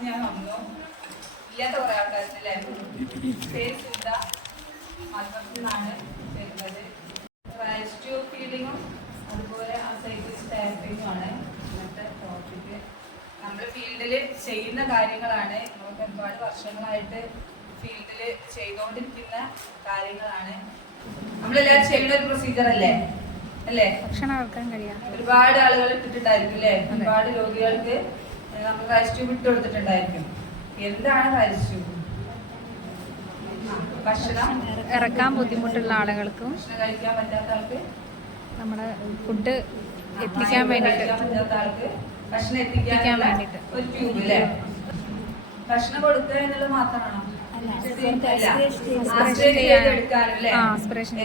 ക്ലാസ്സിന് ഞാൻ വന്നു. ഇല്ലാത്ത കുറെ ആൾക്കാരുണ്ടല്ലേ. പേര് സുധ, മലപ്പുറത്തുനിന്നാണ് വരുന്നത്. റൈസ് ടു ഫീലിങ്ങും അതുപോലെ അസൈറ്റിസ് ടാപ്പിങ്ങുമാണ് ഇന്നത്തെ ടോപ്പിക്ക്. നമ്മൾ ഫീൽഡിൽ ചെയ്യുന്ന കാര്യങ്ങളാണ്. നമുക്ക് ഒരുപാട് വർഷങ്ങളായിട്ട് ഫീൽഡിൽ ചെയ്തുകൊണ്ടിരിക്കുന്ന കാര്യങ്ങളാണ്. നമ്മളെല്ലാവരും ചെയ്യുന്ന ഒരു പ്രൊസീജിയർ അല്ലേ അല്ലേ? ഭക്ഷണം വെക്കാൻ കഴിയാം. ഒരുപാട് ആളുകൾ ഇട്ടിട്ടുണ്ടായിരിക്കും അല്ലേ? ഒരുപാട് രോഗികൾക്ക് നമ്മൾ റൈസ് ട്യൂബ് ഇട്ട് കൊടുത്തിട്ടുണ്ടായിരിക്കും. എന്താണ് റൈസ് ട്യൂബ്? ഭക്ഷണം ഇറക്കാൻ ബുദ്ധിമുട്ടുള്ള ആളുകൾക്കും ഭക്ഷണം കഴിക്കാൻ പറ്റാത്ത ആൾക്ക്, നമ്മുടെ ഫുഡ് എത്തിക്കാൻ വേണ്ടിയിട്ട്, പറ്റാത്ത ആൾക്ക് ഭക്ഷണം എത്തിക്കാൻ വേണ്ടിയിട്ട് ഒരു ട്യൂബ് അല്ലേ? ഭക്ഷണം കൊടുക്കുക എന്നുള്ളത് മാത്രമാണോ?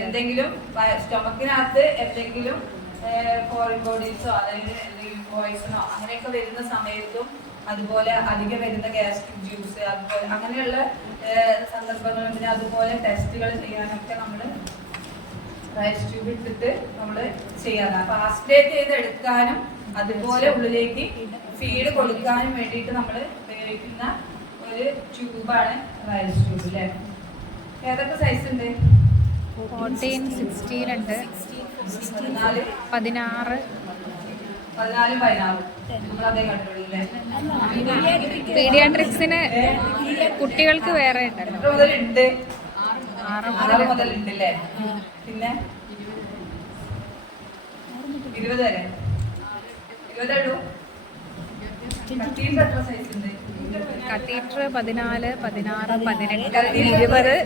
എന്തെങ്കിലും സ്റ്റൊമക്കിനകത്ത് എന്തെങ്കിലും ഫോറിൻ ബോഡീസോ അല്ലെങ്കിൽ എന്തെങ്കിലും പോയിസണോ അങ്ങനെയൊക്കെ വരുന്ന സമയത്തും, അതുപോലെ അധികം വരുന്ന ഗ്യാസ്ട്രിക് ജ്യൂസ് അതുപോലെ അങ്ങനെയുള്ള സന്ദർഭങ്ങളും, പിന്നെ അതുപോലെ ടെസ്റ്റുകൾ ചെയ്യാനൊക്കെ നമ്മൾ റൈസ് ട്യൂബ് ഇട്ടിട്ട് നമ്മൾ ചെയ്യാറ്. അപ്പൊ ആസ്പിറേറ്റ് ചെയ്തെടുക്കാനും അതുപോലെ ഉള്ളിലേക്ക് ഫീഡ് കൊടുക്കാനും വേണ്ടിയിട്ട് നമ്മൾ ഉപയോഗിക്കുന്ന ഒരു ട്യൂബാണ് റൈസ് ട്യൂബ് അല്ലേ? ഏതൊക്കെ സൈസ് ഉണ്ട്? 14, 16 ഉണ്ട്, 16, 16, 16 നമ്മളതേ കണ്ടുള്ളൂ. പീഡിയാട്രിക്സിന് കുട്ടികൾക്ക് വേറെ ഉണ്ടല്ലോ. എത്ര മുതലുണ്ട്? 6 മുതലുണ്ട് അല്ലേ? പിന്നെ 20 വരെ. 20 ഉള്ളൂ. എത്ര സൈസ് ഉണ്ട്? കത്തീഡ്ര 14, 16, 18, 20, 20,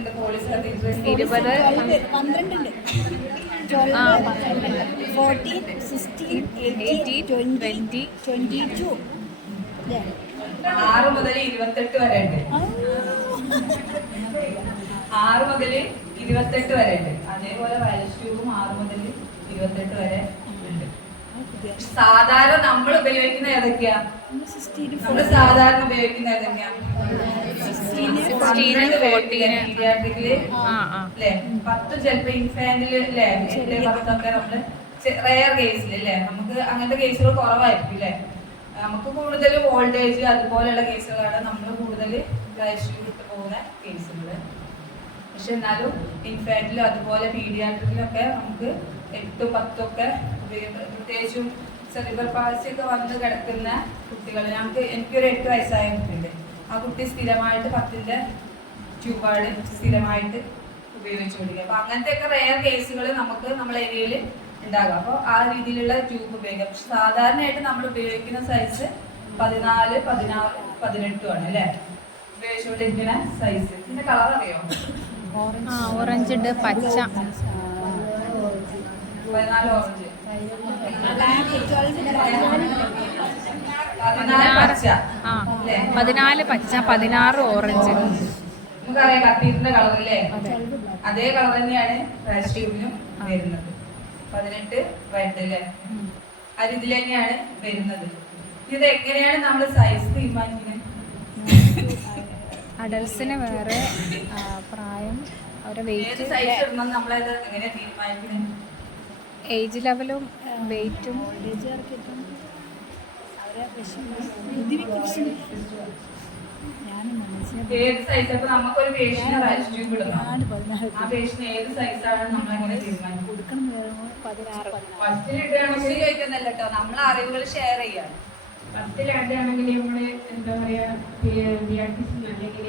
14, 16, 18, 20, 22. 6 മുതൽ 28 വരെ ഉണ്ട്. 6 മുതൽ 28 വരെ ഉണ്ട്. അതേപോലെ റൈസ് ട്യൂബും 6 മുതൽ 28 വരെ ഉണ്ട്. സാധാരണ നമ്മൾ ഉപയോഗിക്കുന്ന ഏതൊക്കെയാ? നമ്മൾ സാധാരണ ഉപയോഗിക്കുന്ന ഏതൊക്കെയാ? 16, 14 പീഡിയാട്രിക്കില് അല്ലേ? 10 ചിലപ്പോ ഇൻഫാന്റില് അല്ലേ? 8, 10 നമ്മള് റെയർ കേസിൽ അല്ലേ? നമുക്ക് അങ്ങനത്തെ കേസുകൾ കുറവായിരിക്കും അല്ലേ? നമുക്ക് കൂടുതൽ വോൾട്ടേജ് അതുപോലെയുള്ള കേസുകളാണ് നമ്മൾ കൂടുതൽ റൈസ് ട്യൂബ് ഇട്ട് പോകുന്ന കേസുകൾ. പക്ഷെ എന്നാലും ഇൻഫാന്റിലും അതുപോലെ പീഡിയാട്രിക്കിലൊക്കെ നമുക്ക് 8, 10 ഒക്കെ പ്രത്യേകിച്ചും സെറിബ്രൽ പാൾസി ഒക്കെ വന്ന് കിടക്കുന്ന കുട്ടികൾ, എനിക്കൊരു 8 വയസ്സായ കുട്ടിയുണ്ട്. ആ കുട്ടി സ്ഥിരമായിട്ട് 10ന്റെ ട്യൂബാണ് സ്ഥിരമായിട്ട് ഉപയോഗിച്ചുകൊണ്ടിരിക്കുക. അപ്പൊ അങ്ങനത്തെ ഒക്കെ റെയർ കേസുകൾ നമുക്ക് നമ്മളെ ഏരിയയിൽ ഉണ്ടാകും. അപ്പോൾ ആ രീതിയിലുള്ള ട്യൂബ് ഉപയോഗിക്കാം. പക്ഷെ സാധാരണയായിട്ട് നമ്മൾ ഉപയോഗിക്കുന്ന സൈസ് 14, 16, 18 ആണ് അല്ലേ ഉപയോഗിച്ചുകൊണ്ടിരിക്കുന്ന സൈസ്. ഇതിന്റെ കളർ അറിയോ? ഓറഞ്ച് ഉണ്ട്, പച്ച, 14 ഓറഞ്ച്, 14 പച്ച, 16 ഓറഞ്ച്. നമുക്കറിയാം കത്തീഡ്രന്റെ കളർ അല്ലേ? അതേ കളർ തന്നെയാണ് റൈസ് ട്യൂബിനും വരുന്നത്. 18 റെഡ് അല്ലേ? ആ രീതിയിൽ തന്നെയാണ് വരുന്നത്. ഇത് എങ്ങനെയാണ് നമ്മൾ സൈസ് തീരുമാനിക്കുന്നത്? അഡൽസിന് വേറെ പ്രായം, അവരുടെ വെയിറ്റ്, സൈസ് ഇടണം നമ്മളത് എങ്ങനെയാണ് തീരുമാനിക്കുന്നത്? ഏജ് ലെവലും വെയിറ്റും. ഏത് സൈസ്? അപ്പൊ നമുക്കൊരു പേഷ്യന്റ് റൈസ് ട്യൂബ് ഇടണം. ആ പേഷ്യന്റ് ഏത് സൈസാണ് നമ്മൾ എങ്ങനെ തീരുമാനിക്കുന്നത്? ഫസ്റ്റിലിട്ടാണെങ്കിൽ ചോദിക്കുന്നല്ല കേട്ടോ, നമ്മളെ അറിവുകൾ ഷെയർ ചെയ്യാണ്. ഫസ്റ്റിലാണെങ്കിൽ നമ്മള് എന്താ പറയാ പീഡിയാട്രിക്സ് അല്ലെങ്കിൽ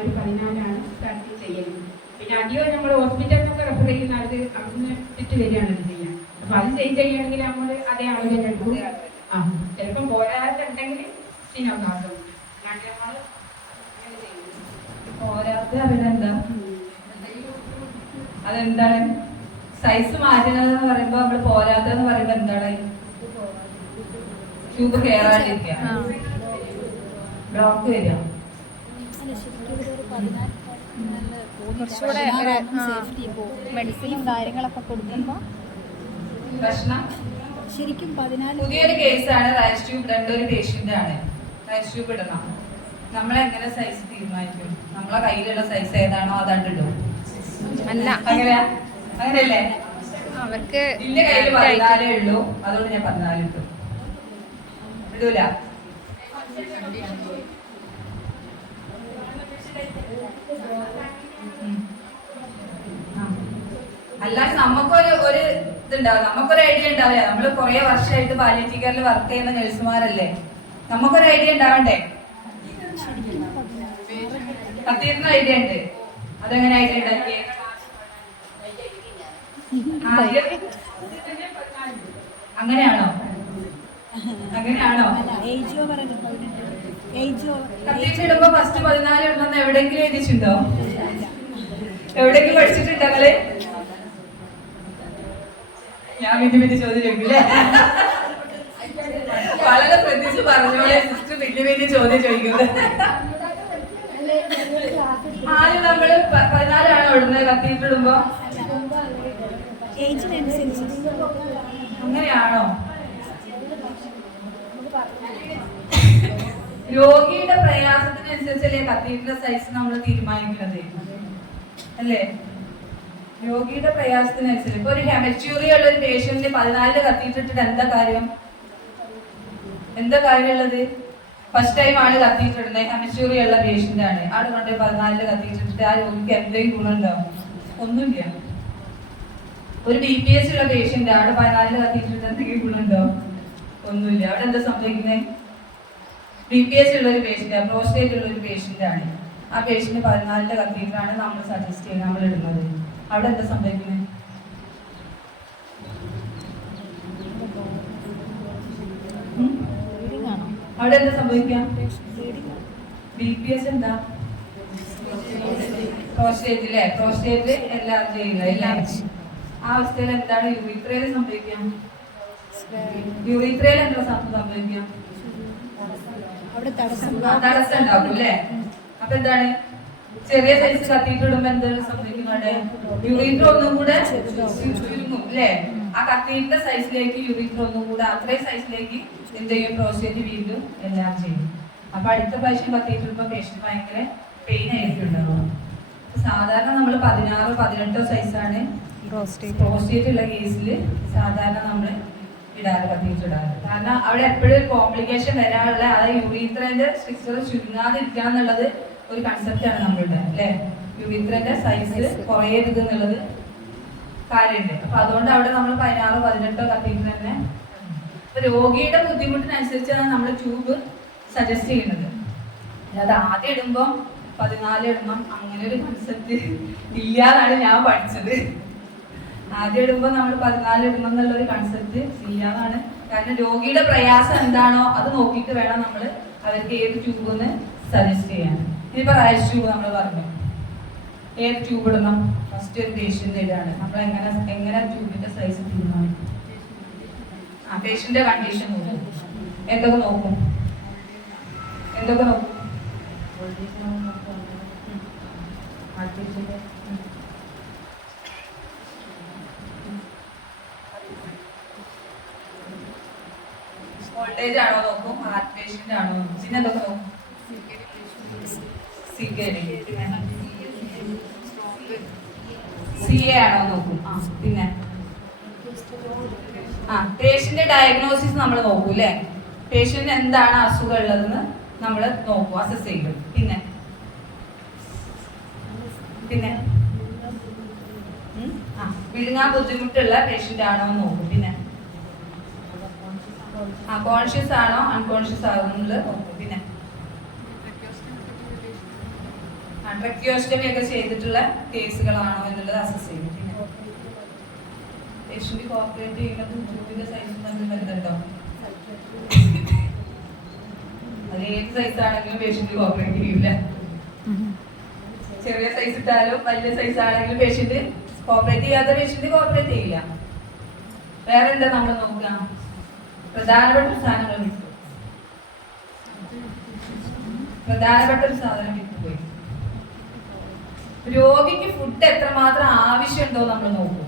ഒരു 14 സ്റ്റാർട്ട് ചെയ്യുന്നത്. പിന്നെ അധികം നമ്മൾ ഹോസ്പിറ്റലിനൊക്കെ റെഫർ ചെയ്യുന്ന അത് അവിടുന്ന് ഇട്ട് വരികയാണ് ചെയ്യാൻ. അപ്പൊ അത് ചെയ്യുകയാണെങ്കിൽ നമ്മൾ അതേ അളവിൽ എടുക്കും. ചിലപ്പം പോരാത്തുണ്ടെങ്കിൽ സിനോക്കാക്കും. നമ്മൾ പോരാത്ത അവരെന്താ അതെന്താണ് സൈസ് മാറ്റണതെന്ന് പറയുമ്പോ നമ്മള് പോരാത്തെന്ന് പറയുമ്പോ എന്താണ്? ട്യൂബ് കയറാണ്ടിരിക്കുക, ബ്ലോക്ക് വരിക. കുറച്ചുകൂടെ മെഡിസിനും കാര്യങ്ങളൊക്കെ കൊടുക്കുമ്പോൾ പ്രശ്നം ശരിക്കും 14. പുതിയൊരു കേസാണ്. റൈസ് ട്യൂബ് ഇടേണ്ട ഒരു പേഷ്യന്റ് ആണ്. റൈസ് ട്യൂബ് ഇടണം. നമ്മളെങ്ങനെ സൈസ് തീരുമാനിക്കും? നമ്മളെ കയ്യിലുള്ള സൈസ് ഏതാണോ അതാണ്ട് ഇടും അല്ല? അങ്ങനെയല്ലേ? അവർക്ക് എന്റെ കയ്യിൽ 14 ഉള്ളൂ, അതുകൊണ്ട് ഞാൻ 14 ഇട്ടു. ഇടൂല. അല്ലാതെ നമുക്കൊരു ഇതുണ്ടാവും, നമുക്കൊരു ഐഡിയ ഉണ്ടാവില്ല. നമ്മൾ കുറെ വർഷമായിട്ട് പാലിയേറ്റീവ് കെയറിൽ വർക്ക് ചെയ്യുന്ന നഴ്സുമാരല്ലേ, നമുക്കൊരു ഐഡിയ ഉണ്ടാവണ്ടേ? കത്തീരിന് ഐഡിയ ഉണ്ട്. അതെങ്ങനെ ഐഡിയ ഉണ്ടാക്കിയേ? അങ്ങനെയാണോ? അങ്ങനെയാണോ? കത്തീരിടുമ്പോ ഫസ്റ്റ് 14 ഇടണമെന്ന് എവിടെയെങ്കിലും എഴുതിച്ചിട്ടുണ്ടോ? എവിടെയെങ്കിലും പഠിച്ചിട്ടുണ്ടോ നിങ്ങള്? ഞാൻ പിന്നെ ചോദ്യം ചോദിക്കില്ലേ? വളരെ ശ്രദ്ധിച്ച് പറഞ്ഞോളെ സിസ്റ്റർ പിന്നെ ചോദ്യം ചോദിക്കുന്നത്. ആദ്യം നമ്മള് 14 ഇടുന്നത് കത്തീരിടുമ്പോ? അങ്ങനെയാണോ? രോഗിയുടെ പ്രയാസത്തിനനുസരിച്ചല്ലേ കത്തീരിന്റെ സൈസ് നമ്മൾ തീരുമാനിക്കുന്നത്, അല്ലേ? രോഗിയുടെ പ്രയാസത്തിനനുസരിച്ച് ഇപ്പൊ ഒരു ഹെമച്യൂറി ഉള്ള ഒരു പേഷ്യന്റിന് 14 കത്തീരിട്ടിട്ട് എന്താ കാര്യം? എന്താ കാര്യമുള്ളത്? ഫസ്റ്റ് ടൈം ആണ് കത്തീരിടുന്നത്, ഹെമച്യൂറി ഉള്ള പേഷ്യന്റ് ആണ്. അവിടെ കൊണ്ട് 14 കത്തീരിട്ടിട്ട് ആ രോഗിക്ക് എന്തെങ്കിലും ഗുണമുണ്ടാവും? ഒന്നുമില്ല. ഒരു BPH ഉള്ള പേഷ്യന്റ് അവിടെ 14 കത്തീരിട്ടിട്ട് എന്തെങ്കിലും ഗുണമുണ്ടാവും? ഒന്നുമില്ല. അവിടെ എന്താ സംഭവിക്കുന്നത്? BPH ഉള്ള ഒരു പേഷ്യന്റ്, പ്രോസ്റ്റേറ്റ് ഉള്ള ഒരു പേഷ്യന്റ് ആണ്. ആ പേഷ്യന്റ് 14 കത്തീറ്ററാണ് നമ്മൾ സജസ്റ്റ് ചെയ്യുന്നത്, നമ്മൾ ഇടുന്നത്. അവിടെ എന്താ സംഭവിക്കുന്നത്? അവിടെ എന്താ സംഭവിക്കാം? BPH എന്താ? പ്രോസ്റ്റേറ്റ് അല്ലേ? പ്രോസ്റ്റേറ്റ് എല്ലാവരും ചെയ്യില്ല. ആ അവസ്ഥയിൽ എന്താണ് യൂറിത്രയിൽ സംഭവിക്കാം? യൂറിത്രയിൽ എന്താ സംഭവിക്കാം? തടസ്സം ഉണ്ടാവും അല്ലേ? അപ്പൊ എന്താണ്? ചെറിയ സൈസ് കത്തീറ്ററിടുമ്പോ എന്താണ് സംഭവിക്കുന്നത്? യൂറിത്ര ഒന്നും കൂടെ ചുരുങ്ങും അല്ലേ? ആ കത്തീറ്ററിന്റെ സൈസിലേക്ക് യൂറിത്ര ഒന്നും കൂടെ അത്രയും സൈസിലേക്ക് എന്ത് ചെയ്യും? പ്രോസ്റ്റേറ്റ് വീണ്ടും എല്ലാം ചെയ്യും. അപ്പൊ അടുത്ത പ്രാവശ്യം കത്തീറ്ററിടുമ്പോ പേഷ്യന്റ് ഭയങ്കര പെയിൻ ആയിട്ടുണ്ടാവും. സാധാരണ നമ്മൾ 16-18 സൈസാണ് പ്രോസ്റ്റേറ്റ് ഉള്ള കേസിൽ സാധാരണ നമ്മൾ ഇടാറ്, കത്തീറ്ററിടാറ്. കാരണം അവിടെ എപ്പോഴും ഒരു കോംപ്ലിക്കേഷൻ വരാനുള്ള, അതായത് യൂറിത്രന്റെ സ്ട്രക്ചർ ചുരുങ്ങാതിരിക്കുക എന്നുള്ളത് ഒരു കൺസെപ്റ്റാണ് നമ്മളുടെ, അല്ലെ? യൂറിത്രന്റെ സൈസ് കുറയരുത് എന്നുള്ളത് കാര്യമുണ്ട്. അപ്പൊ അതുകൊണ്ട് അവിടെ നമ്മൾ 16-18 കത്തീറ്റർ തന്നെ. അപ്പൊ രോഗിയുടെ ബുദ്ധിമുട്ടിനനുസരിച്ചാണ് നമ്മൾ ട്യൂബ് സജസ്റ്റ് ചെയ്യുന്നത്. അല്ലാതെ ആദ്യം ഇടുമ്പോൾ 14 ഇടണം അങ്ങനെ ഒരു കൺസെപ്റ്റ് ഇല്ലാന്നാണ് ഞാൻ പഠിച്ചത്. ആദ്യം ഇടുമ്പോൾ നമ്മൾ 14 ഇടണം എന്നുള്ളൊരു കൺസെപ്റ്റ് ഇല്ലാന്നാണ്. കാരണം രോഗിയുടെ പ്രയാസം എന്താണോ അത് നോക്കിയിട്ട് വേണം നമ്മൾ അവർക്ക് ഏത് ട്യൂബ് എന്ന് സജസ്റ്റ് ചെയ്യാൻ. ഇനിയിപ്പോൾ റൈസ് ട്യൂബ് നമ്മൾ പറഞ്ഞു, ഏത് ട്യൂബ് ഇടണം? ഫസ്റ്റ് ഒരു പേഷ്യന്റ് ഇടാണ്. നമ്മൾ എങ്ങനെ ട്യൂബിന്റെ സൈസ് തീരുമാനിക്കും? ആ പേഷ്യന്റെ കണ്ടീഷൻ നോക്കും. എന്തൊക്കെ നോക്കും? വോൾട്ടേജ് ആണോ നോക്കും? ഹാർട്ട് പേഷ്യന്റ് ആണോ നോക്കും? പിന്നെ എന്തൊക്കെ നോക്കും? CA ആണോ നോക്കും? പിന്നെ പേഷ്യന്റ് ഡയഗ്നോസിസ് നമ്മൾ നോക്കൂ അല്ലേ? പേഷ്യന്റ് എന്താണ് അസുഖം ഉള്ളതെന്ന് നമ്മൾ നോക്കും, അസസ് ചെയ്യും. പിന്നെ വിഴുങ്ങാൻ ബുദ്ധിമുട്ടുള്ള പേഷ്യന്റ് ആണോ നോക്കും. പിന്നെ കോൺഷ്യസ് ആണോ അൺകോൺഷ്യസ് ആകുന്നത് നോക്കും. പിന്നെ ട്രക്കിയോസ്റ്റമി ഒക്കെ ചെയ്തിട്ടുള്ള കേസുകളാണോ എന്നുള്ളത് അസസ് ചെയ്യും. പിന്നെ പേഷ്യന്റ് കോപ്പറേറ്റ് ചെയ്യുന്നതും ട്യൂബിന്റെ സൈസും തമ്മിൽ ബന്ധമുണ്ടോ? അത് ഏത് സൈസ് ആണെങ്കിലും പേഷ്യന്റ് കോപ്പറേറ്റ് ചെയ്യില്ല. ചെറിയ സൈസ് ഇട്ടാലും വലിയ സൈസ് ആണെങ്കിലും പേഷ്യന്റ് കോപ്പറേറ്റ് ചെയ്യാത്ത പേഷ്യന്റ് കോപ്പറേറ്റ് ചെയ്യില്ല. വേറെ എന്താ നമ്മൾ നോക്കുക? പ്രധാനപ്പെട്ട ഒരു സാധനങ്ങൾ വിട്ടു. പ്രധാനപ്പെട്ട ഒരു സാധനം വിട്ടുപോയി. രോഗിക്ക് ഫുഡ് എത്രമാത്രം ആവശ്യമുണ്ടോ നമ്മൾ നോക്കും,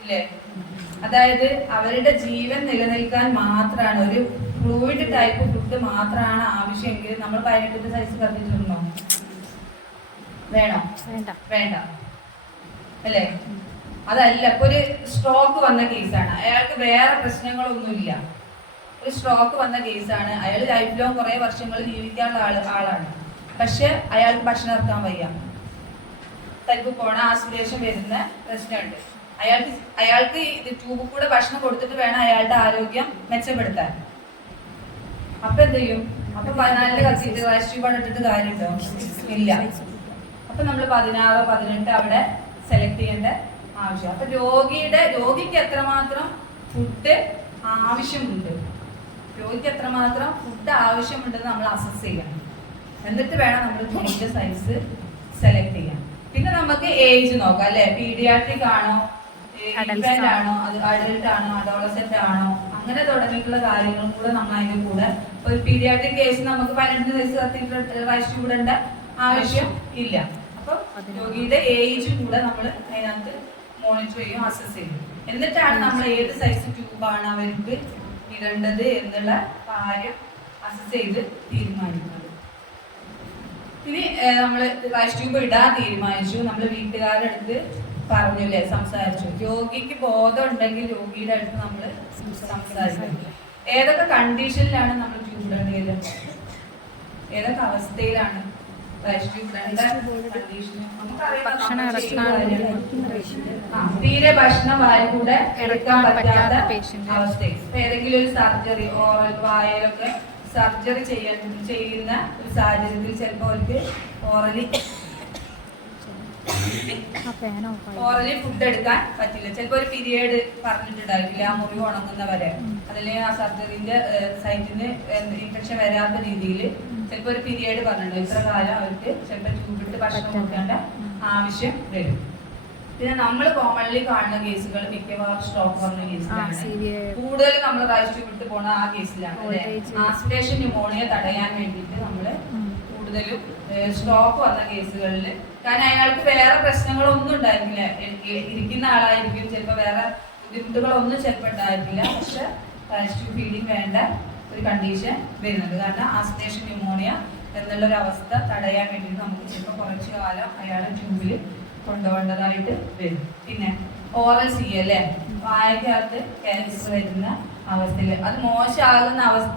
ഇല്ലേ? അതായത് അവരുടെ ജീവൻ നിലനിൽക്കാൻ മാത്രമാണ് ഒരു ഫ്ലൂയിഡ് ടൈപ്പ് ഫുഡ് മാത്രമാണ് ആവശ്യമെങ്കിൽ നമ്മൾ 18 സൈസ് കത്തിട്ടുണ്ടോ? വേണ്ട അല്ലേ? അതല്ല, ഇപ്പൊ ഒരു സ്ട്രോക്ക് വന്ന കേസാണ്, അയാൾക്ക് വേറെ പ്രശ്നങ്ങളൊന്നുമില്ല. ഒരു സ്ട്രോക്ക് വന്ന കേസാണ്, അയാൾ ലൈഫ് ലോങ് കുറെ വർഷങ്ങൾ ജീവിക്കാനുള്ള ആളാണ്. പക്ഷെ അയാൾക്ക് ഭക്ഷണം ഇറക്കാൻ വയ്യ. തരിപ്പ് പോണ ആസ്പിരേഷൻ വരുന്ന പ്രശ്നമുണ്ട്. അയാൾക്ക് ഇത് ട്യൂബ് കൂടെ ഭക്ഷണം കൊടുത്തിട്ട് വേണം അയാളുടെ ആരോഗ്യം മെച്ചപ്പെടുത്താൻ. അപ്പൊ എന്ത് ചെയ്യും? അപ്പൊ 14 കത്തിയിട്ട് റൈസ് ട്യൂബ് ഇട്ടിട്ട് കാര്യമുണ്ടോ? ഇല്ല. അപ്പൊ നമ്മൾ 16, 18 അവിടെ സെലക്ട് ചെയ്യേണ്ട ആവശ്യം. അപ്പൊ രോഗിക്ക് എത്രമാത്രം ഫുഡ് ആവശ്യമുണ്ട്, ആവശ്യമുണ്ടെന്ന് നമ്മൾ അസസ് ചെയ്യണം. എന്നിട്ട് വേണം നമ്മൾ തുണിയുടെ സൈസ് സെലക്ട് ചെയ്യാൻ. പിന്നെ നമുക്ക് ഏജ് നോക്കാം അല്ലെ, പീഡിയാട്രിക് ആണോ, ഇൻഫന്റ് ആണോ, അഡൽട്ട് ആണോ, അഡോളസെന്റ് ആണോ, അങ്ങനെ തുടങ്ങിയിട്ടുള്ള കാര്യങ്ങളും കൂടെ നമ്മൾ അതിന്റെ കൂടെ. ഒരു പീഡിയാട്രിക് കേസ് നമുക്ക് 12 വയസ്സ് കത്തിയിട്ട് റൈസ് ട്യൂബ് ഇടേണ്ട ആവശ്യം ഇല്ല. അപ്പൊ രോഗിയുടെ ഏജും കൂടെ നമ്മൾ അതിനകത്ത് മോണിറ്റർ ചെയ്യും, അസസ് ചെയ്യും. എന്നിട്ടാണ് നമ്മൾ ഏത് സൈസ് ട്യൂബാണ് അവർക്ക് ഇടേണ്ടത് എന്നുള്ള കാര്യം അസസ് ചെയ്ത് തീരുമാനിക്കുന്നത്. ഇനി നമ്മൾ റൈസ് ട്യൂബ് ഇടാൻ തീരുമാനിച്ചു, നമ്മൾ വീട്ടുകാരുടെ അടുത്ത് പറഞ്ഞില്ലേ, സംസാരിച്ചു. രോഗിക്ക് ബോധം ഉണ്ടെങ്കിൽ രോഗിയുടെ അടുത്ത് നമ്മൾ സംസാരിക്കും. ഏതൊക്കെ കണ്ടീഷനിലാണ് നമ്മൾ ട്യൂബ് ഇടേണ്ടത്, ഏതൊക്കെ അവസ്ഥയിലാണ് റൈസ് ട്യൂബ് ഇടേണ്ട കണ്ടീഷൻ തീരെ ഭക്ഷണം വായിൽ കൂടെ എടുക്കാൻ പറ്റാത്ത അവസ്ഥയിൽ, ഏതെങ്കിലും ഒരു സർജറി, ഓറൽ വായലൊക്കെ സർജറി ചെയ്യുന്ന ഒരു സാഹചര്യത്തിൽ ചിലപ്പോൾ അവർക്ക് ഓറലി ഫുഡ് എടുക്കാൻ പറ്റില്ല. ചിലപ്പോൾ ഒരു പീരിയഡ് പറഞ്ഞിട്ടുണ്ടായിരിക്കില്ല, ആ മുറിവ് ഉണങ്ങുന്നവരെ, അതല്ലെങ്കിൽ ആ സർജറിന്റെ സൈറ്റിന് ഇൻഫെക്ഷൻ വരാത്ത രീതിയിൽ ചിലപ്പോൾ ഒരു പീരിയഡ് പറഞ്ഞിട്ടുണ്ട്. ഇത്ര കാലം അവർക്ക് ചിലപ്പോൾ ട്യൂബിട്ട് ഭക്ഷണം കൊടുക്കേണ്ട ആവശ്യം വരും. പിന്നെ നമ്മൾ കോമൺലി കാണുന്ന കേസുകൾ മിക്കവാറും സ്ട്രോക്ക് പറഞ്ഞ കേസിലാണ്. കൂടുതൽ നമ്മൾ റൈസ് ട്യൂബ് ഇട്ട് പോണ ആ കേസിലാണ്. ആസ്പിരേഷൻ ന്യൂമോണിയ തടയാൻ വേണ്ടിയിട്ട് നമ്മൾ കൂടുതലും സ്ട്രോക്ക് വന്ന കേസുകളിൽ, കാരണം അയാൾക്ക് വേറെ പ്രശ്നങ്ങളൊന്നും ഉണ്ടായിരിക്കില്ല, ഇരിക്കുന്ന ആളായിരിക്കും, ചിലപ്പോൾ വേറെ ബുദ്ധിമുട്ടുകളൊന്നും ചിലപ്പോൾ ഉണ്ടായിരിക്കില്ല. പക്ഷെ റൈസ് ട്യൂബ് ഫീഡിങ് വേണ്ട ഒരു കണ്ടീഷൻ വരുന്നുണ്ട്. കാരണം ആസ്പിരേഷൻ ന്യൂമോണിയ എന്നുള്ളൊരു അവസ്ഥ തടയാൻ വേണ്ടിയിട്ട് നമുക്ക് ചിലപ്പോൾ കുറച്ചു കാലം അയാളെ ട്യൂബിൽ കൊണ്ടുപോകേണ്ടതായിട്ട് വരും. പിന്നെ ഓറൽ സി അല്ലേ, വായക്കകത്ത് ക്യാൻസർ വരുന്ന അവസ്ഥയിൽ അത് മോശമാകുന്ന അവസ്ഥ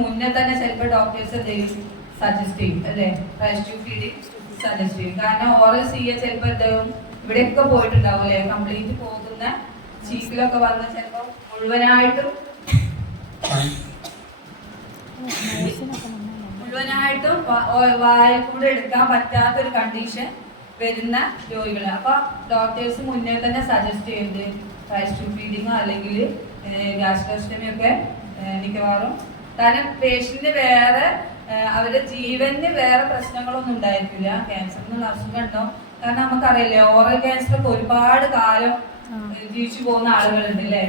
മുന്നേ തന്നെ ചിലപ്പോൾ ഡോക്ടേഴ്സ് എന്തെങ്കിലും സജസ്റ്റ് ചെയ്യും അല്ലേ, റൈസ് ട്യൂബ് ഫീഡിങ് സജസ്റ്റ് ചെയ്യും. കാരണം ഓറൽ സി ചിലപ്പോൾ എന്താവും, ഇവിടെയൊക്കെ പോയിട്ടുണ്ടാവും അല്ലേ, കംപ്ലീറ്റ് പോകുന്ന ചീപ്പിലൊക്കെ വന്ന് ചിലപ്പോൾ മുഴുവനായിട്ടും വായിൽ കൂടെ എടുക്കാൻ പറ്റാത്തൊരു കണ്ടീഷൻ വരുന്ന രോഗികൾ. അപ്പൊ ഡോക്ടേഴ്സ് മുന്നേ തന്നെ സജസ്റ്റ് ചെയ്യുന്നത് റൈസ് ട്യൂബ് ഫീഡിങ്ങോ അല്ലെങ്കിൽ ഗ്യാസ്ട്രോസ്റ്റമി ഒക്കെ മിക്കവാറും. കാരണം പേഷ്യന്റിന് വേറെ അവരുടെ ജീവന് വേറെ പ്രശ്നങ്ങളൊന്നും ഉണ്ടായിരിക്കില്ല. ക്യാൻസർ എന്നുള്ള അസുഖം ഉണ്ടോ, കാരണം നമുക്കറിയില്ലേ ഓറൽ ക്യാൻസർ ഒക്കെ ഒരുപാട് കാലം ജീവിച്ചു പോകുന്ന ആളുകളുണ്ട് അല്ലേ.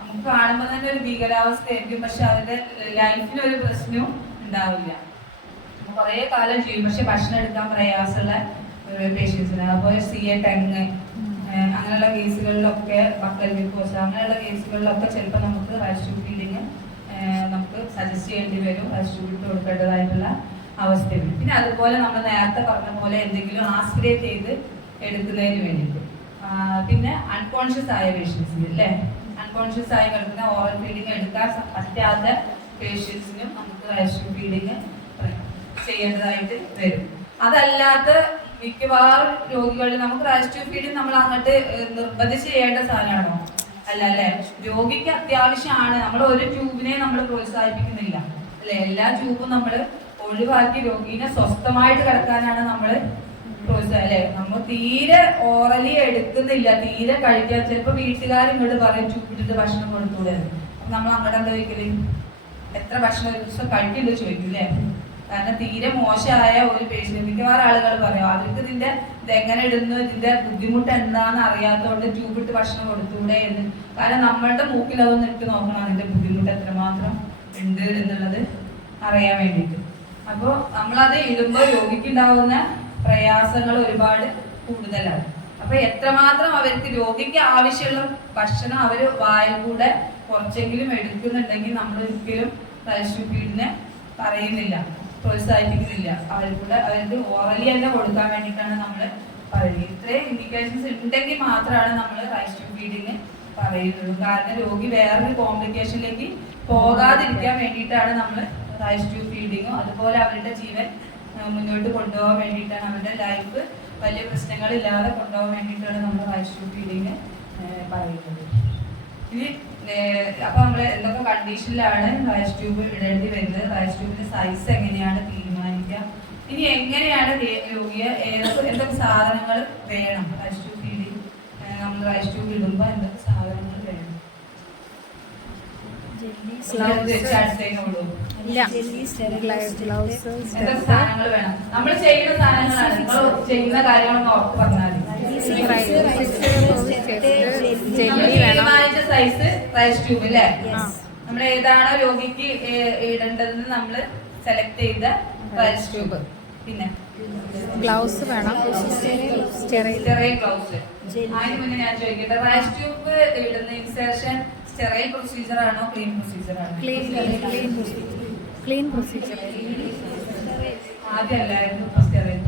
നമുക്ക് കാണുമ്പോൾ തന്നെ ഒരു ഭീകരാവസ്ഥയായിരിക്കും, പക്ഷെ അവരുടെ ലൈഫിന് ഒരു പ്രശ്നവും ഉണ്ടാവില്ല, കുറേ കാലം ചെയ്യും. പക്ഷെ ഭക്ഷണം എടുക്കാൻ പ്രയാസമുള്ള പേഷ്യൻസിന്, അതുപോലെ ടങ് അങ്ങനെയുള്ള കേസുകളിലൊക്കെ, ബക്കൽ ഗ്ലൂക്കോസ് അങ്ങനെയുള്ള കേസുകളിലൊക്കെ ചിലപ്പോൾ നമുക്ക് റൈസ് ട്യൂബ് ഫീഡിങ് നമുക്ക് സജസ്റ്റ് ചെയ്യേണ്ടി വരും, റൈസ് ട്യൂബ് ഇട്ട് കൊടുക്കേണ്ടതായിട്ടുള്ള അവസ്ഥ വരും. പിന്നെ അതുപോലെ നമ്മൾ നേരത്തെ പറഞ്ഞ പോലെ എന്തെങ്കിലും ആസ്പിരേറ്റ് ചെയ്ത് എടുക്കുന്നതിന് വേണ്ടിയിട്ട്. പിന്നെ അൺകോൺഷ്യസ് ആയ പേഷ്യൻസിന് അല്ലേ, അൺകോൺഷ്യസ് ആയി കിടക്കുന്ന ഓറൽ ഫീഡിങ് എടുക്കാൻ പറ്റാത്ത പേഷ്യൻസിനും നമുക്ക് റൈസ് ട്യൂബ് ഫീഡിങ് ചെയ്യേണ്ടതായിട്ട് വരും. അതല്ലാത്ത മിക്കവാറും രോഗികളിൽ നമുക്ക് റൈസ് ട്യൂബ് ഫീഡിങ് നമ്മൾ അങ്ങോട്ട് നിർബന്ധിച്ച് ചെയ്യേണ്ട സാധനമാണോ? അല്ല അല്ലേ, രോഗിക്ക് അത്യാവശ്യമാണ്. നമ്മൾ ഒരു ട്യൂബിനെ നമ്മൾ പ്രോത്സാഹിപ്പിക്കുന്നില്ല അല്ലെ, എല്ലാ ട്യൂബും നമ്മൾ ഒഴിവാക്കി രോഗീനെ സ്വസ്ഥമായിട്ട് കിടക്കാനാണ് നമ്മൾ അല്ലെ. നമ്മൾ തീരെ ഓറലി എടുക്കുന്നില്ല, തീരെ കഴിക്കാൻ, ചിലപ്പോൾ വീട്ടുകാർ ഇങ്ങോട്ട് പറയും ട്യൂബിട്ടിട്ട് ഭക്ഷണം കൊടുത്തൂടെ. നമ്മൾ അങ്ങോട്ട് എന്താ ചോദിക്കല്, എത്ര ഭക്ഷണം ഒരു ദിവസം കഴിക്കുന്നുണ്ട് ചോദിക്കും അല്ലേ. കാരണം തീരെ മോശമായ ഒരു പേഷ്യന്റ് മിക്കവാറും ആളുകൾ പറയും അവർക്ക് ഇതെങ്ങനെ ഇടുന്നു, ഇതിന്റെ ബുദ്ധിമുട്ട് എന്താണെന്ന് അറിയാത്തതുകൊണ്ട് ട്യൂബിട്ട് ഭക്ഷണം കൊടുത്തൂടെ എന്ന്. കാരണം നമ്മളുടെ മൂക്കിൽ അതൊന്ന് ഇട്ട് നോക്കണം, അതിന്റെ ബുദ്ധിമുട്ട് എത്രമാത്രം ഉണ്ട് എന്നുള്ളത് അറിയാൻ വേണ്ടിയിട്ട്. അപ്പോൾ നമ്മളത് ഇടുമ്പോൾ രോഗിക്കുണ്ടാവുന്ന പ്രയാസങ്ങൾ ഒരുപാട് കൂടുതലാണ്. അപ്പൊ എത്രമാത്രം അവർക്ക് രോഗിക്ക് ആവശ്യമുള്ള ഭക്ഷണം അവർ വായിൽ കൂടെ കുറച്ചെങ്കിലും എടുക്കുന്നുണ്ടെങ്കിൽ നമ്മൾ ഒരിക്കലും റൈസ് ട്യൂബ് ഫീഡിനെ പറയുന്നില്ല, പ്രോത്സാഹിപ്പിക്കുന്നില്ല. അവർക്ക് ഓറലി തന്നെ കൊടുക്കാൻ വേണ്ടിയിട്ടാണ് നമ്മൾ പറയുന്നത്. ഇത്രയും ഇൻഡിക്കേഷൻസ് ഉണ്ടെങ്കിൽ മാത്രമാണ് നമ്മൾ റൈസ് ട്യൂബ് ഫീഡിങ് പറയുന്നത്. കാരണം രോഗി വേറൊരു കോംപ്ലിക്കേഷനിലേക്ക് പോകാതിരിക്കാൻ വേണ്ടിയിട്ടാണ് നമ്മൾ റൈസ് ട്യൂബ് ഫീഡിങ്ങും അതുപോലെ അവരുടെ ജീവൻ മുന്നോട്ട് കൊണ്ടുപോകാൻ വേണ്ടിയിട്ടാണ്, അവരുടെ ലൈഫ് വലിയ പ്രശ്നങ്ങളില്ലാതെ കൊണ്ടുപോകാൻ വേണ്ടിയിട്ടാണ് നമ്മൾ റൈസ് ട്യൂബ് ഫീഡിങ് പറയുന്നത്. ഇനി അപ്പൊ നമ്മള് എന്തൊക്കെ കണ്ടീഷനിലാണ് റൈസ് ട്യൂബ് ഇടേണ്ടി വരുന്നത്, റൈസ് ട്യൂബിന്റെ സൈസ് എങ്ങനെയാണ് തീരുമാനിക്കുക, ഇനി എങ്ങനെയാണ് എന്തൊക്കെ സാധനങ്ങൾ വേണം റൈസ് ട്യൂബ് ഫീഡിങ്, നമ്മൾ റൈസ് ട്യൂബ് ഇടുമ്പോൾ എന്തൊക്കെ സാധനങ്ങൾ വേണം. എന്തൊക്കെ സാധനങ്ങൾ വേണം, നമ്മൾ ചെയ്യുന്ന സാധനങ്ങളാണ്, നിങ്ങൾ ചെയ്യുന്ന കാര്യങ്ങളൊന്നും ഉറപ്പ് പറഞ്ഞാൽ തീരുമാനിച്ച സൈസ് റൈസ് ട്യൂബ് അല്ലേ. നമ്മൾ ഏതാണോ രോഗിക്ക് ഇടേണ്ടതെന്ന് നമ്മൾ സെലക്ട് ചെയ്ത റൈസ് ട്യൂബ്. പിന്നെ ഗ്ലൗസ് വേണം, സ്റ്റെറൈൽ ഗ്ലൗസ്. അതിന് മുന്നേ ഞാൻ ചോദിക്കട്ടെ, റൈസ് ട്യൂബ് ഇടുന്ന ഇൻസേർഷൻ സ്റ്റെറൈൽ പ്രൊസീജിയർ ആണോ ക്ലീൻ പ്രൊസീജിയർ ആണോ? Clean procedure. ആദ്യം അല്ലായിരുന്നു സ്റ്റെറൈൽ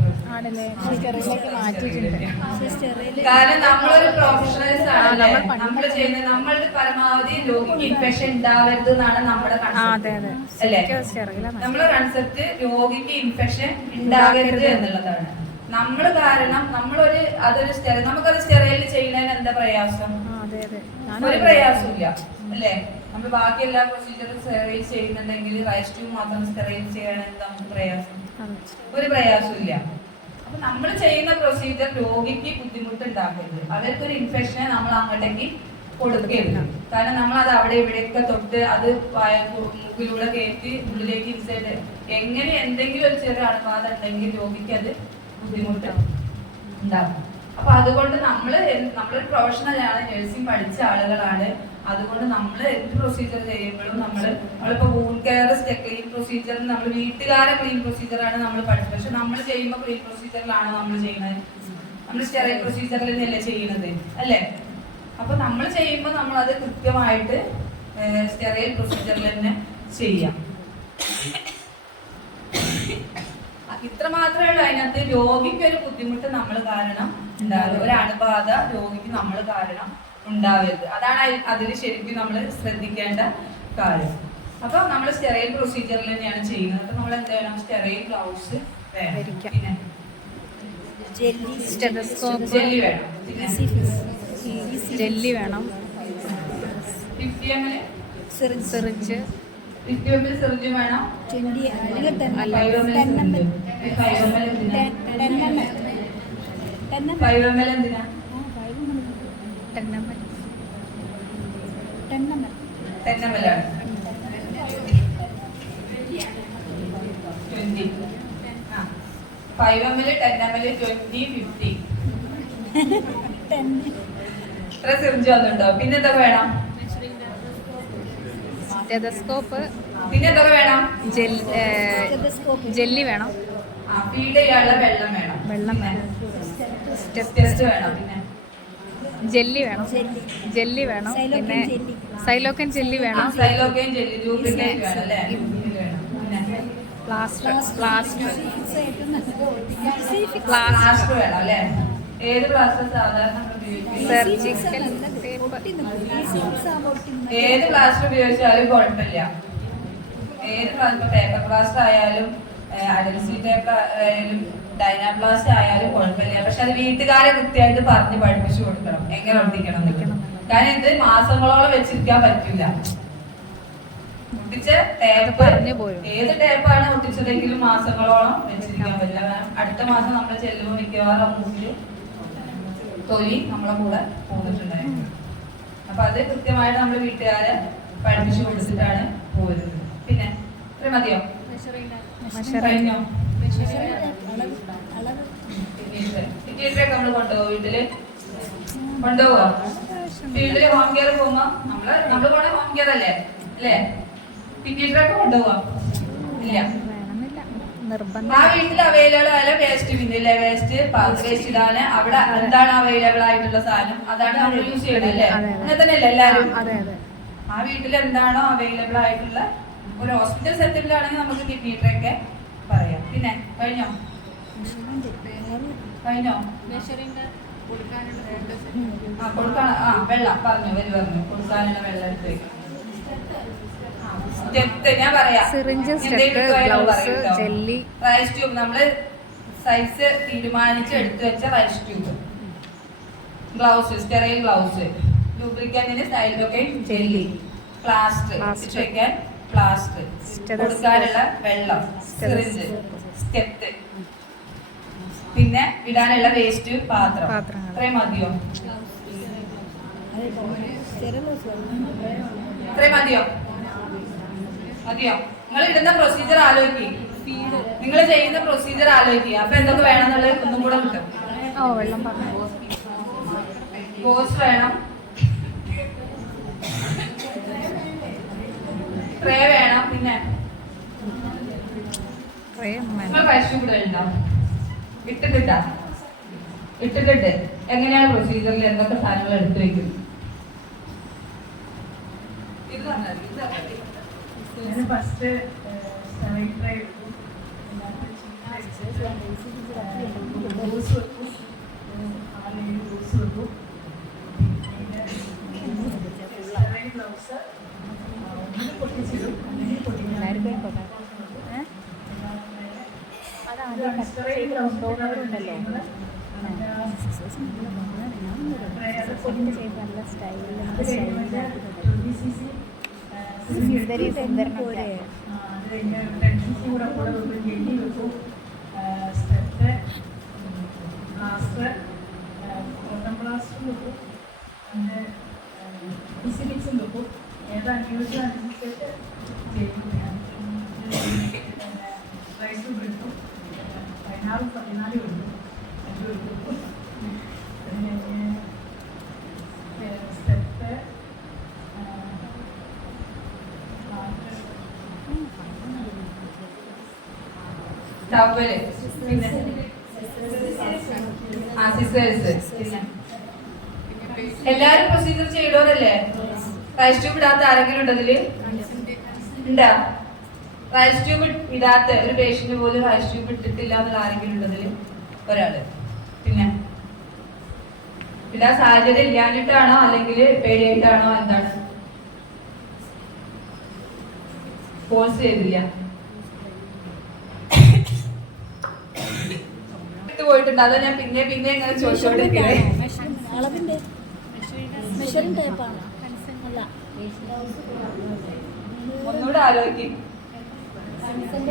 മാറ്റിയിട്ടുണ്ട്. കാരണം നമ്മളൊരു പ്രൊഫഷണൽസ് ആണ്, നമ്മൾ ചെയ്യുന്ന നമ്മളുടെ പരമാവധി രോഗിക്ക് ഇൻഫെക്ഷൻ ഉണ്ടാവരുത് എന്നാണ് നമ്മുടെ കൺസെപ്റ്റ് അല്ലേ. നമ്മളെ കൺസെപ്റ്റ് രോഗിക്ക് ഇൻഫെക്ഷൻ ഉണ്ടാകരുത് എന്നുള്ളതാണ്. നമ്മള് കാരണം അതൊരു നമുക്കൊരു സ്റ്റെറൈൽ ചെയ്യുന്നതിന് എന്താ പ്രയാസം? ഒരു പ്രയാസമില്ല അല്ലേ. നമ്മൾ ബാക്കി എല്ലാ പ്രൊസീജിയറും സ്റ്റെറൈൽ ചെയ്യുന്നുണ്ടെങ്കിൽ റൈസ് ട്യൂബ് മാത്രം സ്റ്റെറൈൽ ചെയ്യാൻ നമുക്ക് പ്രയാസം? ഒരു പ്രയാസമില്ല. അപ്പൊ നമ്മൾ ചെയ്യുന്ന പ്രൊസീജിയർ രോഗിക്ക് ബുദ്ധിമുട്ടുണ്ടാക്കരുത്, അവർക്കൊരു ഇൻഫെക്ഷനെ നമ്മൾ അങ്ങോട്ടേക്ക് കൊടുക്കരുത്. കാരണം നമ്മൾ അത് അവിടെ ഇവിടെയൊക്കെ തൊട്ട് അത് മൂക്കിലൂടെ കയറ്റി ഉള്ളിലേക്ക് ഇൻസൈഡ് എങ്ങനെ എന്തെങ്കിലും ഒരു ചെറിയ അണുബാധ ഉണ്ടെങ്കിൽ രോഗിക്ക് അത് ബുദ്ധിമുട്ട് ഉണ്ടാകും. അപ്പൊ അതുകൊണ്ട് നമ്മളൊരു പ്രൊഫഷണലാണ്, നഴ്സിംഗ് പഠിച്ച ആളുകളാണ്. അതുകൊണ്ട് നമ്മൾ എന്ത് പ്രൊസീജിയർ ചെയ്യുമ്പോഴും നമ്മളിപ്പോ വൂണ്ട് കെയർ ക്ലീൻ പ്രൊസീജിയർ, നമ്മൾ വീട്ടുകാരെ ക്ലീൻ പ്രൊസീജിയർ ആണ് നമ്മൾ പഠിച്ചത്. പക്ഷെ നമ്മൾ ചെയ്യുമ്പോൾ ക്ലീൻ പ്രൊസീജിയറിലാണ് നമ്മൾ ചെയ്യുന്നത്, നമ്മൾ സ്റ്റെറൈൽ പ്രൊസീജിയറിൽ തന്നെയല്ലേ ചെയ്യുന്നത് അല്ലേ. അപ്പൊ നമ്മൾ ചെയ്യുമ്പോൾ നമ്മൾ അത് കൃത്യമായിട്ട് സ്റ്റെറൈൽ പ്രൊസീജിയറിൽ തന്നെ ചെയ്യാം. ഇത്ര മാത്രമേ ഉള്ളൂ അതിനകത്ത്. രോഗിക്ക് ഒരു ബുദ്ധിമുട്ട് നമ്മൾ കാരണം ഉണ്ടാവരുത്, ഒരു അണുബാധ രോഗിക്ക് നമ്മൾ കാരണം ഉണ്ടാവരുത്. അതാണ് അതിൽ ശരിക്കും നമ്മൾ ശ്രദ്ധിക്കേണ്ട കാര്യം. അപ്പൊ നമ്മൾ സ്റ്റെറൈൽ പ്രൊസീജിയറിൽ തന്നെയാണ് ചെയ്യുന്നത്. അപ്പൊ നമ്മൾ എന്ത് ചെയ്യണം? സ്റ്റെറൈൽ ഗ്ലൗസ് വേണം, പിന്നെ ജെല്ലി വേണം, ജെല്ലി വേണം, 50 ml സിറിഞ്ച്, 50 ml സിറിഞ്ച് വേണം, 20 അല്ലെങ്കിൽ 5 ml എന്തിനാ? 5 ml എന്തിനാ? 10 ml ആണ്. 20. 5 ml, 10 ml, 20, 50. ഇത്ര സിറിഞ്ച് വന്നിട്ടുണ്ടോ? പിന്നെ എന്തൊക്കെ വേണം? സ്റ്റെതസ്കോപ്പ്, പിന്നെ എന്തൊക്കെ വേണം? ജെല്ലി വേണം, ഫീഡ് ചെയ്യാനുള്ള വെള്ളം വേണം, ടെസ്റ്റ് വേണം, പിന്നെ ജെല്ലി വേണം, പിന്നെ സൈലോക്കൻ ജെല്ലി വേണം, സൈലോക്കൻ ജെല്ലി, ലൂബ്രിക്കന്റ് വേണം അല്ലേ, വേണം, പിന്നെ പ്ലാസ്റ്റർ വേണം അല്ലേ. ഏത് പ്ലാസ്റ്റർ സാധാരണ സർജിക്കൽ ഏത് പ്ലാസ്റ്റർ ഉപയോഗിച്ചാലും കുഴപ്പമില്ല. ഏത് പേപ്പർ പ്ലാസ്റ്റർ ആയാലും അഡൽസി ടേപ്പ് ആയാലും ഡൈനാപ്ലാസ്റ്റ് ആയാലും കുഴപ്പമില്ല. പക്ഷെ അത് വീട്ടുകാരെ കൃത്യമായിട്ട് പറഞ്ഞ് പഠിപ്പിച്ചു കൊടുക്കണം എങ്ങനെ ഒട്ടിക്കണം. കാരണം ഇത് മാസങ്ങളോളം വെച്ചിരിക്കാൻ പറ്റില്ല. ഒട്ടിച്ച ടേപ്പ് ഏത് ടേപ്പാണ് ഒട്ടിച്ചതെങ്കിലും മാസങ്ങളോളം വെച്ചിരിക്കാൻ പറ്റില്ല. കാരണം അടുത്ത മാസം നമ്മൾ ചെല്ലുമ്പോൾ മിക്കവാറും മൂക്കില് തൊലി നമ്മളെ കൂടെ പോന്നിട്ടുണ്ടായിരുന്നു. അപ്പൊ അത് കൃത്യമായിട്ട് നമ്മൾ വീട്ടുകാരെ പഠിപ്പിച്ചു കൊടുത്തിട്ടാണ് പോരുന്നത്. പിന്നെ ഇത്ര മതിയോ? കഴിഞ്ഞോ? വീട്ടിലേക്ക് നമ്മൾ കൊണ്ടുപോകും, വീട്ടില് കൊണ്ടുപോവാ. ഫീൽഡില് ഹോം കെയർ പോകുമ്പോ നമ്മള് പോണേ ഹോം കെയർ അല്ലേ പിന്നീടൊക്കെ കൊണ്ടുപോവാ ഇല്ല. ആ വീട്ടിൽ അവൈലബിൾ ആയ വേസ്റ്റ് ബിന്നില്ലേ, വേസ്റ്റ് ഇടാന് അവിടെ എന്താണ് അവൈലബിൾ ആയിട്ടുള്ള സാധനം അതാണ് നമ്മൾ യൂസ് ചെയ്യുന്നത് അല്ലേ. അങ്ങനെ തന്നെയല്ലേ എല്ലാരും. ആ വീട്ടിൽ എന്താണോ അവൈലബിൾ ആയിട്ടുള്ള ഒരു ഹോസ്പിറ്റൽ സെറ്റപ്പിലാണെങ്കിൽ നമുക്ക് കിഡ്നിയൊക്കെ പറയാം. പിന്നെ കഴിഞ്ഞോ? കൊടുക്കാണ്. വെള്ളം പറഞ്ഞു കൊടുക്കാനുള്ള വെള്ളം എടുത്ത് വെക്കാം. ഞാൻ പറയാം. റൈസ് ട്യൂബ് നമ്മള് സൈസ് തീരുമാനിച്ച് എടുത്തു വെച്ച Ryle's tube, gloves, sterile gloves, ലൂബ്രിക്കന്റിന് സൈലൊക്കെ ജെല്ലി, പ്ലാസ്റ്റർ വെക്കാൻ പ്ലാസ്റ്റർ, കൊടുക്കാനുള്ള വെള്ളം, സിറിഞ്ച്, സ്റ്റെപ്പ്, പിന്നെ ഇടാനുള്ള വേസ്റ്റ് പാത്രം. ഇത്രയും മതിയോ? ഇത്രയും മതിയോ? മതിയോ? നിങ്ങൾ ഇടുന്ന പ്രൊസീജിയർ ആലോചിക്കുക, നിങ്ങൾ ചെയ്യുന്ന പ്രൊസീജിയർ ആലോചിക്കുക. അപ്പൊ എന്തൊക്കെ വേണമെന്നുള്ളത് ഒന്നും കൂടെ കിട്ടും. വെള്ളം പറഞ്ഞു. ബോസ് വേണം, ട്രേ വേണം, പിന്നെ നിങ്ങൾ റൈസ് കൂടെ ഉണ്ടാവും. ഇട്ടിട്ട് എങ്ങനെയാണ് പ്രൊസീജിയറിൽ എന്തൊക്കെ സാധനങ്ങൾ എടുത്തു വെക്കും? ഇത് ഫസ്റ്റ് ടവല്, പിന്നെ എല്ലാരും പ്രൊസീജിയർ ചെയ്തോരല്ലേ? റൈസ് ട്യൂബ് ഇടാത്ത ആരെങ്കിലും ഉണ്ടതില്? ഉണ്ടാ? റൈസ് ട്യൂബ് ഇടാത്ത ഒരു പേഷ്യന്റ് പോലും റൈസ് ട്യൂബ് ഇട്ടിട്ടില്ല എന്നുള്ള ആരെങ്കിലും ഉണ്ടതില്? ഒരാള്. പിന്നെ ഇടാൻ സാഹചര്യം ഇല്ലാഞ്ഞിട്ടാണോ അല്ലെങ്കിൽ പേടിയായിട്ടാണോ? എന്താണ്? ഫോഴ്സ് ചെയ്തില്ല, പോയിട്ടുണ്ട്. അതാ ഞാൻ പിന്നെ ഇങ്ങനെ ചോദിച്ചോണ്ടിരിക്കുന്നത്. ഒന്നുകൂടെ ആലോചിക്കും,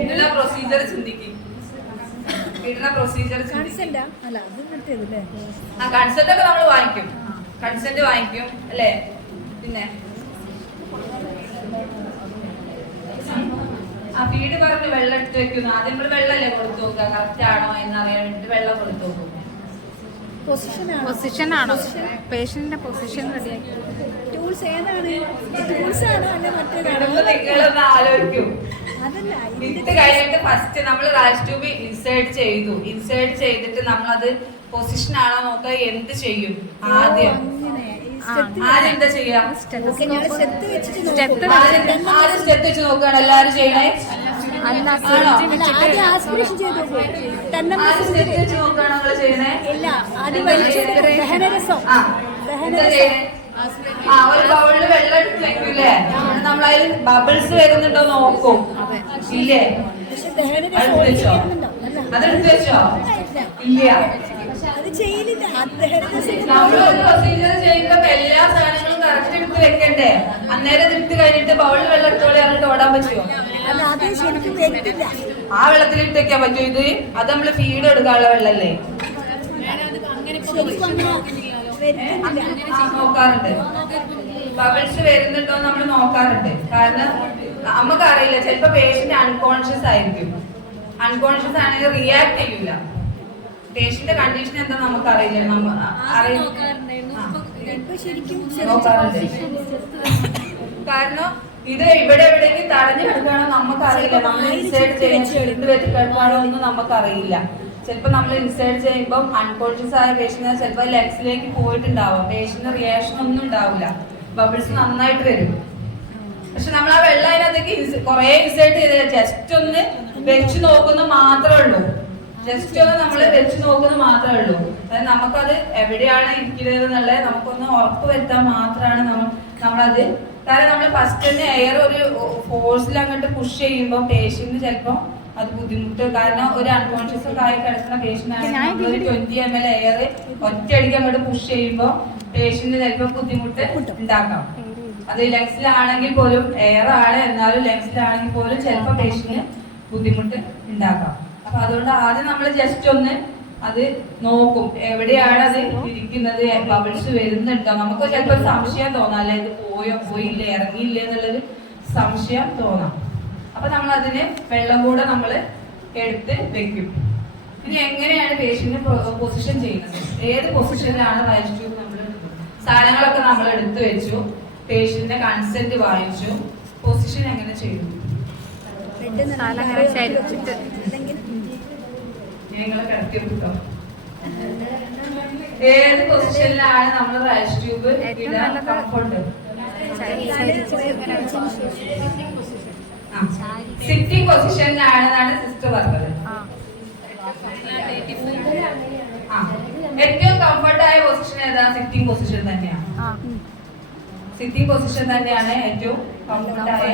ഇടുന്ന പ്രൊസീജിയർ ചിന്തിക്കും, ഇടുന്ന പ്രൊസീജിയർ കൺസെന്റ് ഒക്കെ നമ്മൾ വാങ്ങിക്കും, കൺസെന്റ് വാങ്ങിക്കും അല്ലേ? പിന്നെ ആ ഫീഡ് പറഞ്ഞ് വെള്ളം എടുത്ത് വെക്കുന്നു. ആദ്യം നമ്മൾ വെള്ളമല്ലേ കൊടുത്തു നോക്കുക, കറക്റ്റ് ആണോ എന്നറിയാൻ വേണ്ടിട്ട് വെള്ളം കൊടുത്തു നോക്കും. പൊസിഷൻ ആണോ? പേഷ്യന്റിന്റെ പൊസിഷൻ റെഡിയാക്കി. നിങ്ങളൊന്ന് ആലോചിക്കും. ഇട്ട് കഴിഞ്ഞിട്ട് ഫസ്റ്റ് നമ്മൾ റൈസ് ട്യൂബ് ഇൻസേർട്ട് ചെയ്തു. ഇൻസേർട്ട് ചെയ്തിട്ട് നമ്മളത് പൊസിഷൻ ആണോ നോക്കുക. എന്ത് ചെയ്യും? ആദ്യം എന്താ ചെയ്യാ? സ്റ്റെത്ത് വെച്ച് നോക്കുകയാണ് എല്ലാരും ചെയ്യണേ. ഒരു ബൗളില് വെള്ളം എടുത്ത് വെക്കൂലേ? നമ്മളതിൽ ബബിൾസ് വരുന്നുണ്ടോ നോക്കും. ഇല്ലേ? അതെടുത്ത് വെച്ചോ? ഇല്ല. നമ്മളൊരു പ്രൊസീജിയർ ചെയ്യുമ്പോ എല്ലാ സാധനങ്ങളും കറക്റ്റ് എടുത്ത് വെക്കണ്ടേ? അന്നേരം എടുത്ത് കഴിഞ്ഞിട്ട് ബൗളിൽ വെള്ളം എടുത്തോളി പറഞ്ഞിട്ട് ഓടാൻ പറ്റുമോ? ആ വെള്ളത്തിലിട്ട് വെക്കാൻ പറ്റുമോ ഇത്? അത് നമ്മള് ഫീഡ് എടുക്കാനുള്ള വെള്ളല്ലേ? നോക്കാറുണ്ട്. ബബിൾസ് വരുന്നുണ്ടോ നമ്മൾ നോക്കാറുണ്ട്. കാരണം നമുക്കറിയില്ല, ചിലപ്പോ പേഷ്യന്റ് അൺകോൺഷ്യസ് ആയിരിക്കും. അൺകോൺഷ്യസ് ആണെങ്കിൽ റിയാക്ട് ചെയ്യൂല. പേഷ്യന്റെ കണ്ടീഷൻ എന്താ നമുക്കറിയില്ല. കാരണം ഇത് ഇവിടെ എവിടേക്ക് തടഞ്ഞു കിടക്കുകയാണോ നമുക്കറിയില്ല. നമ്മൾ ഇൻസേർട്ട് ചെയ്ത് വെച്ച് കിടക്കുകയാണോ ഒന്നും നമുക്കറിയില്ല. ചിലപ്പോൾ നമ്മൾ ഇൻസേർട്ട് ചെയ്യുമ്പോൾ അൺകോൺഷ്യസ് ആയ പേഷ്യന്റ് ചിലപ്പോൾ ലെഗ്സിലേക്ക് പോയിട്ടുണ്ടാവും. പേഷ്യന്റ് റിയാക്ഷൻ ഒന്നും ഉണ്ടാവില്ല, ബബിൾസ് നന്നായിട്ട് വരും. പക്ഷെ നമ്മൾ ആ വെള്ളം അതിനകത്തേക്ക് കുറെ ഇൻസേർട്ട് ചെയ്ത് ജസ്റ്റ് ഒന്ന് വെച്ച് നോക്കുന്ന മാത്രമേ ഉള്ളൂ. ജസ്റ്റ് ഒന്ന് നമ്മൾ വെച്ച് നോക്കുന്ന മാത്രമേ ഉള്ളൂ. അതായത് നമുക്കത് എവിടെയാണ് ഇരിക്കുന്നത് എന്നുള്ളത് നമുക്കൊന്ന് ഉറപ്പ് വരുത്താൻ മാത്രമാണ് നമ്മളത്. കാരണം നമ്മൾ ഫസ്റ്റ് തന്നെ എയർ ഒരു ഫോഴ്സിൽ അങ്ങോട്ട് പുഷ് ചെയ്യുമ്പോൾ പേഷ്യന്റ് ചിലപ്പോൾ അത് ബുദ്ധിമുട്ട്. കാരണം ഒരു അൺകോൺഷ്യസ് ഒക്കെ ആയി കിടക്കുന്ന പേഷ്യന്റ് ആണെങ്കിൽ ഒരു 20 ml എയർ ഒറ്റയടിക്ക് അങ്ങോട്ട് പുഷ് ചെയ്യുമ്പോൾ പേഷ്യന്റിന് ചിലപ്പോൾ ബുദ്ധിമുട്ട് ഉണ്ടാക്കാം. അത് ലങ്സിലാണെങ്കിൽ പോലും എയർ ആണ്, എന്നാലും ലങ്സിലാണെങ്കിൽ പോലും ചിലപ്പോൾ പേഷ്യന്റിന് ബുദ്ധിമുട്ട് ഉണ്ടാക്കാം. അപ്പൊ അതുകൊണ്ട് ആദ്യം നമ്മൾ ജസ്റ്റ് ഒന്ന് അത് നോക്കും, എവിടെയാണ് അത് ഇരിക്കുന്നത്, ബബിൾസ് വരുന്നുണ്ടോ. നമുക്ക് ചിലപ്പോൾ സംശയം തോന്നാം, അല്ലെ ഇത് പോയില്ലേ ഇറങ്ങിയില്ലേ എന്നുള്ളൊരു സംശയം തോന്നാം. അപ്പൊ നമ്മൾ അതിന് വെള്ളം കൂടെ നമ്മൾ എടുത്ത് വെക്കും. ഇനി എങ്ങനെയാണ് പേഷ്യന്റ് പൊസിഷൻ ചെയ്യുന്നത്, ഏത് പൊസിഷനിലാണ് റൈസ് ട്യൂബ് നമ്മൾ സാധനങ്ങളൊക്കെ നമ്മൾ എടുത്തു വെച്ചു, പേഷ്യന്റിന്റെ കൺസെന്റ് വായിച്ചു, പൊസിഷൻ എങ്ങനെ ചെയ്യുന്നു? ഞങ്ങൾ കിടത്തി വിട്ടോ. ഏത് പൊസിഷനിലാണ് നമ്മൾ റൈസ് ട്യൂബ് ഇടാൻ കംഫർട്ട്? സിറ്റിംഗ് പൊസിഷനിലാണെന്നാണ് സിസ്റ്റർ പറഞ്ഞത്. ഏറ്റവും കംഫർട്ടായ പൊസിഷൻ ഏതാ? സിറ്റിംഗ് പൊസിഷൻ തന്നെയാണ്. സിറ്റിംഗ് പൊസിഷൻ തന്നെയാണ് ഏറ്റവും കംഫർട്ടായ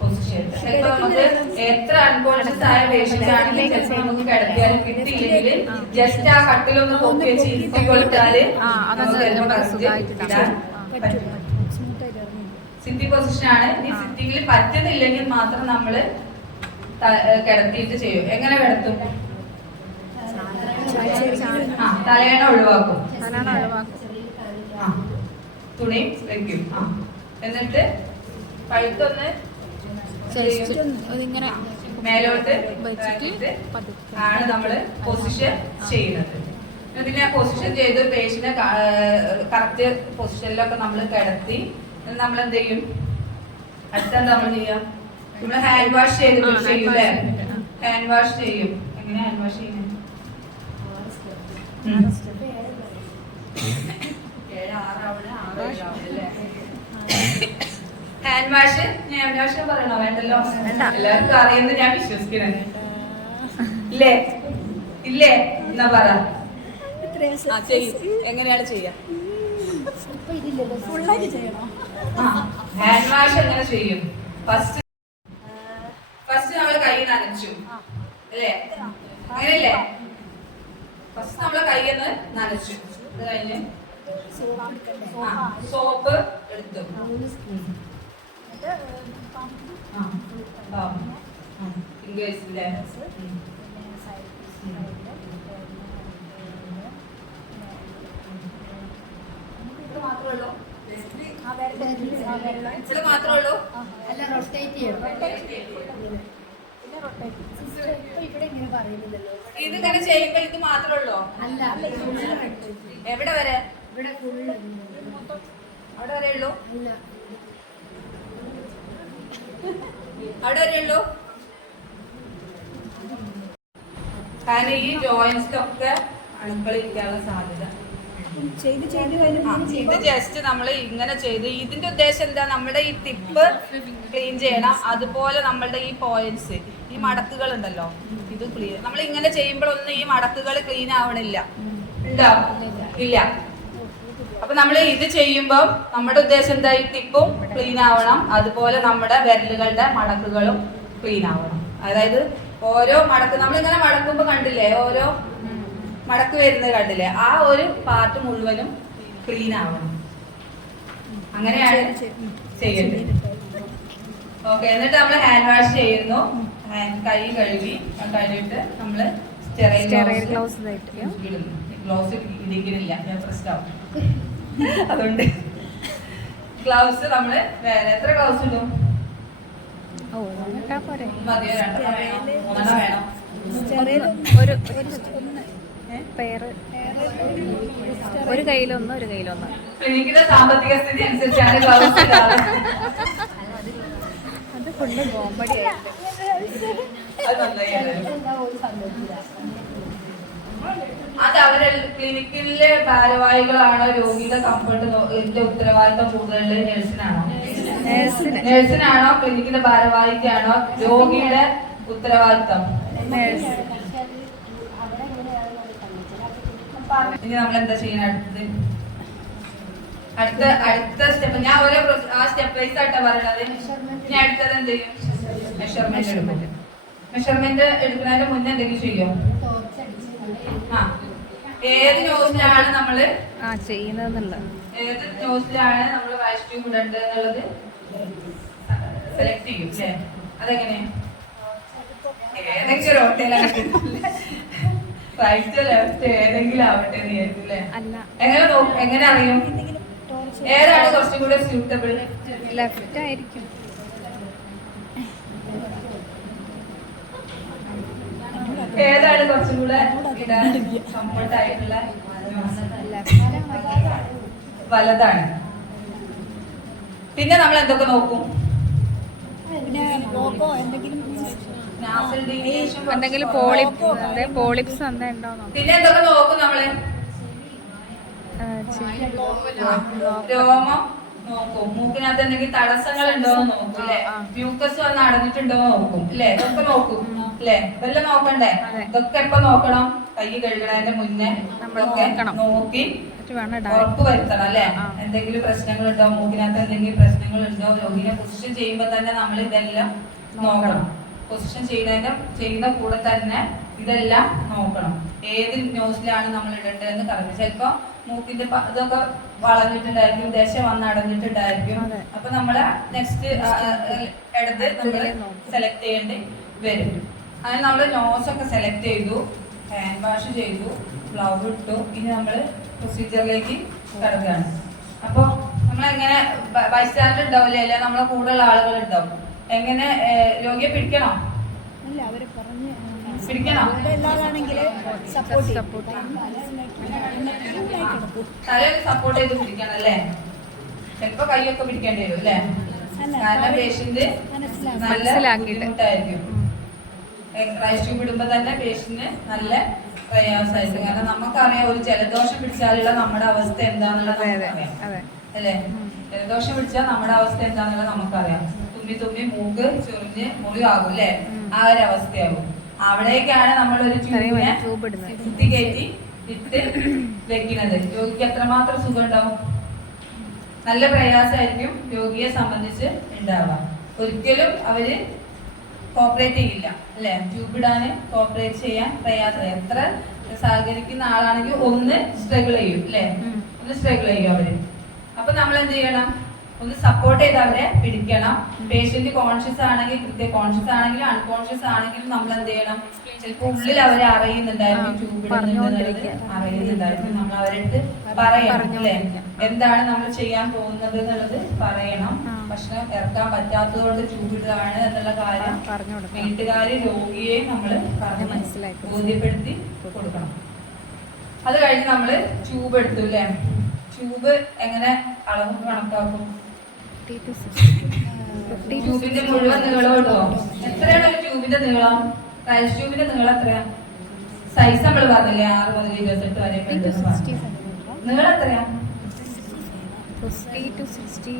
പൊസിഷൻ. ചിലപ്പോൾ നമുക്ക് എത്ര അൺകോൺഷ്യസ് ആയ പേഷ്യന്റ് ആണെങ്കിലും ചിലപ്പോൾ നമുക്ക് കിടത്തിയാലും കിട്ടിയില്ലെങ്കിൽ ജസ്റ്റ് ആ കട്ടിലൊന്ന് പൊക്കി വെച്ച് ഇരുത്തി കൊടുത്താല് സിറ്റിംഗ് പൊസിഷൻ ആണ്. ഈ സിറ്റിംഗിൽ പറ്റുന്നില്ലെങ്കിൽ മാത്രം നമ്മള് കിടത്തിയിട്ട് ചെയ്യും. എങ്ങനെ കിടത്തും? തലയണ ഒഴിവാക്കും, തുണി വെക്കും, എന്നിട്ട് കഴുത്തൊന്ന് മേലോട്ട് വെച്ചിട്ട് ആണ് നമ്മള് പൊസിഷൻ ചെയ്യുന്നത്. പിന്നെ പൊസിഷൻ ചെയ്ത് പേഷ്യന്റിനെ കറക്റ്റ് പൊസിഷനിലൊക്കെ നമ്മൾ കിടത്തി നമ്മൾ എന്ത് ചെയ്യും? അടുത്തെന്താ നമ്മൾ ചെയ്യാം? നമ്മൾ ഹാൻഡ് വാഷ് ചെയ്യൂലേ? ഹാൻഡ് വാഷ് ചെയ്യും. എങ്ങനെ ഹാൻഡ് വാഷ് ചെയ്യുന്നത്? ഹാൻഡ് വാഷ് ഞാൻ പറയണോ? വേണ്ടല്ലോ, എല്ലാവർക്കും അറിയുന്നത് ഞാൻ വിശ്വസിക്കുന്നത്. ഇല്ലേ ഇല്ലേ എന്നാ പറ. എങ്ങനെയാണ് ചെയ്യാ? ഹാൻഡ് വാഷ് എങ്ങനെ ചെയ്യും? ഫസ്റ്റ് നമ്മൾ കൈ നനച്ചു അല്ലേ? അങ്ങനെയല്ലേ? ഫസ്റ്റ് നമ്മളെ കൈന്ന് നനച്ചു, അത് കഴിഞ്ഞ് സോപ്പ് എടുത്തു, ഫിംഗേഴ്സിന്റെ മാത്രമേ ഉള്ളൂ. ഇത് ഇങ്ങനെ ചെയ്യുമ്പോ ഇത് മാത്രമേ ഉള്ളൂ? എവിടെ വരെ? അവിടെ വരെ ഉള്ളൂ? അവിടെ വരെ ഉള്ളൂ? കാരണം ഈ ജോയിന്റ്സിലൊക്കെ അണുക്കളിരിക്കാനുള്ള സാധ്യത. ഇത് ജസ്റ്റ് നമ്മൾ ഇങ്ങനെ ചെയ്ത്, ഇതിന്റെ ഉദ്ദേശം എന്താ? നമ്മുടെ ഈ ടിപ്പ് ക്ലീൻ ചെയ്യണം, അതുപോലെ നമ്മളുടെ ഈ പോയിന്റ്സ്, ഈ മടക്കുകൾ ഉണ്ടല്ലോ, ഇത് ക്ലീൻ. നമ്മൾ ഇങ്ങനെ ചെയ്യുമ്പോഴൊന്നും ഈ മടക്കുകൾ ക്ലീൻ ആവണില്ല, ഇല്ല. അപ്പൊ നമ്മൾ ഇത് ചെയ്യുമ്പോൾ നമ്മുടെ ഉദ്ദേശം എന്താ? ഈ ടിപ്പും ക്ലീൻ ആവണം, അതുപോലെ നമ്മുടെ വിരലുകളുടെ മടക്കുകളും ക്ലീൻ ആവണം. അതായത് ഓരോ മടക്ക് നമ്മളിങ്ങനെ മടക്കുമ്പോ കണ്ടില്ലേ, ഓരോ മടക്ക് വരുന്നത് കണ്ടില്ലേ, ആ ഒരു പാർട്ട് മുഴുവനും ക്ലീൻ ആവണം. അങ്ങനെയാണ് ചെയ്യേണ്ടത്. ഓക്കെ, എന്നിട്ട് നമ്മൾ ഹാൻഡ് വാഷ് ചെയ്യുന്നു, കൈ കഴുകിയിട്ട് നമ്മള് സ്റ്റെറൈൽ ഗ്ലൗസ് ഇടുന്നു. ഗ്ലൗസ് ഇടിക്കുന്നില്ല, ഞാൻ പ്രശ്നമാവും. അതുകൊണ്ട് ഗ്ലൗസ് നമ്മള് വേറെ എത്ര ഗ്ലൗസ് ഇടും? മതിയോ? മൂന്നെണ്ണം വേണം. ഒരു കയ്യിലൊന്ന്, ഒരു കയ്യിലൊന്ന്. ക്ലിനിക്കിന്റെ സാമ്പത്തിക സ്ഥിതി അനുസരിച്ചാണ് ഗ്ലൗസ് ഇടാറ്. അത് കൊണ്ട് കോമഡി ആയിട്ട് അത് അവരെ ക്ലിനിക്കിലെ ഭാരവാഹികളാണോ രോഗിയുടെ കംഫർട്ട് ഉത്തരവാദിത്തം കൂടുതൽ നഴ്സിനാണോ? നഴ്സിനാണോ? ക്ലിനിക്കിന്റെ ഭാരവാഹിക്കാണോ രോഗിയുടെ ഉത്തരവാദിത്തം? ഇനി നമ്മൾ എന്താ ചെയ്യുന്നത്? അടുത്ത സ്റ്റെപ്പ് ഞാൻ ഓരോ ആ സ്റ്റെപ്പ് വൈസ് ആയിട്ടാ പറയണത്. ഇനി അടുത്തത് എന്ത് ചെയ്യും? മെഷർമെന്റ് എടുക്കും. മെഷർമെന്റ് എടുക്കുന്നതിന് മുന്നേ എന്തെങ്കിലും ചെയ്യോ? ആ, ഏത് നോസിലാണ് നമ്മള് ചെയ്യുന്നതെന്നുള്ളത്, ഏത് നോസിലാണ് നമ്മൾ വാഷ് ട്യൂബ് ഇടേണ്ടത് എന്നുള്ളത് സെലക്ട് ചെയ്യും അല്ലേ? അതെങ്ങനെ? ഏതെങ്കിലും റൈറ്റ് ലെഫ്റ്റ് ഏതെങ്കിലും ആവട്ടെ എന്ന് വിചാരിക്കും അല്ലേ? എങ്ങനെ അറിയും ഏതാണ് കുറച്ചും കൂടെ സ്യൂട്ടബിൾ? ലെഫ്റ്റ് ആയിരിക്കും. ഏതാണ് കുറച്ചും കൂടെ ഇടാൻ കംഫർട്ട് ആയിട്ടുള്ള? വലതാണ്. പിന്നെ നമ്മൾ എന്തൊക്കെ നോക്കും? എന്തെങ്കിലും പോളിപ്സ് ഉണ്ടോ? പിന്നെ എന്തൊക്കെ നോക്കും നമ്മള്? രോമം നോക്കും. മൂക്കിനകത്ത് എന്തെങ്കിലും തടസ്സങ്ങൾ ഉണ്ടോ എന്ന് നോക്കും അല്ലെ? മ്യൂക്കസ് വന്ന് അടഞ്ഞിട്ടുണ്ടോ നോക്കും അല്ലെ? ഇതൊക്കെ നോക്കും അല്ലെ? ഇതെല്ലാം നോക്കണ്ടേ? ഇതൊക്കെ എപ്പോ നോക്കണം? കൈ കഴുകണതിന്റെ മുന്നേ നോക്കി ഉറപ്പ് വരുത്തണം അല്ലെ? എന്തെങ്കിലും പ്രശ്നങ്ങൾ ഉണ്ടോ, മൂക്കിനകത്ത് എന്തെങ്കിലും പ്രശ്നങ്ങൾ ഉണ്ടോ? രോഗിനെ പൊസിഷൻ ചെയ്യുമ്പോ തന്നെ നമ്മൾ ഇതെല്ലാം നോക്കണം. പൊസിഷൻ ചെയ്യുന്ന കൂടെ തന്നെ ഇതെല്ലാം നോക്കണം. ഏത് നോസിലാണ് നമ്മൾ ഇടേണ്ടതെന്ന് കറക്റ്റ്. ചിലപ്പോ മൂക്കിന്റെ ഇതൊക്കെ വളഞ്ഞിട്ടുണ്ടായിരിക്കും, ദശ വന്ന് അടഞ്ഞിട്ടുണ്ടായിരിക്കും. അപ്പൊ നമ്മള് നെക്സ്റ്റ് എടുത്ത് നമ്മള് സെലക്ട് ചെയ്യേണ്ടി വരും. അങ്ങനെ നമ്മള് നോസൊക്കെ സെലക്ട് ചെയ്തു, ഹാൻഡ് വാഷ് ചെയ്തു, ഗ്ലൗസ് ഇട്ടു. ഇനി നമ്മള് പ്രൊസീജിയറിലേക്ക് കടക്കുകയാണ്. അപ്പൊ നമ്മളെങ്ങനെ ബൈസ്റ്റാൻഡർ ഉണ്ടാവില്ലേ, അല്ലെ നമ്മളെ കൂടുതലുള്ള ആളുകൾ ഉണ്ടാവും. എങ്ങനെ രോഗിയെ പിടിക്കണോ? പിടിക്കണോ? തലയൊക്കെ സപ്പോർട്ട് ചെയ്ത് പിടിക്കണം അല്ലേ? ചിലപ്പോ കൈയൊക്കെ പിടിക്കേണ്ടി വരും അല്ലേ? കാരണം പേഷ്യന്റ് നല്ല ബുദ്ധിമുട്ടായിരിക്കും. റൈസ് ട്യൂബ് ഇടുമ്പോ തന്നെ പേഷ്യന്റിന് നല്ല പ്രയാസമായിരിക്കും. കാരണം നമുക്കറിയാം ഒരു ജലദോഷം പിടിച്ചാലുള്ള നമ്മുടെ അവസ്ഥ എന്താന്നുള്ളത് നമുക്കറിയാം അല്ലേ? ജലദോഷം പിടിച്ചാൽ നമ്മുടെ അവസ്ഥ എന്താന്നുള്ളത് നമുക്കറിയാം. തുമ്മി മൂക്ക് ചൊറിഞ്ഞ് മുറിവാകും അല്ലെ? ആ ഒരു അവസ്ഥയാകും. അവിടേക്കാണ് നമ്മൾ ഒരു ട്യൂബിനെ കുത്തി കയറ്റി ഇട്ട് വെക്കുന്നത്. രോഗിക്ക് എത്രമാത്രം സുഖം ഉണ്ടാവും? നല്ല പ്രയാസമായിരിക്കും രോഗിയെ സംബന്ധിച്ച് ഉണ്ടാവുക. ഒരിക്കലും അവര് കോപ്പറേറ്റ് ചെയ്യില്ല അല്ലെ? ട്യൂബ് ഇടാന് കോപ്പറേറ്റ് ചെയ്യാൻ പ്രയാസം. എത്ര സഹകരിക്കുന്ന ആളാണെങ്കിൽ ഒന്ന് സ്ട്രഗിൾ ചെയ്യും അല്ലെ? ഒന്ന് സ്ട്രഗിൾ ചെയ്യും അവര്. അപ്പൊ നമ്മൾ എന്ത് ചെയ്യണം? ഒന്ന് സപ്പോർട്ട് ചെയ്ത് അവരെ പിടിക്കണം. പേഷ്യന്റ് കോൺഷ്യസ് ആണെങ്കിൽ കോൺഷ്യസ് ആണെങ്കിലും അൺകോൺഷ്യസ് ആണെങ്കിലും നമ്മൾ എന്ത് ചെയ്യണം? ചിലപ്പോൾ ഉള്ളിൽ അവരെ അറിയുന്നുണ്ടായിരിക്കും, ട്യൂബ് ഇടുന്നുണ്ടെന്നുള്ളത് അറിയുന്നുണ്ടായിരിക്കും. നമ്മൾ അവരുടെ പറയണം അല്ലെ? എന്താണ് നമ്മൾ ചെയ്യാൻ പോകുന്നത് എന്നുള്ളത് പറയണം. ഭക്ഷണം ഇറക്കാൻ പറ്റാത്തതുകൊണ്ട് ട്യൂബ് ഇടുകയാണ് എന്നുള്ള കാര്യം വീട്ടുകാര് രോഗിയെ നമ്മൾ പറഞ്ഞ് മനസ്സിലാക്കി ബോധ്യപ്പെടുത്തി കൊടുക്കണം. അത് കഴിഞ്ഞ് നമ്മള് ട്യൂബ് എടുത്തു അല്ലെ? ട്യൂബ് എങ്ങനെ അളവ് കണക്കാക്കും? ട്യൂബിന്റെ മുഴുവൻ നീളം കിട്ടുമോ? എത്രയാണ് ഒരു ട്യൂബിന്റെ നീളം? റൈസ് ട്യൂബിന്റെ നീളം എത്രയാ? സൈസ് നമ്മൾ പറഞ്ഞില്ലേ 6 മുതൽ 28 വരെ നീളം എത്രയാ? 50 to 60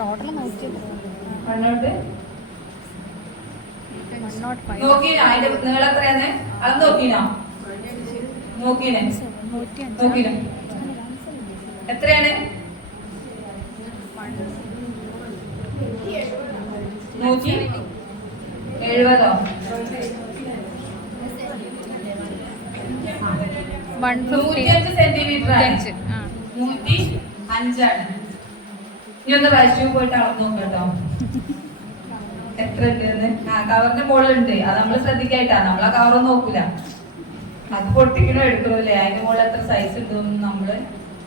ടോട്ടൽ നോക്കീനോ? അതിന്റെ നീളം എത്രയാന്ന് അളന്ന് നോക്കീനോ? നോക്കീനോ എത്രയാണ്? 170 155 സെന്റിമീറ്റർ ആണ്. 105 ആണ്. ഇനി ഒന്ന് റൈസ് പോയിട്ട് അളന്ന് നോക്കട്ടോ എത്ര ഉണ്ടെന്ന്. കവറിന്റെ മുകളിലുണ്ട്, അത് നമ്മൾ ശ്രദ്ധിക്കായിട്ടാ. നമ്മളാ കവർ നോക്കൂല, അത് പൊട്ടിക്കണോ എടുക്കണല്ലേ. അതിന്റെ മുകളിൽ എത്ര സൈസ് ഉണ്ടോന്നും നമ്മള്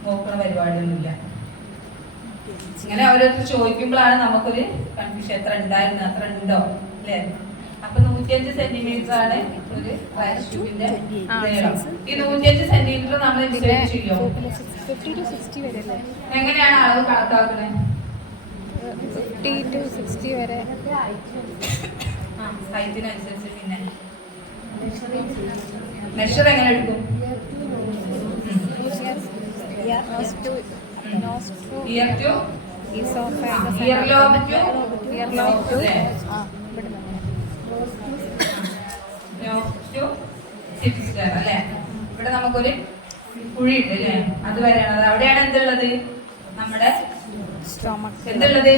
നോക്കണ പരിപാടിയൊന്നുമില്ല. ഇങ്ങനെ ഓരോരുത്തർ ചോദിക്കുമ്പോഴാണ് നമുക്കൊരു കൺഫ്യൂഷൻ. എത്ര ഉണ്ടായിരുന്നു, അത്ര ഉണ്ടോ അല്ലേ? അപ്പൊ 105 സെന്റിമീറ്റർ ആണ് ഒരു റൈസ് ട്യൂബിന്റെ നീളം. ഈ 105 സെന്റിമീറ്റർ നമ്മൾ ഇൻസേർട്ട് ചെയ്യോ? എങ്ങനെയാണ് അളവ് കണക്കാക്കുന്നത്? 50 to 60 വരെ ഹൈറ്റിനനുസരിച്ച്. പിന്നെ മെഷർ എങ്ങനെ എടുക്കും? Ear to ear lobe to xiphisternum അല്ലെ? ഇവിടെ നമുക്കൊരു കുഴിയുണ്ട് അല്ലേ? അത് വരെയാണ്. അത് അവിടെയാണ് എന്തുള്ളത്? നമ്മുടെ സ്റ്റൊമക്ക് എന്തുള്ളത്?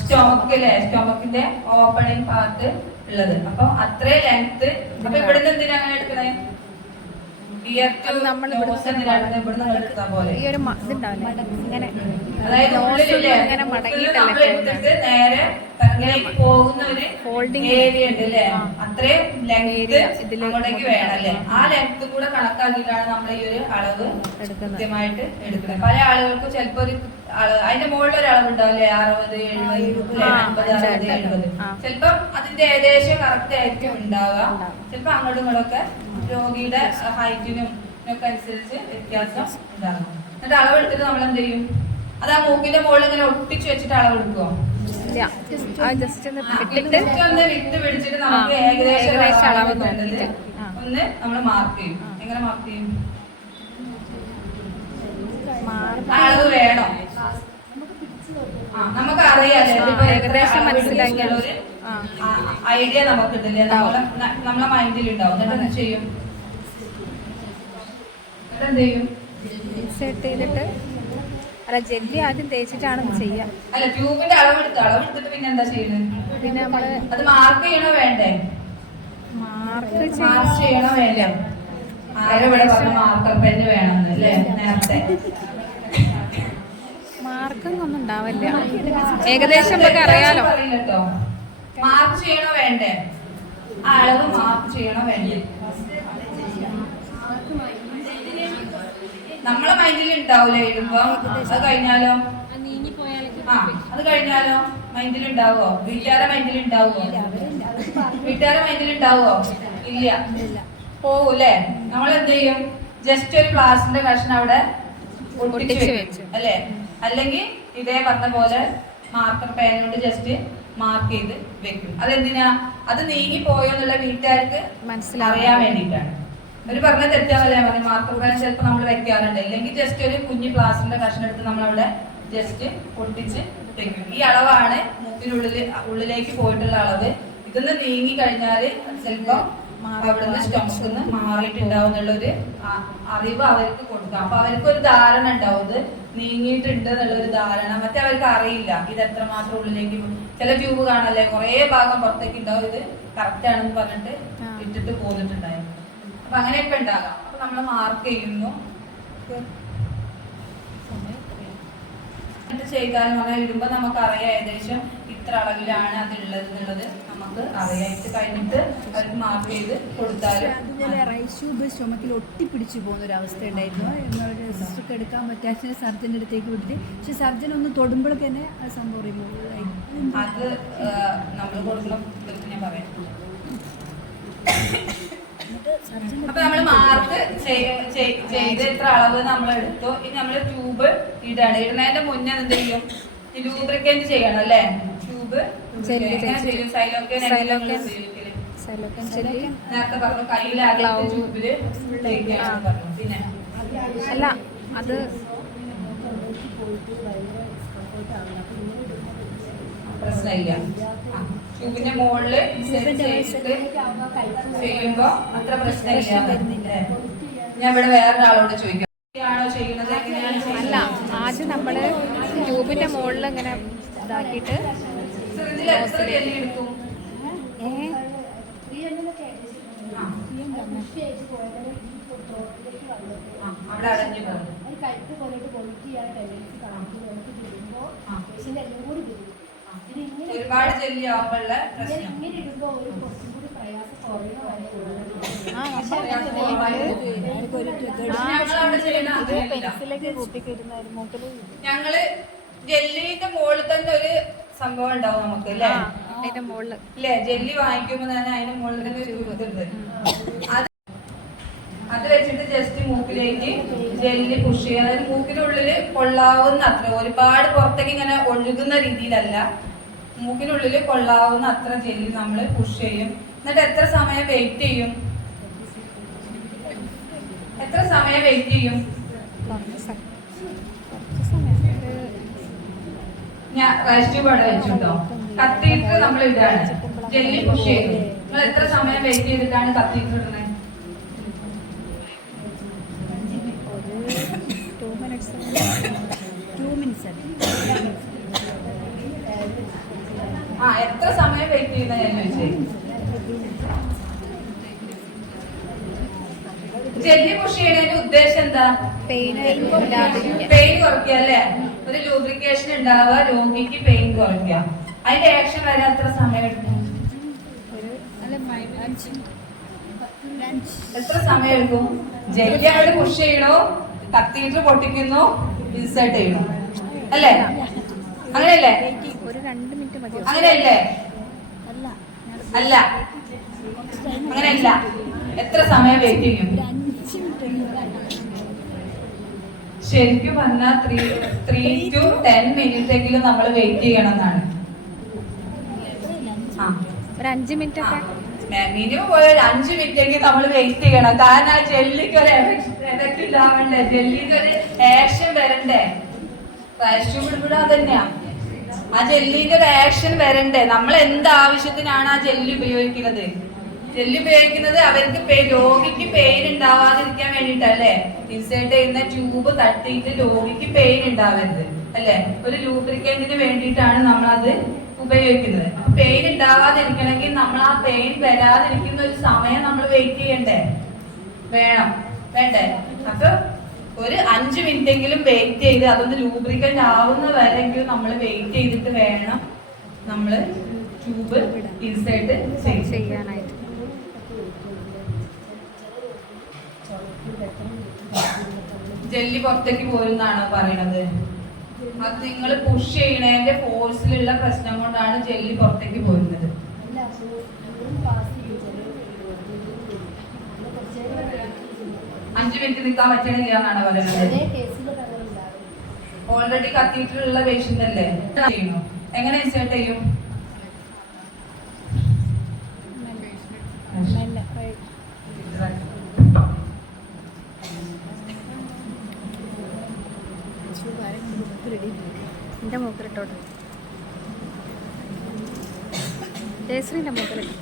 സ്റ്റൊമക്ക് അല്ലേ? സ്റ്റൊമക്കിന്റെ ഓപ്പണിംഗ് പാർട്ട് ഉള്ളത്. അപ്പൊ അത്രയും ലെങ്ത്. അപ്പൊ ഇവിടുന്ന് എന്തിനാ അങ്ങനെ എടുക്കണേ? അത് നമ്മൾ പോലെ ഈ ഒരു ഇതുണ്ടാവില്ലേ ഇങ്ങനെ അതായത് ഉള്ളിലില്ലേ, ഇങ്ങനെ മടങ്ങിയിട്ടല്ലേ നമ്മൾ എടുത്തിട്ട് നേരെ തലയിലേക്ക് പോകുന്ന ഒരു ഫോൾഡിങ് ഏരിയ ഉണ്ട് അല്ലേ? അത്രയും ലെങ്ത് ഇതില് അങ്ങോട്ടേക്ക് വേണം അല്ലേ? ആ ലെങ്ത് കൂടെ കണക്കാക്കിയിട്ടാണ് നമ്മൾ ഈ ഒരു അളവ് കൃത്യമായിട്ട് എടുക്കുന്നത്. പല ആളുകൾക്കും ചിലപ്പോ ഒരു അതിന്റെ മുകളിൽ ഒരു അളവ് ഉണ്ടാവില്ലേ? 60, 70, 50, 60, 70. ചിലപ്പോ അതിന്റെ ഏകദേശം കറക്റ്റ് ആയിരിക്കും ഉണ്ടാവുക. ചിലപ്പോ അങ്ങോട്ടും ഇങ്ങോട്ടൊക്കെ രോഗിയുടെ ഹൈറ്റിനും ഒക്കെ അനുസരിച്ച് വ്യത്യാസം ഉണ്ടാകും. എന്നിട്ട് അളവെടുത്തിട്ട് നമ്മൾ എന്ത് ചെയ്യും? അത് ആ മൂക്കിന്റെ മുകളിൽ ഇങ്ങനെ ഒട്ടിച്ചു വെച്ചിട്ട് അളവെടുക്കുവോ? ജസ്റ്റ് ഒന്ന് വിട്ട് പിടിച്ചിട്ട് നമുക്ക് ഏകദേശം അളവ് വേണ്ടത് ഒന്ന് നമ്മൾ മാർക്ക് ചെയ്യും. എങ്ങനെ മാർക്ക് ചെയ്യും? അളവ് വേണോ? നമുക്ക് അറിയാലേ, ഏകദേശം മനസ്സിലാക്കിയ ഒരു ഐഡിയ നമുക്കുണ്ടല്ലേ? നമ്മളെ മൈൻഡിൽ ഉണ്ടാവും. എന്നിട്ട് എന്ത് ചെയ്യും? എന്ത് ചെയ്യും? ഇൻസേർട്ട് ചെയ്തിട്ട് അല്ല ജെല്ലി ആദ്യം തേച്ചിട്ടാണ് ചെയ്യാം. അല്ല, ട്യൂബിന്റെ അളവെടുത്തിട്ട് പിന്നെ എന്താ ചെയ്യുന്നത്? പിന്നെ നമ്മള് അത് മാർക്ക് ചെയ്യണോ വേണ്ടേ? മാർക്ക് ചെയ്യണോ വേണ്ട? ആരവിടെ പറഞ്ഞ മാർക്കർ പെന്ന് വേണമെന്ന് അല്ലേ നേരത്തെ? മാർക്കൊന്നും ഒന്നും ഉണ്ടാവില്ല. ഏകദേശം നമുക്ക് അറിയാലോ. അറിയില്ലട്ടോ. മാർക്ക് ചെയ്യണോ വേണ്ടേ? ആ അളവ് മാർക്ക് ചെയ്യണോ വേണ്ടേ? നമ്മളെ മൈൻഡിൽ ഉണ്ടാവൂലേ ഇടുമ്പോ? അത് കഴിഞ്ഞാലോ? അത് കഴിഞ്ഞാലോ മൈൻഡിൽ ഉണ്ടാവോ? വീട്ടുകാരെ മൈൻഡിൽ ഉണ്ടാവോ? വീട്ടുകാരെ മൈൻഡിൽ ഉണ്ടാവോ? ഇല്ല, പോവൂലേ? നമ്മൾ എന്ത് ചെയ്യും? ജസ്റ്റ് ഒരു പ്ലാസ്റ്റിന്റെ കഷ്ണം അവിടെ ഒട്ടിച്ചു വെച്ചു അല്ലേ? അല്ലെങ്കിൽ ഇതേ പറഞ്ഞ പോലെ മാർക്കർ പേന കൊണ്ട് ജസ്റ്റ് മാർക്ക് ചെയ്ത് വെക്കും. അതെന്തിനാ? അത് നീങ്ങി പോയോ എന്നുള്ള വീട്ടുകാർക്ക് അറിയാൻ വേണ്ടിയിട്ടാണ്. ഒരു പറഞ്ഞ തെറ്റാന്നല്ലേ പറഞ്ഞു? മാർക്കർ പേന ചിലപ്പോൾ നമ്മൾ വെക്കാറുണ്ട്. അല്ലെങ്കിൽ ജസ്റ്റ് ഒരു കുഞ്ഞു പ്ലാസ്റ്റിന്റെ കഷ്ണം എടുത്ത് നമ്മളവിടെ ജസ്റ്റ് ഒട്ടിച്ച് വെക്കും. ഈ അളവാണ് ഉള്ളിലേക്ക് പോയിട്ടുള്ള അളവ്. ഇതൊന്ന് നീങ്ങി കഴിഞ്ഞാൽ ചിലപ്പോൾ അവിടുന്ന് സ്റ്റൊമക്കിന്ന് മാറിയിട്ടുണ്ടാവും എന്നുള്ളൊരു അറിവ് അവർക്ക് കൊടുക്കാം. അപ്പൊ അവർക്ക് ഒരു ധാരണ ഉണ്ടാവും ഇത് നീങ്ങിയിട്ടുണ്ട് എന്നുള്ളൊരു ധാരണ. മറ്റേ അവർക്ക് അറിയില്ല ഇത് എത്രമാത്രം ഉള്ളിലേക്ക്. ചില ട്യൂബ് കാണല്ലേ കുറെ ഭാഗം പുറത്തേക്ക് ഉണ്ടാവും, ഇത് കറക്റ്റ് ആണെന്ന് പറഞ്ഞിട്ട് ഇട്ടിട്ട് പോന്നിട്ടുണ്ടായിരുന്നു. അപ്പൊ അങ്ങനെയൊക്കെ ഉണ്ടാകാം. അപ്പൊ നമ്മൾ മാർക്ക് ചെയ്യുന്നു. ചെയ്താലും പറഞ്ഞാൽ ഇടുമ്പോ നമുക്ക് അറിയാം ഏകദേശം ഇത്ര അളവിലാണ് അതുള്ളത് എന്നുള്ളത് നമുക്ക് അറിയാം. ഇത് കഴിഞ്ഞിട്ട് അവർക്ക് മാർക്ക് ചെയ്ത് കൊടുത്താലും. അതുപോലെ റൈസ് ട്യൂബ് സ്റ്റൊമക്കിൽ ഒട്ടിപ്പിടിച്ചു പോകുന്ന ഒരു അവസ്ഥ ഉണ്ടായിരുന്നു. എന്നൊരു സിസ്റ്റർക്ക് എടുക്കാൻ പറ്റാത്ത സർജന്റെ അടുത്തേക്ക് വിട്ടിട്ട്, പക്ഷെ സർജൻ ഒന്ന് തൊടുമ്പോഴൊക്കെ തന്നെ അത് സംഭവം റിമൂവ് ആയി. അത് നമ്മൾ കൊടുക്കുന്ന ഞാൻ പറയാം. അപ്പൊ നമ്മൾ മാർക്ക് ചെയ്ത് എത്ര അളവ് നമ്മൾ എടുത്തു. ഇനി നമ്മൾ ട്യൂബ് ഇടുന്നതിന്റെ മുന്നേ എന്ത് ചെയ്യും? ലൂബ്രിക്കന്റ് ചെയ്യണം അല്ലേ? ട്യൂബ് നേരത്തെ പറഞ്ഞു കയ്യിലാകെ ട്യൂബില് പറഞ്ഞു. പിന്നെ അല്ല അത് പ്രശ്നമില്ല. ട്യൂബിന്റെ മുകളില് ചെയ്യുമ്പോ അത്ര പ്രശ്നമില്ല. ഞാൻ ഇവിടെ വേറൊരാളോട് ചോദിക്കാം, ആണോ ചെയ്യുന്നത്? എങ്ങനെയാണ് അല്ല, ആദ്യം നമ്മള് ട്യൂബിന്റെ മുകളിൽ ഇങ്ങനെ ഇതാക്കിയിട്ട് സിറിഞ്ചിൽ എത്ര ജെല്ലി എടുക്കും? അവിടെ അടഞ്ഞു പോകും. ഒരുപാട് ജെല്ലി ആവുമ്പോഴുള്ള പ്രശ്നം. ഞങ്ങള് ജെല്ലിന്റെ മുകളിൽ തന്നെ ഒരു സംഭവം ഉണ്ടാവും നമുക്ക് അല്ലേ? അതിന്റെ മുകളിൽ അല്ലേ? ജെല്ലി വാങ്ങിക്കുമ്പോ തന്നെ അതിന്റെ മുകളിൽ തന്നെ ഒരു ഇതുണ്ട്. അത് വെച്ചിട്ട് ജസ്റ്റ് മൂക്കിലേക്ക് ജെല്ലി പുഷ് ചെയ്യുക. അതായത് മൂക്കിനുള്ളില് കൊള്ളാവുന്ന അത്ര, ഒരുപാട് പുറത്തേക്ക് ഇങ്ങനെ ഒഴുകുന്ന രീതിയിലല്ല, മൂക്കിനുള്ളിൽ കൊള്ളാവുന്ന അത്ര ജെല്ലി നമ്മൾ പുഷ് ചെയ്യും. എന്നിട്ട് എത്ര സമയം വെയിറ്റ് ചെയ്യും? എത്ര സമയം വെയിറ്റ് ചെയ്യും? ഞാൻ റൈസ് ട്യൂബ് അവിടെ വെച്ചിട്ടോ, കത്തീറ്റർ നമ്മൾ ഇതാണ്, ജെല്ലി പുഷ് ചെയ്യും. നിങ്ങൾ എത്ര സമയം വെയിറ്റ് ചെയ്തിട്ടാണ് കത്തീറ്റർ ഇടുന്നത്? 2 2 minutes ആ എത്ര സമയം വെയിറ്റ് ചെയ്യുന്ന ഞാൻ ചോദിച്ചേ. ജെല്ലി പുഷ് ചെയ്യുന്നതിന്റെ ഉദ്ദേശം എന്താ? പെയിൻ പെയിൻ കുറയ്ക്കുക അല്ലേ? ഒരു ലൂബ്രിക്കേഷൻ ഉണ്ടാവുക, രോഗിക്ക് പെയിൻ കുറയ്ക്കുക. അതിന്റെ ആക്ഷൻ വരെ എത്ര സമയം എടുക്കും? എത്ര സമയം എടുക്കും? ജെല്ലി അവിടെ പുഷ് ചെയ്യണോ, കത്തീറ്റർ പൊട്ടിക്കുന്നു, ഇൻസേർട്ട് ചെയ്യണോ, അല്ലേ? അങ്ങനെയല്ലേ? ഒരു 2 മിനിറ്റ് മതി. അങ്ങനെയല്ലേ? അല്ല, അങ്ങനെയല്ല. എത്ര സമയം വെയിറ്റ് ചെയ്യും? ശരിക്കും പറഞ്ഞാൽ 3 to 10 മിനിറ്റ് എങ്കിലും നമ്മൾ വെയിറ്റ് ചെയ്യണം എന്നാണ്. ഒരു 5 മിനിറ്റ് ഒക്കെ മിനിമം പോയ 5 മിനിറ്റ് എങ്കിലും നമ്മൾ വെയിറ്റ് ചെയ്യണം. കാരണം ആ ജെല്ലിക്ക് ഒരു എഫക്ട് ഉണ്ടാവണ്ടേ, ജെല്ലിക്ക് ഒരു ആക്ഷൻ വരണ്ടേ. ഇവിടെ തന്നെയാ, ആ ജെല്ലിന്റെ ഒരു ആക്ഷൻ വരണ്ടേ. നമ്മൾ എന്ത് ആവശ്യത്തിനാണ് ആ ജെല്ലി ഉപയോഗിക്കുന്നത്? ജെല്ലി ഉപയോഗിക്കുന്നത് അവർക്ക് രോഗിക്ക് പെയിൻ ഉണ്ടാവാതിരിക്കാൻ വേണ്ടിട്ടല്ലേ? ഇൻസേർട്ട് ചെയ്യുന്ന ട്യൂബ് തട്ടിയിട്ട് രോഗിക്ക് പെയിൻ ഉണ്ടാവരുത് അല്ലേ? ഒരു ലൂബ്രിക്കന്റിന് വേണ്ടിയിട്ടാണ് നമ്മളത് ഉപയോഗിക്കുന്നത്. അപ്പൊ പെയിൻ ഉണ്ടാവാതിരിക്കണമെങ്കിൽ നമ്മൾ ആ പെയിൻ വരാതിരിക്കുന്ന ഒരു സമയം നമ്മൾ വെയിറ്റ് ചെയ്യണ്ടേ? വേണ്ടേ? അപ്പൊ ഒരു 5 മിനിറ്റ് എങ്കിലും വെയിറ്റ് ചെയ്ത് അതൊന്ന് ലൂബ്രിക്കന്റ് ആവുന്ന വരെങ്കിലും നമ്മൾ വെയിറ്റ് ചെയ്തിട്ട് വേണം നമ്മൾ ട്യൂബ് ഇൻസേർട്ട് ചെയ്യാനായിട്ട്. ജെല്ലി പുറത്തേക്ക് പോരുന്നാണോ പറയണത്? അത് നിങ്ങൾ പുഷ് ചെയ്യണതിന്റെ ഫോഴ്സിലുള്ള പ്രശ്നം കൊണ്ടാണ് ജെല്ലി പുറത്തേക്ക് പോരുന്നത്. 5 മിനിറ്റ് നിൽക്കാൻ പറ്റണില്ല എന്നാണ് പറയുന്നത്. ഓൾറെഡി കത്തീറ്ററുള്ള പേഷ്യന്റ് അല്ലേ? ചെയ്യണോ? എങ്ങനെ ഇൻസേർട്ട് ചെയ്യും? എന്റെ മൂക്കിലിട്ടോട്ടെ, ജയശ്രീന്റെ മൂക്കിലിട്ടു.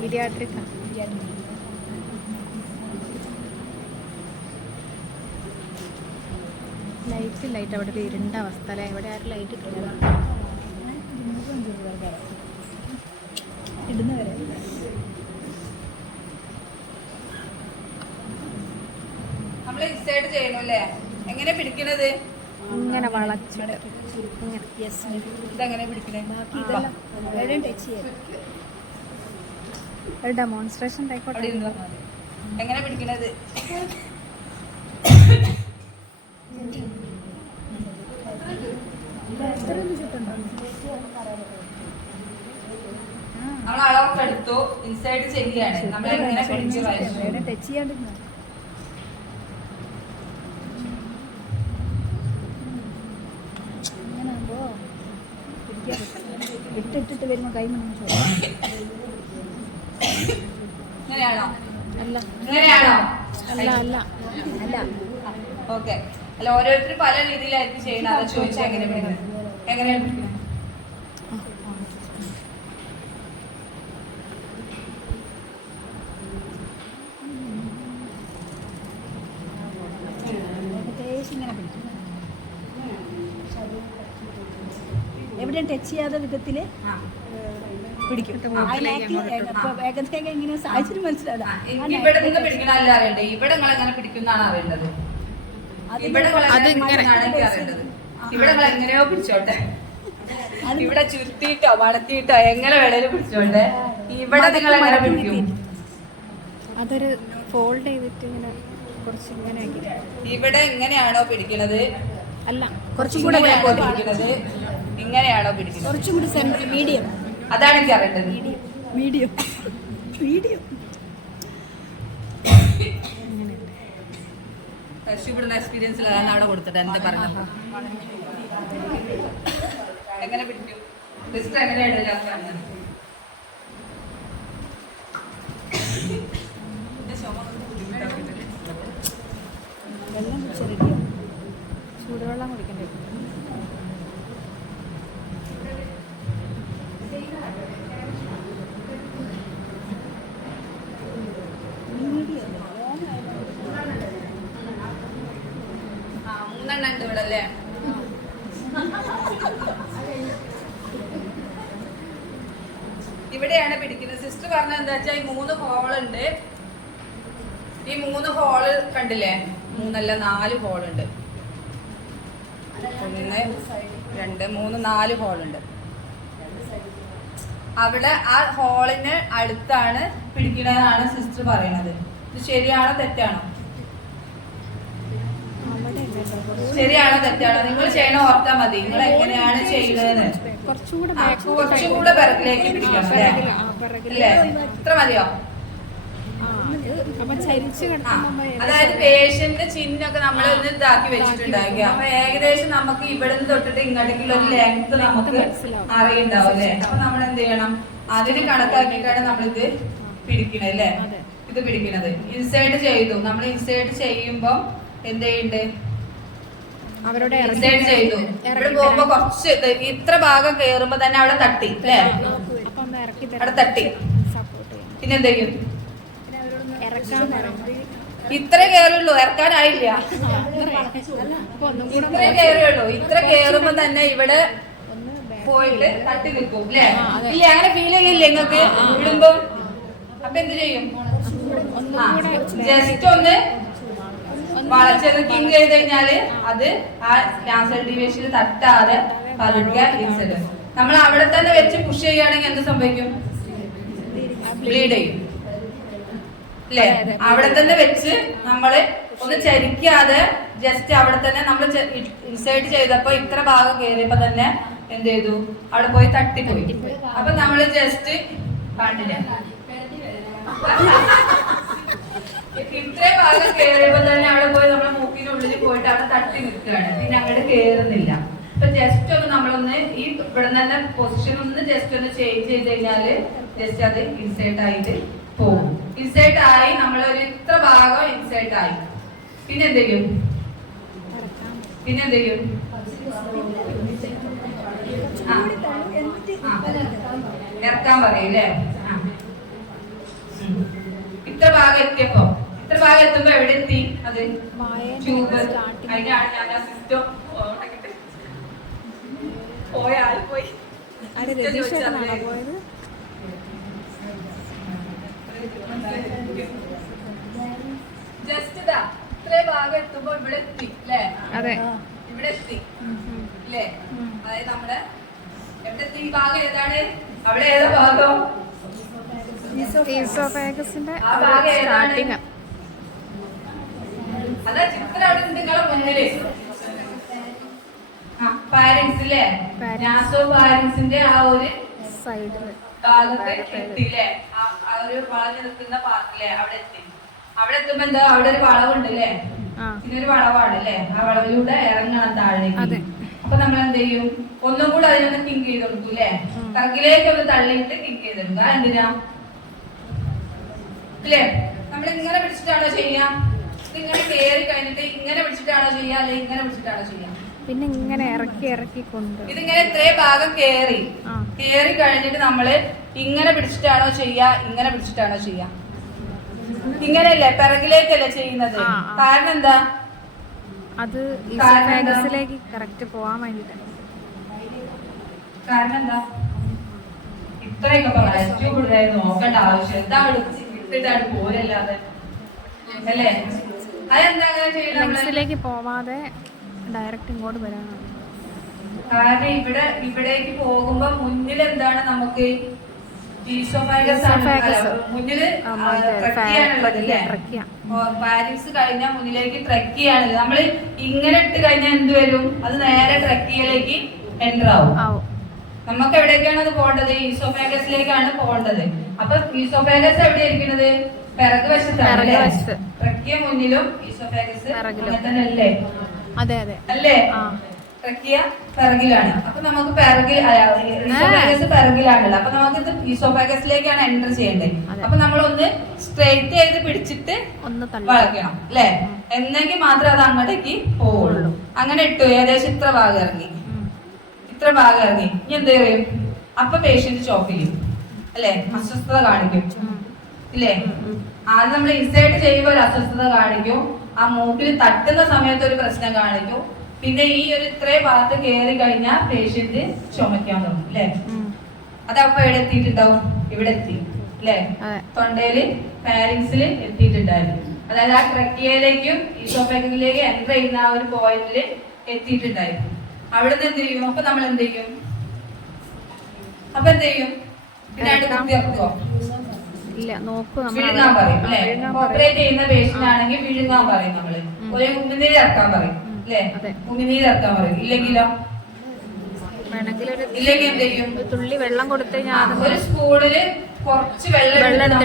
പീഡിയാട്രിക് ലൈറ്റ് അവിടെ ഒരു ഇരുണ്ട അവസ്ഥ അല്ലേ? ഇവിടെ ആരും ലൈറ്റ് ഇടുന്നവരെ നമ്മൾ ഇൻസേർട്ട് ചെയ്യണല്ലേ? എങ്ങനെ പിടിക്കണത്? ഇങ്ങനെ വളച്ചിട്ട് ഇതെങ്ങനെ പിടിക്കണേ? ഒരു ഡെമോൺസ്ട്രേഷൻ ആയിക്കോട്ടെ. എങ്ങനെ പിടിക്കണത്? നമ്മൾ അളവൊക്കെ എടുത്തു, ഇൻസേർട്ട് ചെയ്യുകയാണ്. നമ്മൾ എങ്ങനെ ടച്ച് ചെയ്യാണ്ട് ഇട്ടിട്ട് വരുമ്പോ കൈ ഇങ്ങനെയാണോ? അല്ല ഇങ്ങനെയാണോ? അല്ല അല്ല അല്ല ഓക്കെ. അല്ല, ഓരോരുത്തരും പല രീതിയിലായിരിക്കും ചെയ്യണം. അത് ചോദിച്ചാൽ എങ്ങനെ പിടിക്കുന്നത്? എങ്ങനെ പിടിക്കുന്നത്? എവിടെയും ടച്ച് ചെയ്യാത്ത വിധത്തില് പിടിക്കും. വേഗത്തേക്ക് എങ്ങനെ സാഹചര്യം മനസ്സിലാവില്ല. ഇവിടെ നിന്ന് പിടിക്കണല്ല അറിയണ്ടേ, ഇവിടെ നിങ്ങൾ എങ്ങനെ പിടിക്കുന്നതാണ് അറിയേണ്ടത്. ഇവിടെ അറിയേണ്ടത് ഇവിടെ നിങ്ങൾ എങ്ങനെയോ പിടിച്ചോട്ടെ, ഇവിടെ ചുരുട്ടിയിട്ടോ മടത്തിയിട്ടോ എങ്ങനെ വേണേലും പിടിച്ചോട്ടെ. ഇവിടെ നിങ്ങൾ എങ്ങനെ പിടിക്കും? അതൊരു ഫോൾഡ് ചെയ്തിട്ട് ഇങ്ങനെ കുറച്ച് ഇങ്ങനെ ഇവിടെ എങ്ങനെയാണോ പിടിക്കണത്? അല്ല, കുറച്ചും കൂടെ പിടിക്കണത് ഇങ്ങനെയാണോ പിടിക്കുന്നത്? കുറച്ചും കൂടി സെൻട്രൽ മീഡിയം. അതാണ് എനിക്ക് അറിയേണ്ടത്. മീഡിയം ഇവിടുന്ന് എക്സ്പീരിയൻസിലാണ് അവിടെ കൊടുത്തിട്ട് എന്താ പറഞ്ഞത്? എങ്ങനെ പിടിക്കും? ലിസ്റ്റ് എങ്ങനെയാണ്? വെള്ളം കുടിച്ച് റെഡിയോ ചൂടുവെള്ളം കുടിക്കണ്ടേ? മീഡിയം ഇവിടെയാണ് പിടിക്കുന്നത്. സിസ്റ്റർ പറഞ്ഞത് എന്താ വെച്ചാൽ ഈ 3 ഹോളുണ്ട്. ഈ 3 ഹോള് കണ്ടില്ലേ? 3 അല്ല 4 ഹോളുണ്ട്. 1 2 3 4 ഹോളുണ്ട്. അവിടെ ആ ഹോളിന് അടുത്താണ് പിടിക്കണതാണ് സിസ്റ്റർ പറയുന്നത്. ഇത് ശരിയാണോ തെറ്റാണോ? ശരിയാണോ തെറ്റാണോ? നിങ്ങൾ ചെയ്യണ ഓർത്താ മതി. നിങ്ങൾ എങ്ങനെയാണ് ചെയ്യുന്നതെന്ന്. കുറച്ചും കൂടെ പിറകിലേക്ക് പിടിക്കണം അല്ലേ? ഇത്ര മതിയോ? അതായത് പേഷ്യന്റ് ചിഹ്നൊക്കെ നമ്മൾ ഒന്ന് ഇതാക്കി വെച്ചിട്ടുണ്ടായിരിക്കും. അപ്പൊ ഏകദേശം നമുക്ക് ഇവിടെ നിന്ന് തൊട്ടിട്ട് ഇങ്ങോട്ടേക്കുള്ള ഒരു ലെങ്ത് നമുക്ക് അറിയുണ്ടാവും അല്ലേ? അപ്പൊ നമ്മൾ എന്ത് ചെയ്യണം? അതിന് കണക്കാക്കിയിട്ടാണ് നമ്മളിത് പിടിക്കണത് അല്ലേ? ഇത് പിടിക്കണത്. ഇൻസേർട്ട് ചെയ്തു. നമ്മൾ ഇൻസേർട്ട് ചെയ്യുമ്പോ എന്ത് ചെയ്യുന്നുണ്ട്? അവരുടെ ഇൻസേർട്ട് ചെയ്തു. ഇവിടെ പോകുമ്പോ കുറച്ച് ഇത്ര ഭാഗം കേറുമ്പോ തന്നെ അവിടെ തട്ടി അല്ലേ? അവിടെ തട്ടി. പിന്നെന്ത് ചെയ്യും? ഇത്രേ കേറുള്ളൂ, ഇറക്കാനായില്ല. ഇത്രേ കേറുള്ളൂ. ഇത്ര കേറുമ്പോ തന്നെ ഇവിടെ പോയിട്ട് തട്ടി നിൽക്കും അല്ലേ? ഇല്ല, അങ്ങനെ ഫീൽ ചെയ്യില്ലേ നിങ്ങൾക്ക് ഇടുമ്പോ? അപ്പൊ എന്ത് ചെയ്യും? ജസ്റ്റ് ഒന്ന് വളച്ചത് കിങ് ചെയ്ത് കഴിഞ്ഞാല് അത് ആ നാസൽ ഡീവിയേഷനിൽ തട്ടാതെ പതുക്കെ ഇൻസെന്റ്. നമ്മൾ അവിടെ തന്നെ വെച്ച് പുഷ് ചെയ്യുകയാണെങ്കിൽ എന്ത് സംഭവിക്കും? ബ്ലീഡ് ചെയ്യും അല്ലേ? അവിടെ തന്നെ വെച്ച് നമ്മള് ഒന്ന് ചരിക്കാതെ ജസ്റ്റ് അവിടെ തന്നെ നമ്മൾ ഇൻസേർട്ട് ചെയ്തപ്പോ ഇത്ര ഭാഗം കയറിയപ്പോ തന്നെ എന്ത് ചെയ്തു? അവിടെ പോയി തട്ടിപ്പോയി. അപ്പൊ നമ്മള് ജസ്റ്റ് കണ്ടില്ല, ഇത്രയും ഭാഗം കയറിയപ്പോ തന്നെ അവിടെ പോയി നമ്മുടെ മൂക്കിനുള്ളിൽ പോയിട്ട് അവിടെ തട്ടി നിൽക്കുകയാണ്. പിന്നെ അങ്ങോട്ട് കേറുന്നില്ല. അപ്പൊ ജസ്റ്റ് ഒന്ന് നമ്മളൊന്ന് ഈ ഇവിടെ തന്നെ പൊസിഷൻ ഒന്ന് ജസ്റ്റ് ഒന്ന് ചേഞ്ച് ചെയ്ത് കഴിഞ്ഞാല് ജസ്റ്റ് അത് ഇൻസേർട്ട് ആയിട്ട് പോകും. ഇൻസേർട്ട് ആയി നമ്മളൊരു ഇത്ര ഭാഗം ഇൻസേർട്ട് ആയി. പിന്നെ എന്ത് ചെയ്യും? ഇറക്കാൻ പറയൂല്ലേ? ഇത്ര ഭാഗം എത്തിയപ്പോ, ഇത്ര ഭാഗം എത്തുമ്പോ എവിടെ എത്തി? അത് ട്യൂബ്. അതിനാണ് ഞാൻ ആ സിസ്റ്റം പോയ ആൾ പോയി ജസ്റ്റ് ഇതാ ഇത്ര ഭാഗം എത്തുമ്പോ ഇവിടെ എത്തി അല്ലേ? അതെ, ഇവിടെ എത്തി അല്ലേ? അതായത് നമ്മുടെ എവിടെ എത്തി? ഈ ഭാഗം ഏതാണ്? അവിടെ ഏതാ ഭാഗം? ഈസോഫേഗസിന്റെ ആ ഭാഗം ഏതാണ്? സ്റ്റാർട്ടിങ്. അതാ ചിത്രം അവിടെ നിങ്ങളെ മുന്നില് പാരൻസ് അല്ലേ? നാസോ പാരൻസിന്റെ ആ ഒരു സൈഡില് ഭാഗത്ത് എത്തില്ലേ? ആ ഒരു വളഞ്ഞു നിൽക്കുന്ന പാർട്ടില്ലേ? അവിടെ എത്തി. അവിടെ എത്തുമ്പോ എന്താ? അവിടെ ഒരു വളവുണ്ട് അല്ലേ? ഇതിനൊരു വളവാണ് അല്ലേ? ആ വളവിലൂടെ ഇറങ്ങണം താഴേക്ക്. അപ്പൊ നമ്മൾ എന്ത് ചെയ്യും? ഒന്നും കൂടെ അതിനൊന്ന് കിങ്ക് ചെയ്ത് കൊടുക്കും അല്ലേ? തറക്കിലേക്ക് ഒന്ന് തള്ളിയിട്ട് കിങ്ക് ചെയ്തെടുക്കുക. എന്തിനാ അല്ലേ? നമ്മൾ ഇങ്ങനെ പിടിച്ചിട്ടാണോ ചെയ്യാ? ഇങ്ങനെ കയറി കഴിഞ്ഞിട്ട് ഇങ്ങനെ പിടിച്ചിട്ടാണോ ചെയ്യാ, അല്ലെ ഇങ്ങനെ പിടിച്ചിട്ടാണോ ചെയ്യാ? പിന്നെ ഇങ്ങനെ ഇറക്കി കൊണ്ട് ഇതിങ്ങനെ ഇത്രയും ഭാഗം കേറി കഴിഞ്ഞിട്ട് നമ്മള് ഇങ്ങനെ പിടിച്ചിട്ടാണോ ചെയ്യാ, ഇങ്ങനെ പിടിച്ചിട്ടാണോ ചെയ്യാ? ഇങ്ങനെയല്ലേ, പിറകിലേക്കല്ലേ ചെയ്യുന്നത്. കാരണം എന്താ? അത് ഈസോഫേഗസിലേക്ക് കറക്റ്റ് പോവാൻ വേണ്ടിട്ട്. കാരണം എന്താ? ഇത്രയൊക്കെ നോക്കേണ്ട ആവശ്യം എന്താ? ഇട്ടിട്ടാണ് പോരല്ലാതെ അല്ലേ? അതെന്താ അങ്ങനെ ലങ്സിലേക്ക് പോവാതെ ഡയറക്റ്റ് ഇങ്ങോട്ട് വരാനാണ്. കാരണം ഇവിടേക്ക് പോകുമ്പോ മുന്നിൽ എന്താണ്? നമുക്ക് മുന്നില് പാരീസ് കഴിഞ്ഞാൽ മുന്നിലേക്ക് ട്രക്ക് ചെയ്യാനുള്ളത്. നമ്മള് ഇങ്ങനെ ഇട്ട് കഴിഞ്ഞാൽ എന്ത് വരും? അത് നേരെ ട്രക്കിയിലേക്ക് എൻ്റർ ആവും. നമുക്ക് എവിടേക്കാണ് അത് പോകേണ്ടത്? ഈസോഫാഗസിലേക്കാണ് പോകേണ്ടത്. അപ്പൊ ഈസോഫാഗസ് എവിടെ ഇരിക്കുന്നത്? പിറകു വശത്താണ്. ട്രക്കിയ മുന്നിലും ഈസോഫാഗസ് തന്നെ അല്ലേ? അതെ അതെ അല്ലേ? ട്രക്കിയ പിറകിലാണ്. അപ്പൊ നമുക്ക് ഈസോഫാഗസ് പിറകിലാണല്ലോ. അപ്പൊ നമുക്ക് ഇത് ഈസോഫാഗസിലേക്കാണ് എൻ്റർ ചെയ്യേണ്ടത്. അപ്പൊ നമ്മളൊന്ന് സ്ട്രെയിറ്റ് ചെയ്ത് പിടിച്ചിട്ട് ഒന്ന് വളയ്ക്കണം അല്ലേ? എന്നെങ്കിൽ മാത്രമേ അത് അങ്ങോട്ടേക്ക് പോവുള്ളൂ. അങ്ങനെ ഇട്ടു. ഏകദേശം ഇത്ര ഭാഗം ഇറങ്ങി. ഇനി എന്ത് ചെയ്യും? അപ്പൊ പേഷ്യന്റ് ചോക്ക് ചെയ്യും അല്ലെ? അസ്വസ്ഥത കാണിക്കും ഇല്ലേ? ആദ്യം നമ്മൾ ഇൻസേർട്ട് ചെയ്യുമ്പോൾ ഒരു അസ്വസ്ഥത കാണിക്കും. ആ മൂക്കിൽ തട്ടുന്ന സമയത്ത് ഒരു പ്രശ്നം കാണിക്കും. പിന്നെ ഈ ഒരു ഇത്രയും ഭാഗത്ത് കയറി കഴിഞ്ഞാൽ പേഷ്യന്റ് ചുമക്കാൻ തുടങ്ങും അല്ലെ. അതപ്പോ എവിടെ എത്തിയിട്ടുണ്ടാവും? ഇവിടെ എത്തി അല്ലെ. തൊണ്ടയില് ഫാരിങ്സിൽ എത്തിയിട്ടുണ്ടായിരുന്നു. അതായത് ആ ട്രക്കിയയിലേക്കും ഈസോഫേഗസിലേക്കും എൻ്റർ ചെയ്യുന്ന ആ ഒരു പോയിന്റില് എത്തിയിട്ടുണ്ടായിരുന്നു. അവിടെ നിന്ന് എന്ത് ചെയ്യും? അപ്പൊ നമ്മൾ എന്ത് ചെയ്യും? അപ്പൊ എന്ത് ചെയ്യും? പിന്നെ കുത്തി ഇറക്കുവോ? വിഴുങ്ങാൻ പറയും അല്ലെ. ഓപ്പറേറ്റ് ചെയ്യുന്ന പേഷ്യന്റ് ആണെങ്കിൽ വിഴുങ്ങാൻ പറയും നമ്മള്. ഒരു ഉമിനീര് ഇറക്കാൻ പറയും അല്ലെ. ഉമിനീര് ഇറക്കാൻ പറയും. ഇല്ലെങ്കിലോ? ഇല്ലെങ്കിൽ എന്ത് ചെയ്യും? തുള്ളി വെള്ളം കൊടുത്തു കഴിഞ്ഞാൽ ഒരു സ്പൂണില് കുറച്ച് വെള്ളം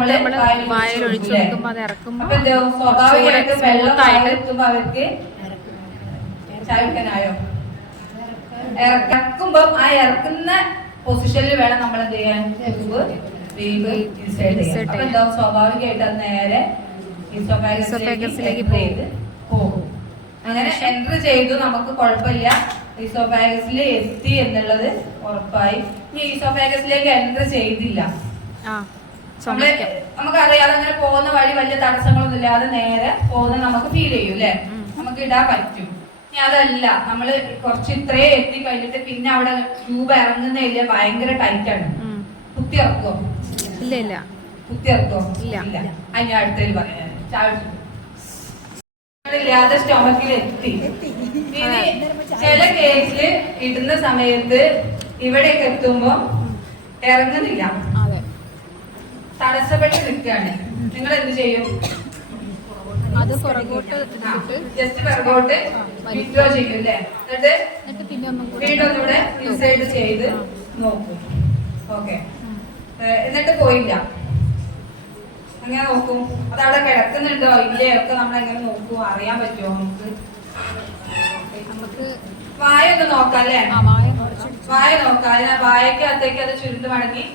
വായിൽ ഒഴിച്ചു കൊടുക്കുമ്പോ അത് ഇറക്കുമ്പോ അപ്പൊ എന്താവും? സ്വാഭാവികമായിട്ടും വെള്ളം വായിലെത്തുമ്പോ അവർക്ക് ചായക്കാനായോ? ഇറക്കുമ്പോ ആ ഇറക്കുന്ന പൊസിഷനിൽ വേണം നമ്മൾ എന്ത് ചെയ്യാൻ? അപ്പൊ എന്താവും? സ്വാഭാവികമായിട്ട് അത് നേരെ ഈസോഫാഗസിലേക്ക് പോകും. അങ്ങനെ എൻ്റർ ചെയ്തു, നമുക്ക് കുഴപ്പമില്ല, ഈസോഫാഗസിൽ എത്തി എന്നുള്ളത് ഉറപ്പായി. ഇനി ഈസോഫാഗസിലേക്ക് എൻ്റർ ചെയ്തില്ല, നമുക്കറിയാതെ അങ്ങനെ പോകുന്ന വഴി വലിയ തടസ്സങ്ങളൊന്നും ഇല്ലാതെ നേരെ പോകുന്ന നമുക്ക് ഫീൽ ചെയ്യും അല്ലെ. നമുക്ക് ഇടാൻ പറ്റും. ഇനി അതല്ല, നമ്മള് കുറച്ച് ഇത്രയും എത്തി കഴിഞ്ഞിട്ട് പിന്നെ അവിടെ ട്യൂബ് ഇറങ്ങുന്ന ഏരിയ ഭയങ്കര ടൈറ്റ് ആണ്, കുത്തി ഇറക്കുമോ? ഇല്ല. കുത്തി ഇറക്കുമോ? ഇല്ല. അതിന് അടുത്തതിൽ പറയാൻ ഇല്ലാതെ സ്റ്റൊമക്കിൽ എത്തി. ഇനി ചില കേസില് ഇടുന്ന സമയത്ത് ഇവിടെയൊക്കെ എത്തുമ്പോ ഇറങ്ങുന്നില്ല, തടസ്സപ്പെട്ട് നിൽക്കുകയാണ്. നിങ്ങൾ എന്ത് ചെയ്യും? അത് പുറകോട്ട് ജസ്റ്റ് പുറകോട്ട് വിഡ്രോ ചെയ്യും അല്ലേ. എന്നിട്ട് വീണ്ടും ഒന്നുകൂടെ ഇൻസൈഡ് ചെയ്ത് നോക്കും. ഓക്കെ, എന്നിട്ട് പോയില്ല, അങ്ങനെ നോക്കും. അത് അവിടെ കിടക്കുന്നുണ്ടോ ഇല്ലേ ഒക്കെ നമ്മൾ എങ്ങനെ നോക്കും? അറിയാൻ പറ്റുമോ നമുക്ക്? വായ ഒന്ന് നോക്കാം അല്ലേ. വായ നോക്കാം. വായക്കകത്തേക്ക് അത് ചുരുണ്ട് മടങ്ങി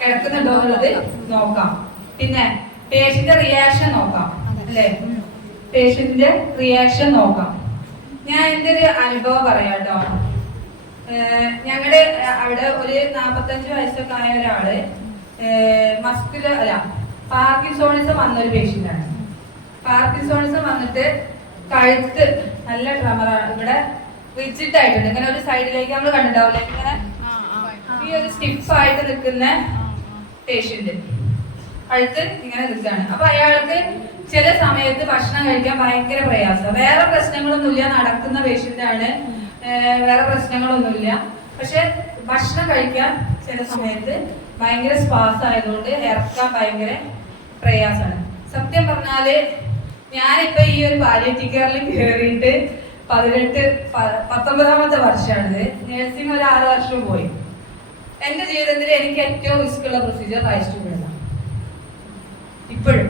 കിടക്കുന്നുണ്ടോ എന്നുള്ളത് നോക്കാം. പിന്നെ പേഷ്യന്റെ റിയാക്ഷൻ നോക്കാം അല്ലേ. പേഷ്യന്റെ റിയാക്ഷൻ നോക്കാം. ഞാൻ എന്റെ ഒരു അനുഭവം പറയാം കേട്ടോ. ഞങ്ങളുടെ അവിടെ ഒരു 45 വയസ്സൊക്കെ ആയ ഒരാള് മസ്കുലർ അല്ല പാർക്കിൻസോണിസം വന്നൊരു പേഷ്യന്റ് ആണ്. പാർക്കിൻസോണിസം വന്നിട്ട് കഴുത്ത് നല്ല ട്രമറാണ്, ഇവിടെ റിജിഡ് ആയിട്ടുണ്ട്. ഇങ്ങനെ ഒരു സൈഡിലേക്ക് നമ്മൾ കണ്ടിട്ടാവില്ലേ, ഇങ്ങനെ ഈ ഒരു സ്റ്റിഫായിട്ട് നിൽക്കുന്ന പേഷ്യന്റ്, കഴുത്ത് ഇങ്ങനെ നിൽക്കുകയാണ്. അപ്പൊ അയാൾക്ക് ചില സമയത്ത് ഭക്ഷണം കഴിക്കാൻ ഭയങ്കര പ്രയാസം. വേറെ പ്രശ്നങ്ങളൊന്നുമില്ല, നടക്കുന്ന പേഷ്യന്റ് ആണ്, വേറെ പ്രശ്നങ്ങളൊന്നുമില്ല. പക്ഷെ ഭക്ഷണം കഴിക്കാൻ ചില സമയത്ത് ഭയങ്കര സ്പാസ് ആയതുകൊണ്ട് ഇറക്കാൻ ഭയങ്കര പ്രയാസമാണ്. സത്യം പറഞ്ഞാല് ഞാനിപ്പോ ഈ ഒരു പാലിയേറ്റീവ് കെയറിൽ കയറിയിട്ട് 19-ാമത്തെ വർഷമാണിത്. നഴ്സിംഗ് ഒരു 6 വർഷം പോയി. എന്റെ ജീവിതത്തിൽ എനിക്ക് ഏറ്റവും റിസ്ക് ഉള്ള പ്രൊസീജിയർ റൈസ് ട്യൂബ് ഇടണം. ഇപ്പോഴും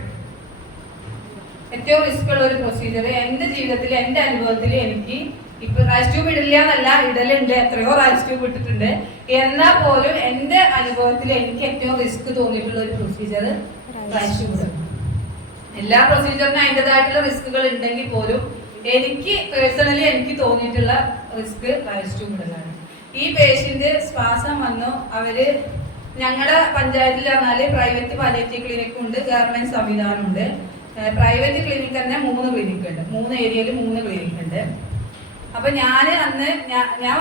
ഏറ്റവും റിസ്ക് ഉള്ള ഒരു പ്രൊസീജിയർ എന്റെ ജീവിതത്തിൽ, എന്റെ അനുഭവത്തിൽ എനിക്ക് ഇപ്പൊ റൈസ് ട്യൂബ് ഇടില്ല എന്നല്ല, ഇടലുണ്ട്, എത്രയോ റൈസ് ട്യൂബ് ഇട്ടിട്ടുണ്ട്. എന്നാൽ പോലും എന്റെ അനുഭവത്തിൽ എനിക്ക് ഏറ്റവും റിസ്ക് തോന്നിയിട്ടുള്ള ഒരു പ്രൊസീജിയർ റൈസ് ട്യൂബ്. എല്ലാ പ്രൊസീജിയറിനും അതിൻ്റെതായിട്ടുള്ള റിസ്കുകൾ ഉണ്ടെങ്കിൽ പോലും എനിക്ക് പേഴ്സണലി എനിക്ക് തോന്നിയിട്ടുള്ള റിസ്ക് റൈസ് ട്യൂബ് ഇടലാണ്. ഈ പേഷ്യന്റ് ശ്വാസം വന്നു. അവര് ഞങ്ങളുടെ പഞ്ചായത്തിൽ പറഞ്ഞാല് പ്രൈവറ്റ് പാലിയേറ്റീവ് ക്ലിനിക് ഉണ്ട്, ഗവൺമെന്റ് സംവിധാനം ഉണ്ട്. പ്രൈവറ്റ് ക്ലിനിക് തന്നെ 3 ക്ലിനിക് ഉണ്ട്, 3 ഏരിയയിൽ 3 ക്ലിനിക് ഉണ്ട്. അപ്പൊ ഞാൻ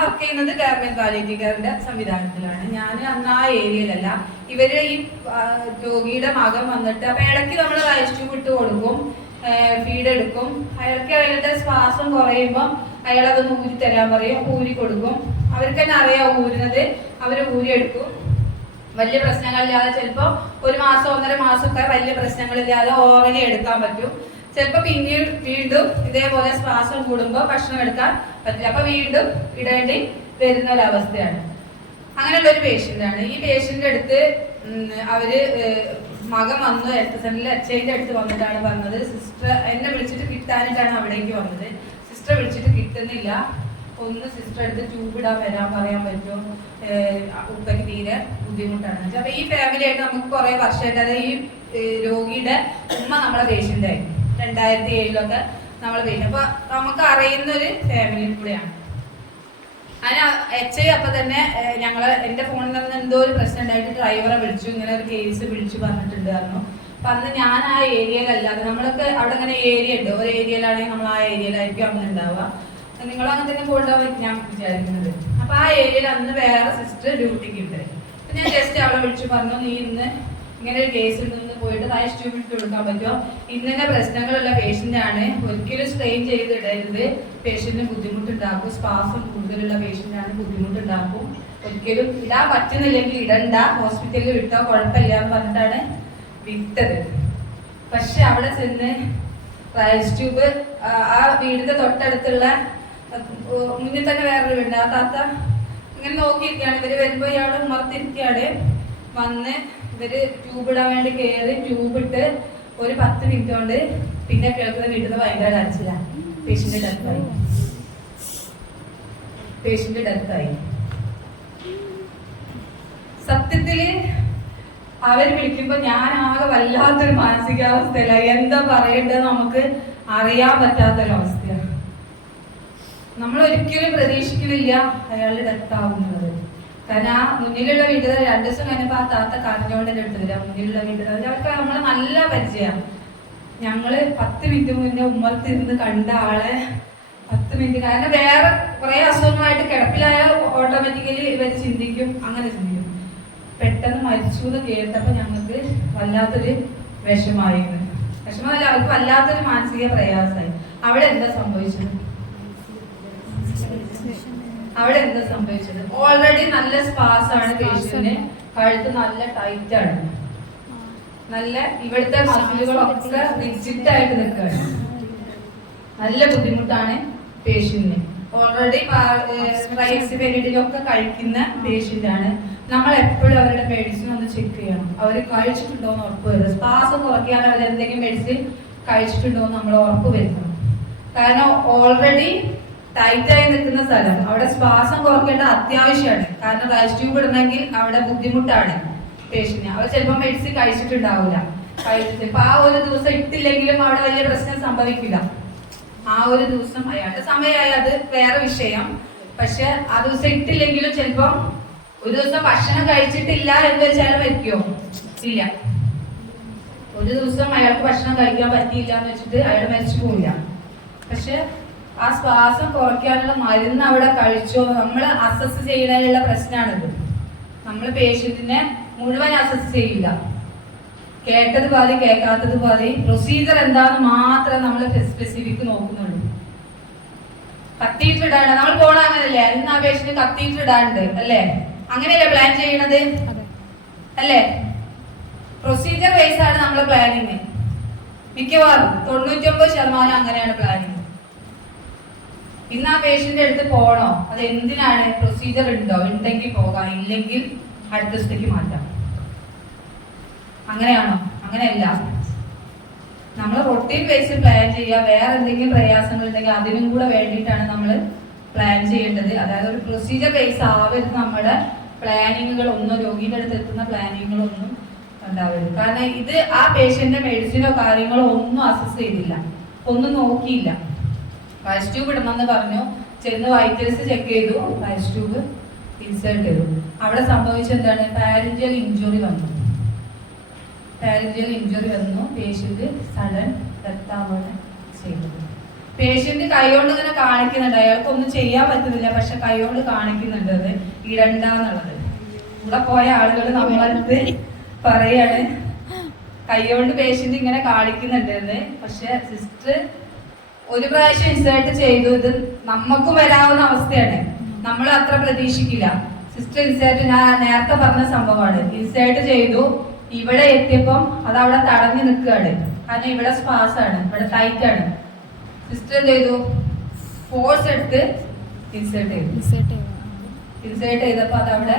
വർക്ക് ചെയ്യുന്നത് ഗവൺമെന്റ് പാലിയേറ്റീവ് കെയറിന്റെ സംവിധാനത്തിലാണ്. ഞാൻ അന്ന് ആ ഏരിയയിലല്ല. ഇവര് ഈ രോഗിയുടെ മകൻ വന്നിട്ട് അപ്പൊ ഇടയ്ക്ക് നമ്മൾ റൈസ് ട്യൂബ് ഇട്ട് കൊടുക്കും, ഫീഡ് എടുക്കും. അയാൾക്ക് അയാളുടെ ശ്വാസം കുറയുമ്പോൾ അയാളതൊന്ന് ഊരി തരാൻ പറയും, ഊരി കൊടുക്കും. അവർക്ക് തന്നെ അറിയാം ഊരുന്നത്, അവര് ഊരിയെടുക്കും. വലിയ പ്രശ്നങ്ങളില്ലാതെ ചിലപ്പോൾ 1 മാസം 1.5 മാസമൊക്കെ വലിയ പ്രശ്നങ്ങളില്ലാതെ ഓറലി എടുക്കാൻ പറ്റും. ചിലപ്പോൾ പിന്നീട് വീണ്ടും ഇതേപോലെ ശ്വാസം കൂടുമ്പോൾ ഭക്ഷണം എടുക്കാൻ പറ്റില്ല, അപ്പൊ വീണ്ടും ഇടേണ്ടി വരുന്ന ഒരവസ്ഥയാണ്. അങ്ങനെയുള്ള ഒരു പേഷ്യന്റാണ്. ഈ പേഷ്യന്റിന്റെ അടുത്ത് അവര് മകൻ വന്നു, ഹെൽത്ത് സെന്ററിൽ അച്ഛൻ്റെ അടുത്ത് വന്നിട്ടാണ് പറഞ്ഞത്, സിസ്റ്റർ എന്നെ വിളിച്ചിട്ട് കിട്ടാനിട്ടാണ് അവിടേക്ക് വന്നത്. സിസ്റ്റർ വിളിച്ചിട്ട് കിട്ടുന്നില്ല, ഒന്ന് സിസ്റ്റർ അടുത്ത് ട്യൂബ് ഇടാൻ വരാൻ പറയാൻ പറ്റുമോ, ഉപ്പയ്ക്ക് തീരെ ബുദ്ധിമുട്ടാണ്. അപ്പൊ ഈ ഫാമിലി ആയിട്ട് നമുക്ക് കുറെ വർഷമായിട്ട്, അതായത് ഈ രോഗിയുടെ ഉമ്മ നമ്മളെ പേഷ്യന്റ് ആയിരുന്നു 2007 നമ്മളെ പേഷ്യന്റ്. അപ്പൊ നമുക്ക് അറിയുന്ന ഒരു ഫാമിലി കൂടെയാണ്. അതിന് HI അപ്പൊ തന്നെ എന്റെ ഫോണിൽ നിന്ന് എന്തോ ഒരു പ്രശ്നം ഉണ്ടായിട്ട് ഡ്രൈവറെ വിളിച്ചു, ഇങ്ങനെ ഒരു കേസ് വിളിച്ചു പറഞ്ഞിട്ടുണ്ടായിരുന്നു. അപ്പൊ അന്ന് ഞാൻ ആ ഏരിയയിലല്ലാതെ, നമ്മളൊക്കെ അവിടെ ഇങ്ങനെ ഏരിയ ഉണ്ട്, ഒരു ഏരിയയിലാണെങ്കിൽ നമ്മൾ ആ ഏരിയയിലായിരിക്കും അങ്ങനെ ഉണ്ടാവുക. നിങ്ങളും അങ്ങനെ തന്നെ പോകണ്ടാവും ഞാൻ വിചാരിക്കുന്നത്. അപ്പൊ ആ ഏരിയയിൽ അന്ന് വേറെ സിസ്റ്റർ ഡ്യൂട്ടിക്ക് ഉണ്ട്. അപ്പൊ ഞാൻ ജസ്റ്റ് അവളെ വിളിച്ചു പറഞ്ഞു, നീ ഇന്ന് ഇങ്ങനെ ഒരു കേസിൽ നിന്ന് പോയിട്ട് റൈസ് ട്യൂബ് ഇട്ട് കൊടുക്കാൻ പറ്റുമോ, ഇന്നെ പ്രശ്നങ്ങളുള്ള പേഷ്യന്റ് ആണ്, ഒരിക്കലും സ്ട്രെയിൻ ചെയ്ത് ഇടരുത്, പേഷ്യന്റിന് ബുദ്ധിമുട്ടുണ്ടാക്കും, സ്പാസം കൂടുതലുള്ള പേഷ്യന്റ് ആണ്, ബുദ്ധിമുട്ടുണ്ടാക്കും, ഒരിക്കലും ഇടാൻ പറ്റുന്നില്ലെങ്കിൽ ഇടണ്ട, ഹോസ്പിറ്റലിൽ വിട്ടോ കുഴപ്പമില്ല എന്ന് പറഞ്ഞിട്ടാണ് വിട്ടത്. പക്ഷെ അവിടെ ചെന്ന് റൈസ് ട്യൂബ് ആ വീടിന്റെ തൊട്ടടുത്തുള്ള മുന്നിൽ തന്നെ വേറൊരു വീട്, ആ താത്ത ഇങ്ങനെ നോക്കിയിരിക്കുകയാണ്. ഇവര് വരുമ്പോ ഇയാള് ഉമ്മർത്തിരിക്കുകയാണ്. വന്ന് ഇവര് ട്യൂബ് ഇടാൻ വേണ്ടി കയറി ട്യൂബ് ഇട്ട് ഒരു 10 മിനിറ്റ് കൊണ്ട് പിന്നെ കേൾക്കുന്ന വീട്ടിൽ നിന്ന് ഭയങ്കര കരച്ചില്ല. പേഷ്യന്റ് ഡെത്തായി. സത്യത്തില് അവര് വിളിക്കുമ്പോ ഞാൻ ആകെ വല്ലാത്തൊരു മാനസികാവസ്ഥയില. എന്താ പറയേണ്ടത് നമുക്ക് അറിയാൻ പറ്റാത്തൊരവസ്ഥയാണ്. നമ്മൾ ഒരിക്കലും പ്രതീക്ഷിക്കുന്നില്ല അയാളുടെ ഡെത്ത് ആവുന്നത്. കാരണം ആ മുന്നിലുള്ള വീട്ടുകാർ 2 ദിവസം കഴിഞ്ഞപ്പോ ആ താത്ത കരഞ്ഞോണ്ട് എൻ്റെ അടുത്ത് വരാം. മുന്നിലുള്ള വീട്ടുകാർ അവർക്ക് നമ്മളെ നല്ല പരിചയമാണ്. ഞങ്ങള് 10 മിനിറ്റ് മുന്നേ ഉമ്മർത്തിരുന്ന് കണ്ട ആളെ 10 മിനിറ്റ്, കാരണം വേറെ കുറെ അസുഖങ്ങളായിട്ട് കിടപ്പിലായ ഓട്ടോമാറ്റിക്കലി ഇവർ ചിന്തിക്കും, അങ്ങനെ ചിന്തിക്കും. പെട്ടെന്ന് മരിച്ചു എന്ന് കേട്ടപ്പോ ഞങ്ങൾക്ക് വല്ലാത്തൊരു വിഷമമായിരുന്നു. വിഷമമല്ല, അവർക്ക് വല്ലാത്തൊരു മാനസിക പ്രയാസമായി. അവിടെ എന്താ സംഭവിച്ചത്? ഓൾറെഡി നല്ല സ്പാസ് ആണ് പേഷ്യന്റിന്, കഴുത്ത് നല്ല ടൈറ്റ് ആണ്, നല്ല ഇവിടുത്തെ മസിലുകളൊക്കെ റിജിഡ് ആയിട്ട് നിൽക്കുകയാണ്, നല്ല ബുദ്ധിമുട്ടാണ് പേഷ്യന്റിന്. ഓൾറെഡി പീരീഡിലൊക്കെ കഴിക്കുന്ന പേഷ്യന്റ് ആണ്. നമ്മൾ എപ്പോഴും അവരുടെ മെഡിസിൻ ഒന്ന് ചെക്ക് ചെയ്യണം. അവർ കഴിച്ചിട്ടുണ്ടോ എന്ന് ഉറപ്പ് വരുന്നത്. സ്പാസം കുറയ്ക്കാൻ അവർ എന്തെങ്കിലും മെഡിസിൻ കഴിച്ചിട്ടുണ്ടോ എന്ന് നമ്മൾ ഉറപ്പ് വരുത്തണം. കാരണം ഓൾറെഡി ടൈറ്റായി നിൽക്കുന്ന സ്ഥലം, അവിടെ ശ്വാസം കുറയ്ക്കേണ്ട അത്യാവശ്യമാണ്. കാരണം റൈസ് ട്യൂബ് ഇടണമെങ്കിൽ അവിടെ ബുദ്ധിമുട്ടാണ് പേഷ്യന്റിന്. അവർ ചിലപ്പോൾ മെഡിസിൻ കഴിച്ചിട്ടുണ്ടാവില്ല. ഇപ്പൊ ആ ഒരു ദിവസം ഇട്ടില്ലെങ്കിലും അവിടെ വലിയ പ്രശ്നം സംഭവിക്കില്ല. ആ ഒരു ദിവസം അയാളുടെ സമയമായി, അത് വേറെ വിഷയം. പക്ഷെ ആ ദിവസം ഇട്ടില്ലെങ്കിലും ചിലപ്പം ഒരു ദിവസം ഭക്ഷണം കഴിച്ചിട്ടില്ല എന്ന് വെച്ചാൽ മരിക്കുമോ? ഇല്ല. ഒരു ദിവസം അയാൾക്ക് ഭക്ഷണം കഴിക്കാൻ പറ്റിയില്ല എന്ന് വെച്ചിട്ട് അയാൾ മരിച്ചു പോവില്ല. പക്ഷെ ആ ശ്വാസം കുറയ്ക്കാനുള്ള മരുന്ന് അവിടെ കഴിച്ചോ നമ്മൾ അസസ് ചെയ്യുന്നതിനുള്ള പ്രശ്നമാണിത്. നമ്മൾ പേഷ്യന്റിനെ മുഴുവൻ അസസ് ചെയ്യില്ല. കേട്ടത് പാതി കേൾക്കാത്തത് പാതി. പ്രൊസീജിയർ എന്താന്ന് മാത്രം നമ്മൾ സ്പെസിഫിക് നോക്കുന്നുള്ളൂ. കത്തീറ്റർ ഇടാണ്ട് നമ്മൾ പോണ അങ്ങനല്ലേ, ഇന്ന് ആ പേഷ്യന്റ് കത്തീറ്റർ ഇടാണ്ട് അല്ലേ, അങ്ങനെയല്ലേ പ്ലാൻ ചെയ്യണത് അല്ലേ? പ്രൊസീജിയർ വൈസ് ആണ് നമ്മളെ പ്ലാനിങ്. മിക്കവാറും 99% അങ്ങനെയാണ് പ്ലാനിങ്. ഇന്ന് ആ പേഷ്യന്റ് അടുത്ത് പോണോ, അത് എന്തിനാണ്, പ്രൊസീജിയർ ഉണ്ടോ, ഉണ്ടെങ്കിൽ പോകാം, ഇല്ലെങ്കിൽ അടുത്ത ദിവസത്തേക്ക് മാറ്റാം. അങ്ങനെയാണോ? അങ്ങനെയല്ല. നമ്മൾ റൊട്ടീൻ ബേസിൽ പ്ലാൻ ചെയ്യുക. വേറെ എന്തെങ്കിലും പ്രയാസങ്ങൾ ഉണ്ടെങ്കിൽ അതിനും കൂടെ വേണ്ടിയിട്ടാണ് നമ്മൾ പ്ലാൻ ചെയ്യേണ്ടത്. അതായത് ഒരു പ്രൊസീജിയർ ബേസ് ആവരുത് നമ്മുടെ പ്ലാനിങ്ങുകളൊന്നും, രോഗിയുടെ അടുത്ത് എത്തുന്ന പ്ലാനിങ്ങുകളൊന്നും ഉണ്ടാവരുത്. കാരണം ഇത് ആ പേഷ്യന്റിന്റെ മെഡിസിനോ കാര്യങ്ങളോ ഒന്നും അസസ് ചെയ്തില്ല, ഒന്നും നോക്കിയില്ല. റൈസ് ട്യൂബ് ഇടണമെന്ന് പറഞ്ഞു, ചെന്ന് വൈറ്റൽസ് ചെക്ക് ചെയ്തു, റൈസ് ട്യൂബ് ഇൻസേർട്ട് ചെയ്തു. അവിടെ സംഭവിച്ചെന്താണ്? പാരൻജിയൽ ഇഞ്ചുറി വന്നു. പേഷ്യന്റ് സഡൻ ഡെത്ത് ആവുകയാണ് ചെയ്തത്. പേഷ്യന്റ് കൈകൊണ്ട് ഇങ്ങനെ കാണിക്കുന്നുണ്ട്, അയാൾക്ക് ഒന്നും ചെയ്യാൻ പറ്റുന്നില്ല, പക്ഷെ കൈകൊണ്ട് കാണിക്കുന്നുണ്ട് അത് ഇടണ്ടെന്നുള്ളത്. കൂടെ പോയ ആളുകൾ നമ്മളടുത്ത് പറയാണ് കൈകൊണ്ട് പേഷ്യന്റ് ഇങ്ങനെ കാണിക്കുന്നുണ്ടെന്ന്. പക്ഷെ സിസ്റ്റർ ഒരു പ്രാവശ്യം ഇൻസേർട്ട് ചെയ്തു. ഇത് നമുക്കും വരാവുന്ന അവസ്ഥയാണ്, നമ്മൾ അത്ര പ്രതീക്ഷിക്കില്ല. സിസ്റ്റർ ഇൻസേർട്ട്, ഞാൻ നേരത്തെ പറഞ്ഞ സംഭവമാണ്, ഇൻസേർട്ട് ചെയ്തു. ഇവിടെ എത്തിയപ്പം അത് അവിടെ തടഞ്ഞു നിൽക്കുകയാണ്. കാരണം ഇവിടെ സ്പാസാണ്, ഇവിടെ ടൈറ്റ് ആണ്. സിസ്റ്റർ എന്ത് ചെയ്തു? ഫോഴ്സ് എടുത്ത് ഇൻസേർട്ട് ചെയ്തപ്പോ അത് അവിടെ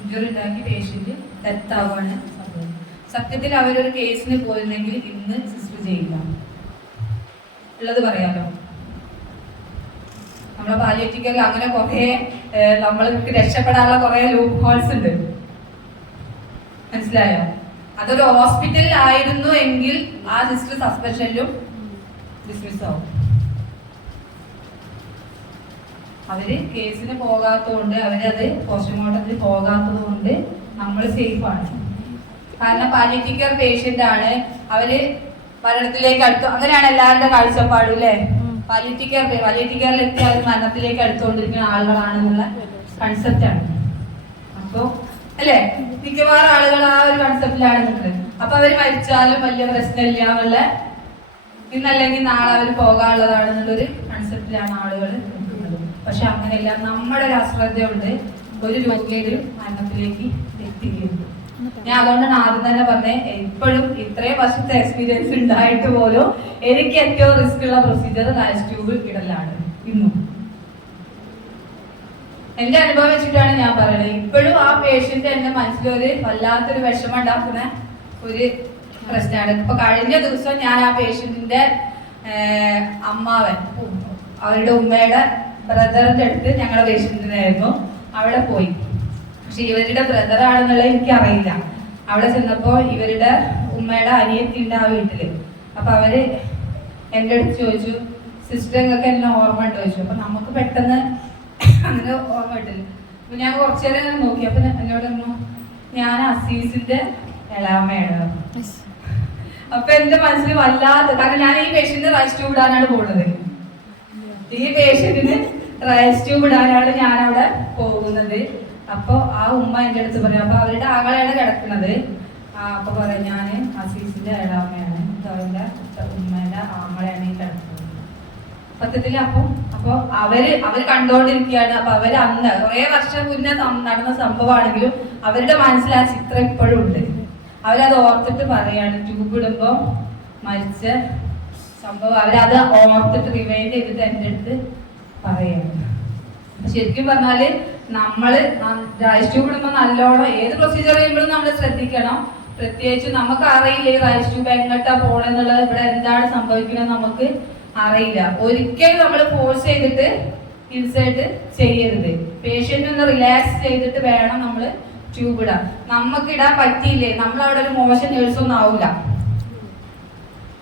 ഇഞ്ചുറി ഉണ്ടാക്കി പേഷ്യന്റ് ഡെത്ത് ആവുകയാണ് സംഭവം. സത്യത്തിൽ അവരൊരു കേസിന് പോയിരുന്നെങ്കിൽ ഇന്ന് സിസ്റ്റർ ചെയ്യില്ല ഉള്ളത് പറയാലോ. നമ്മളെ പാലിയേറ്റീവ് അങ്ങനെ കുറെ നമ്മൾക്ക് രക്ഷപ്പെടാനുള്ള കുറെ ലൂപ്പ് ഹോൾസ് ഉണ്ട്, മനസ്സിലായോ? അതൊരു ഹോസ്പിറ്റലിലായിരുന്നു എങ്കിൽ ആ സിസ്റ്റർ സസ്പെൻഷനിലും ഡിസ്മിസ് ആവും. അവര് കേസിന് പോകാത്തതുകൊണ്ട്, അവരത് പോസ്റ്റ്മോർട്ടത്തിന് പോകാത്തത് കൊണ്ട് നമ്മൾ സേഫാണ്. കാരണം പാലിയേറ്റീവ് കെയർ പേഷ്യന്റ് ആണ്, അവര് മരണത്തിലേക്ക് അടുത്തു. അങ്ങനെയാണ് എല്ലാവരുടെ കാഴ്ചപ്പാടും അല്ലേ? പാലിയേറ്റീവ് കെയറിൽ എത്തിയ അവർ മരണത്തിലേക്ക് അടുത്തുകൊണ്ടിരിക്കുന്ന ആളുകളാണെന്നുള്ള കൺസെപ്റ്റാണ്. അപ്പൊ അല്ലേ, മിക്കവാറും ആളുകൾ ആ ഒരു കൺസെപ്റ്റിലാണ് നിൽക്കുന്നത്. അപ്പൊ അവര് മരിച്ചാലും വലിയ പ്രശ്നമില്ല എന്നുള്ള, ഇന്നല്ലെങ്കിൽ നാളെ അവർ പോകാനുള്ളതാണെന്നുള്ളൊരു കൺസെപ്റ്റിലാണ് ആളുകൾ നിൽക്കുന്നത്. പക്ഷെ അങ്ങനെയല്ല, നമ്മുടെ ഒരു അശ്രദ്ധ കൊണ്ട് ഒരു രോഗിയുടെ മരണത്തിലേക്ക് എത്തിക്കുന്നു. ഞാൻ അതുകൊണ്ടാണ് ആദ്യം തന്നെ പറഞ്ഞത്, ഇപ്പോഴും ഇത്രയും വർഷത്തെ എക്സ്പീരിയൻസ് ഉണ്ടായിട്ട് പോലും എനിക്ക് ഏറ്റവും റിസ്ക് ഉള്ള പ്രൊസീജിയർ റൈസ് ട്യൂബ് ഇടലാണ്. ഇന്നും എന്റെ അനുഭവം വെച്ചിട്ടാണ് ഞാൻ പറയുന്നത്. ഇപ്പോഴും ആ പേഷ്യന്റ് എന്റെ മനസ്സിലൊരു വല്ലാത്തൊരു വിഷമം ഉണ്ടാക്കുന്ന ഒരു പ്രശ്നമാണ്. ഇപ്പൊ കഴിഞ്ഞ ദിവസം ഞാൻ ആ പേഷ്യന്റിന്റെ അമ്മാവൻ, അവരുടെ ഉമ്മയുടെ ബ്രദറിന്റെ അടുത്ത് ഞങ്ങളുടെ പേഷ്യന്റിനായിരുന്നു, അവിടെ പോയി. പക്ഷെ ഇവരുടെ ബ്രദറാണെന്നുള്ളത് എനിക്കറിയില്ല. അവിടെ ചെന്നപ്പോ ഇവരുടെ ഉമ്മയുടെ അനിയത്തിണ്ട് ആ വീട്ടില്. അപ്പൊ അവര് എന്റെ അടുത്ത് ചോദിച്ചു, സിസ്റ്റർ നിങ്ങൾക്ക് എന്നെ ഓർമ്മ ഉണ്ട് ചോദിച്ചു. അപ്പൊ നമുക്ക് പെട്ടെന്ന് അങ്ങനെ ഓർമ്മ കിട്ടില്ല. അപ്പൊ ഞാൻ കുറച്ചേരം അങ്ങനെ നോക്കി. അപ്പൊ എന്നോട് ഞാൻ അസീസിന്റെ എളാമയാണ്. അപ്പൊ എന്റെ മനസ്സിൽ വല്ലാത്ത, കാരണം ഞാൻ ഈ പേഷ്യന്റിന് റൈസ് ട്യൂബ് ഇടാനാണ് പോകുന്നത്. ഈ പേഷ്യന്റിന് റൈസ് ട്യൂബ് ഇടാനാണ് ഞാൻ അവിടെ പോകുന്നത്. അപ്പൊ ആ ഉമ്മ എന്റെ അടുത്ത് പറയാം, അപ്പൊ അവരുടെ ആങ്ങളെയാണ് കിടക്കുന്നത്. അപ്പൊ പറയാം, ഞാൻ അസീസിന്റെ എളാമയാണ്, അവരുടെ ഉമ്മയുടെ ആങ്ങളെയാണ് ഈ കിടക്കുന്നത്. സത്യത്തില് അപ്പൊ അവര് കണ്ടോണ്ടിരിക്കുകയാണ്. അപ്പൊ അവര് അന്ന് കുറെ വർഷം മുന്നേ നടന്ന സംഭവമാണെങ്കിലും അവരുടെ മനസ്സിൽ ആ ചിത്രം ഇപ്പോഴും ഉണ്ട്. അവരത് ഓർത്തിട്ട് പറയാണ്, ട്യൂബ് ഇടുമ്പോ മരിച്ച സംഭവം അവരത് ഓർത്തിട്ട് റിവൈൻഡ് ചെയ്തിട്ട് എന്റെ അടുത്ത് പറയാണ്. ശരിക്കും പറഞ്ഞാല് നമ്മള് റൈസ് ട്യൂബ് ഇടുമ്പോ നല്ലോണം ഏത് പ്രൊസീജിയർ ചെയ്യുമ്പോഴും നമ്മൾ ശ്രദ്ധിക്കണം. പ്രത്യേകിച്ച് നമുക്ക് അറിയില്ല ഈ റൈസ് ട്യൂബ് എങ്ങോട്ടാ പോണെന്നുള്ളത്, ഇവിടെ എന്താണ് സംഭവിക്കുന്നത് നമുക്ക് അറിയില്ല. ഒരിക്കലും നമ്മൾ ഫോഴ്സ് ചെയ്തിട്ട് ഇൻസേർട്ട് ചെയ്യരുത്. പേഷ്യന്റ് ഒന്ന് റിലാക്സ് ചെയ്തിട്ട് വേണം നമ്മൾ ട്യൂബ് ഇടാൻ. നമുക്ക് ഇടാൻ പറ്റിയില്ലേ, നമ്മളവിടെ ഒരു മോശം നേഴ്സൊന്നും ആവില്ല.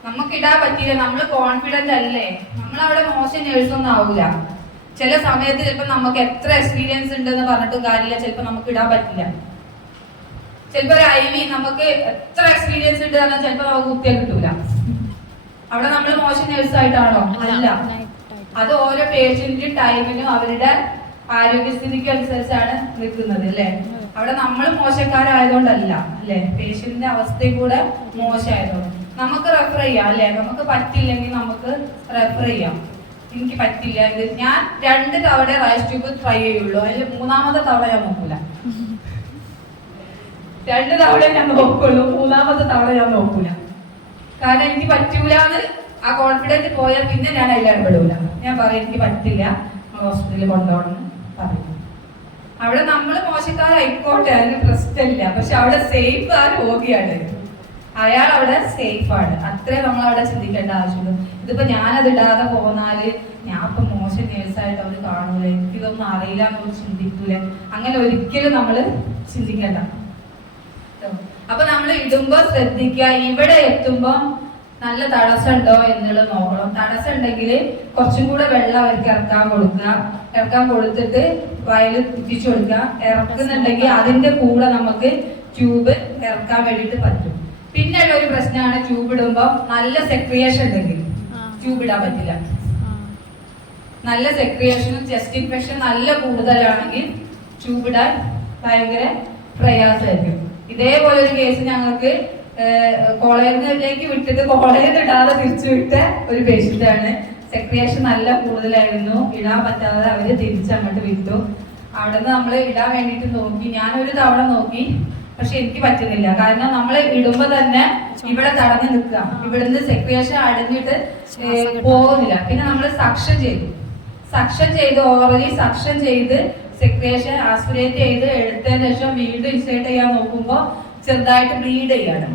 നമുക്ക് ഇടാൻ പറ്റിയില്ല, നമ്മൾ കോൺഫിഡന്റ് അല്ലേ, നമ്മളവിടെ മോശം നേഴ്സൊന്നും ആവില്ല. ചില സമയത്ത് ചിലപ്പോൾ നമുക്ക് എത്ര എക്സ്പീരിയൻസ് ഉണ്ടെന്ന് പറഞ്ഞിട്ടും കാര്യമില്ല, ചിലപ്പോൾ നമുക്ക് ഇടാൻ പറ്റില്ല. ചിലപ്പോൾ ഒരു IV നമുക്ക് എത്ര എക്സ്പീരിയൻസ് ഉണ്ട് പറഞ്ഞാൽ ചിലപ്പോൾ നമുക്ക് കുത്തിയാൽ കിട്ടൂല. അവിടെ നമ്മൾ മോശം നേഴ്സായിട്ടാണോ? അല്ല. അത് ഓരോ പേഷ്യന്റിന്റെ ടൈമിനും അവരുടെ ആരോഗ്യസ്ഥിതിക്ക് അനുസരിച്ചാണ് നിൽക്കുന്നത് അല്ലെ. അവിടെ നമ്മൾ മോശക്കാരായതുകൊണ്ടല്ല അല്ലെ, പേഷ്യന്റിന്റെ അവസ്ഥയും കൂടെ മോശമായതുകൊണ്ട്. നമുക്ക് റെഫർ ചെയ്യാം അല്ലെ, നമുക്ക് പറ്റില്ലെങ്കിൽ നമുക്ക് റെഫർ ചെയ്യാം. എനിക്ക് പറ്റില്ല, ഇത് ഞാൻ 2 തവണ റൈസ് ട്യൂബ് ട്രൈ ചെയ്യുള്ളൂ, അതിൽ 3ാമത്തെ തവണ ഞാൻ നോക്കൂല. 2 തവണ ഞാൻ നോക്കുള്ളൂ, 3ാമത്തെ തവണ ഞാൻ നോക്കൂല. കാരണം എനിക്ക് പറ്റൂലെന്ന് ആ കോൺഫിഡന്റ് പോയാൽ പിന്നെ ഞാൻ അതിൽ ഇടപെടൂല. ഞാൻ പറയും എനിക്ക് പറ്റില്ല, ഹോസ്പിറ്റലിൽ കൊണ്ടുപോകണം പറയും. അവിടെ നമ്മൾ മോശക്കാരായിക്കോട്ടെ, അതിന് പ്രശ്നമില്ല. പക്ഷെ അവിടെ സേഫ് ആ രോഗിയാണ്, അയാൾ അവിടെ സേഫാണ്. അത്രേ നമ്മൾ അവിടെ ചിന്തിക്കേണ്ട ആവശ്യമുള്ളൂ. ഇതിപ്പോ ഞാനത് ഇടാതെ പോന്നാല് ഞാൻ ഇപ്പൊ മോശം നേഴ്സായിട്ട് അവർ കാണൂല, എനിക്കിതൊന്നും അറിയില്ല എന്നൊന്നും ചിന്തിക്കൂല. അങ്ങനെ ഒരിക്കലും നമ്മള് ചിന്തിക്കേണ്ട. അപ്പൊ നമ്മൾ ഇടുമ്പോ ശ്രദ്ധിക്കുക, ഇവിടെ എത്തുമ്പോ നല്ല തടസ്സം ഉണ്ടോ എന്നുള്ളത് നോക്കണം. തടസ്സം ഉണ്ടെങ്കിൽ കുറച്ചും കൂടെ വെള്ളം അവർക്ക് ഇറക്കാൻ കൊടുത്തിട്ട് വയല് കുത്തിച്ചു കൊടുക്കുക. ഇറക്കുന്നുണ്ടെങ്കിൽ അതിന്റെ കൂടെ നമുക്ക് ട്യൂബ് ഇറക്കാൻ വേണ്ടിയിട്ട് പറ്റും. പിന്നെ ഒരു പ്രശ്നമാണ് ട്യൂബ് ഇടുമ്പോ നല്ല സെക്രിയേഷൻ ഉണ്ടെങ്കിൽ ട്യൂബ് ഇടാൻ പറ്റില്ല. നല്ല സെക്രിയേഷനും ചെസ്റ്റ് ഇൻഫെക്ഷൻ നല്ല കൂടുതലാണെങ്കിൽ ട്യൂബ് ഇടാൻ ഭയങ്കര പ്രയാസമായിരിക്കും. ഇതേപോലെ ഒരു കേസ് ഞങ്ങൾക്ക് കോളേജിലേക്ക് വിട്ടിട്ട് കോളേജിൽ ഇടാതെ തിരിച്ചു വിട്ട ഒരു പേഷ്യന്റ് ആണ്. സെക്രിയേഷൻ നല്ല കൂടുതലായിരുന്നു, ഇടാൻ പറ്റാതെ അവര് തിരിച്ചങ്ങോട്ട് വിട്ടു. അവിടെ നിന്ന് നമ്മൾ ഇടാൻ വേണ്ടിയിട്ട് നോക്കി, ഞാനൊരു തവണ നോക്കി, പക്ഷെ എനിക്ക് പറ്റുന്നില്ല. കാരണം നമ്മൾ ഇടുമ്പോ തന്നെ ഇവിടെ തടഞ്ഞു നിൽക്കുക, ഇവിടുന്ന് സെക്രിയേഷൻ അടഞ്ഞിട്ട് പോകുന്നില്ല. പിന്നെ നമ്മൾ സക്ഷൻ ചെയ്ത് ഓവറലി സക്ഷൻ ചെയ്ത് സെക്രിയേഷൻ ആസ്പിറേറ്റ് ചെയ്ത് എടുത്തതിന് ശേഷം വീണ്ടും ഇൻസേർട്ട് ചെയ്യാൻ നോക്കുമ്പോ ചെറുതായിട്ട് ബ്ലീഡ് ചെയ്യാണ്.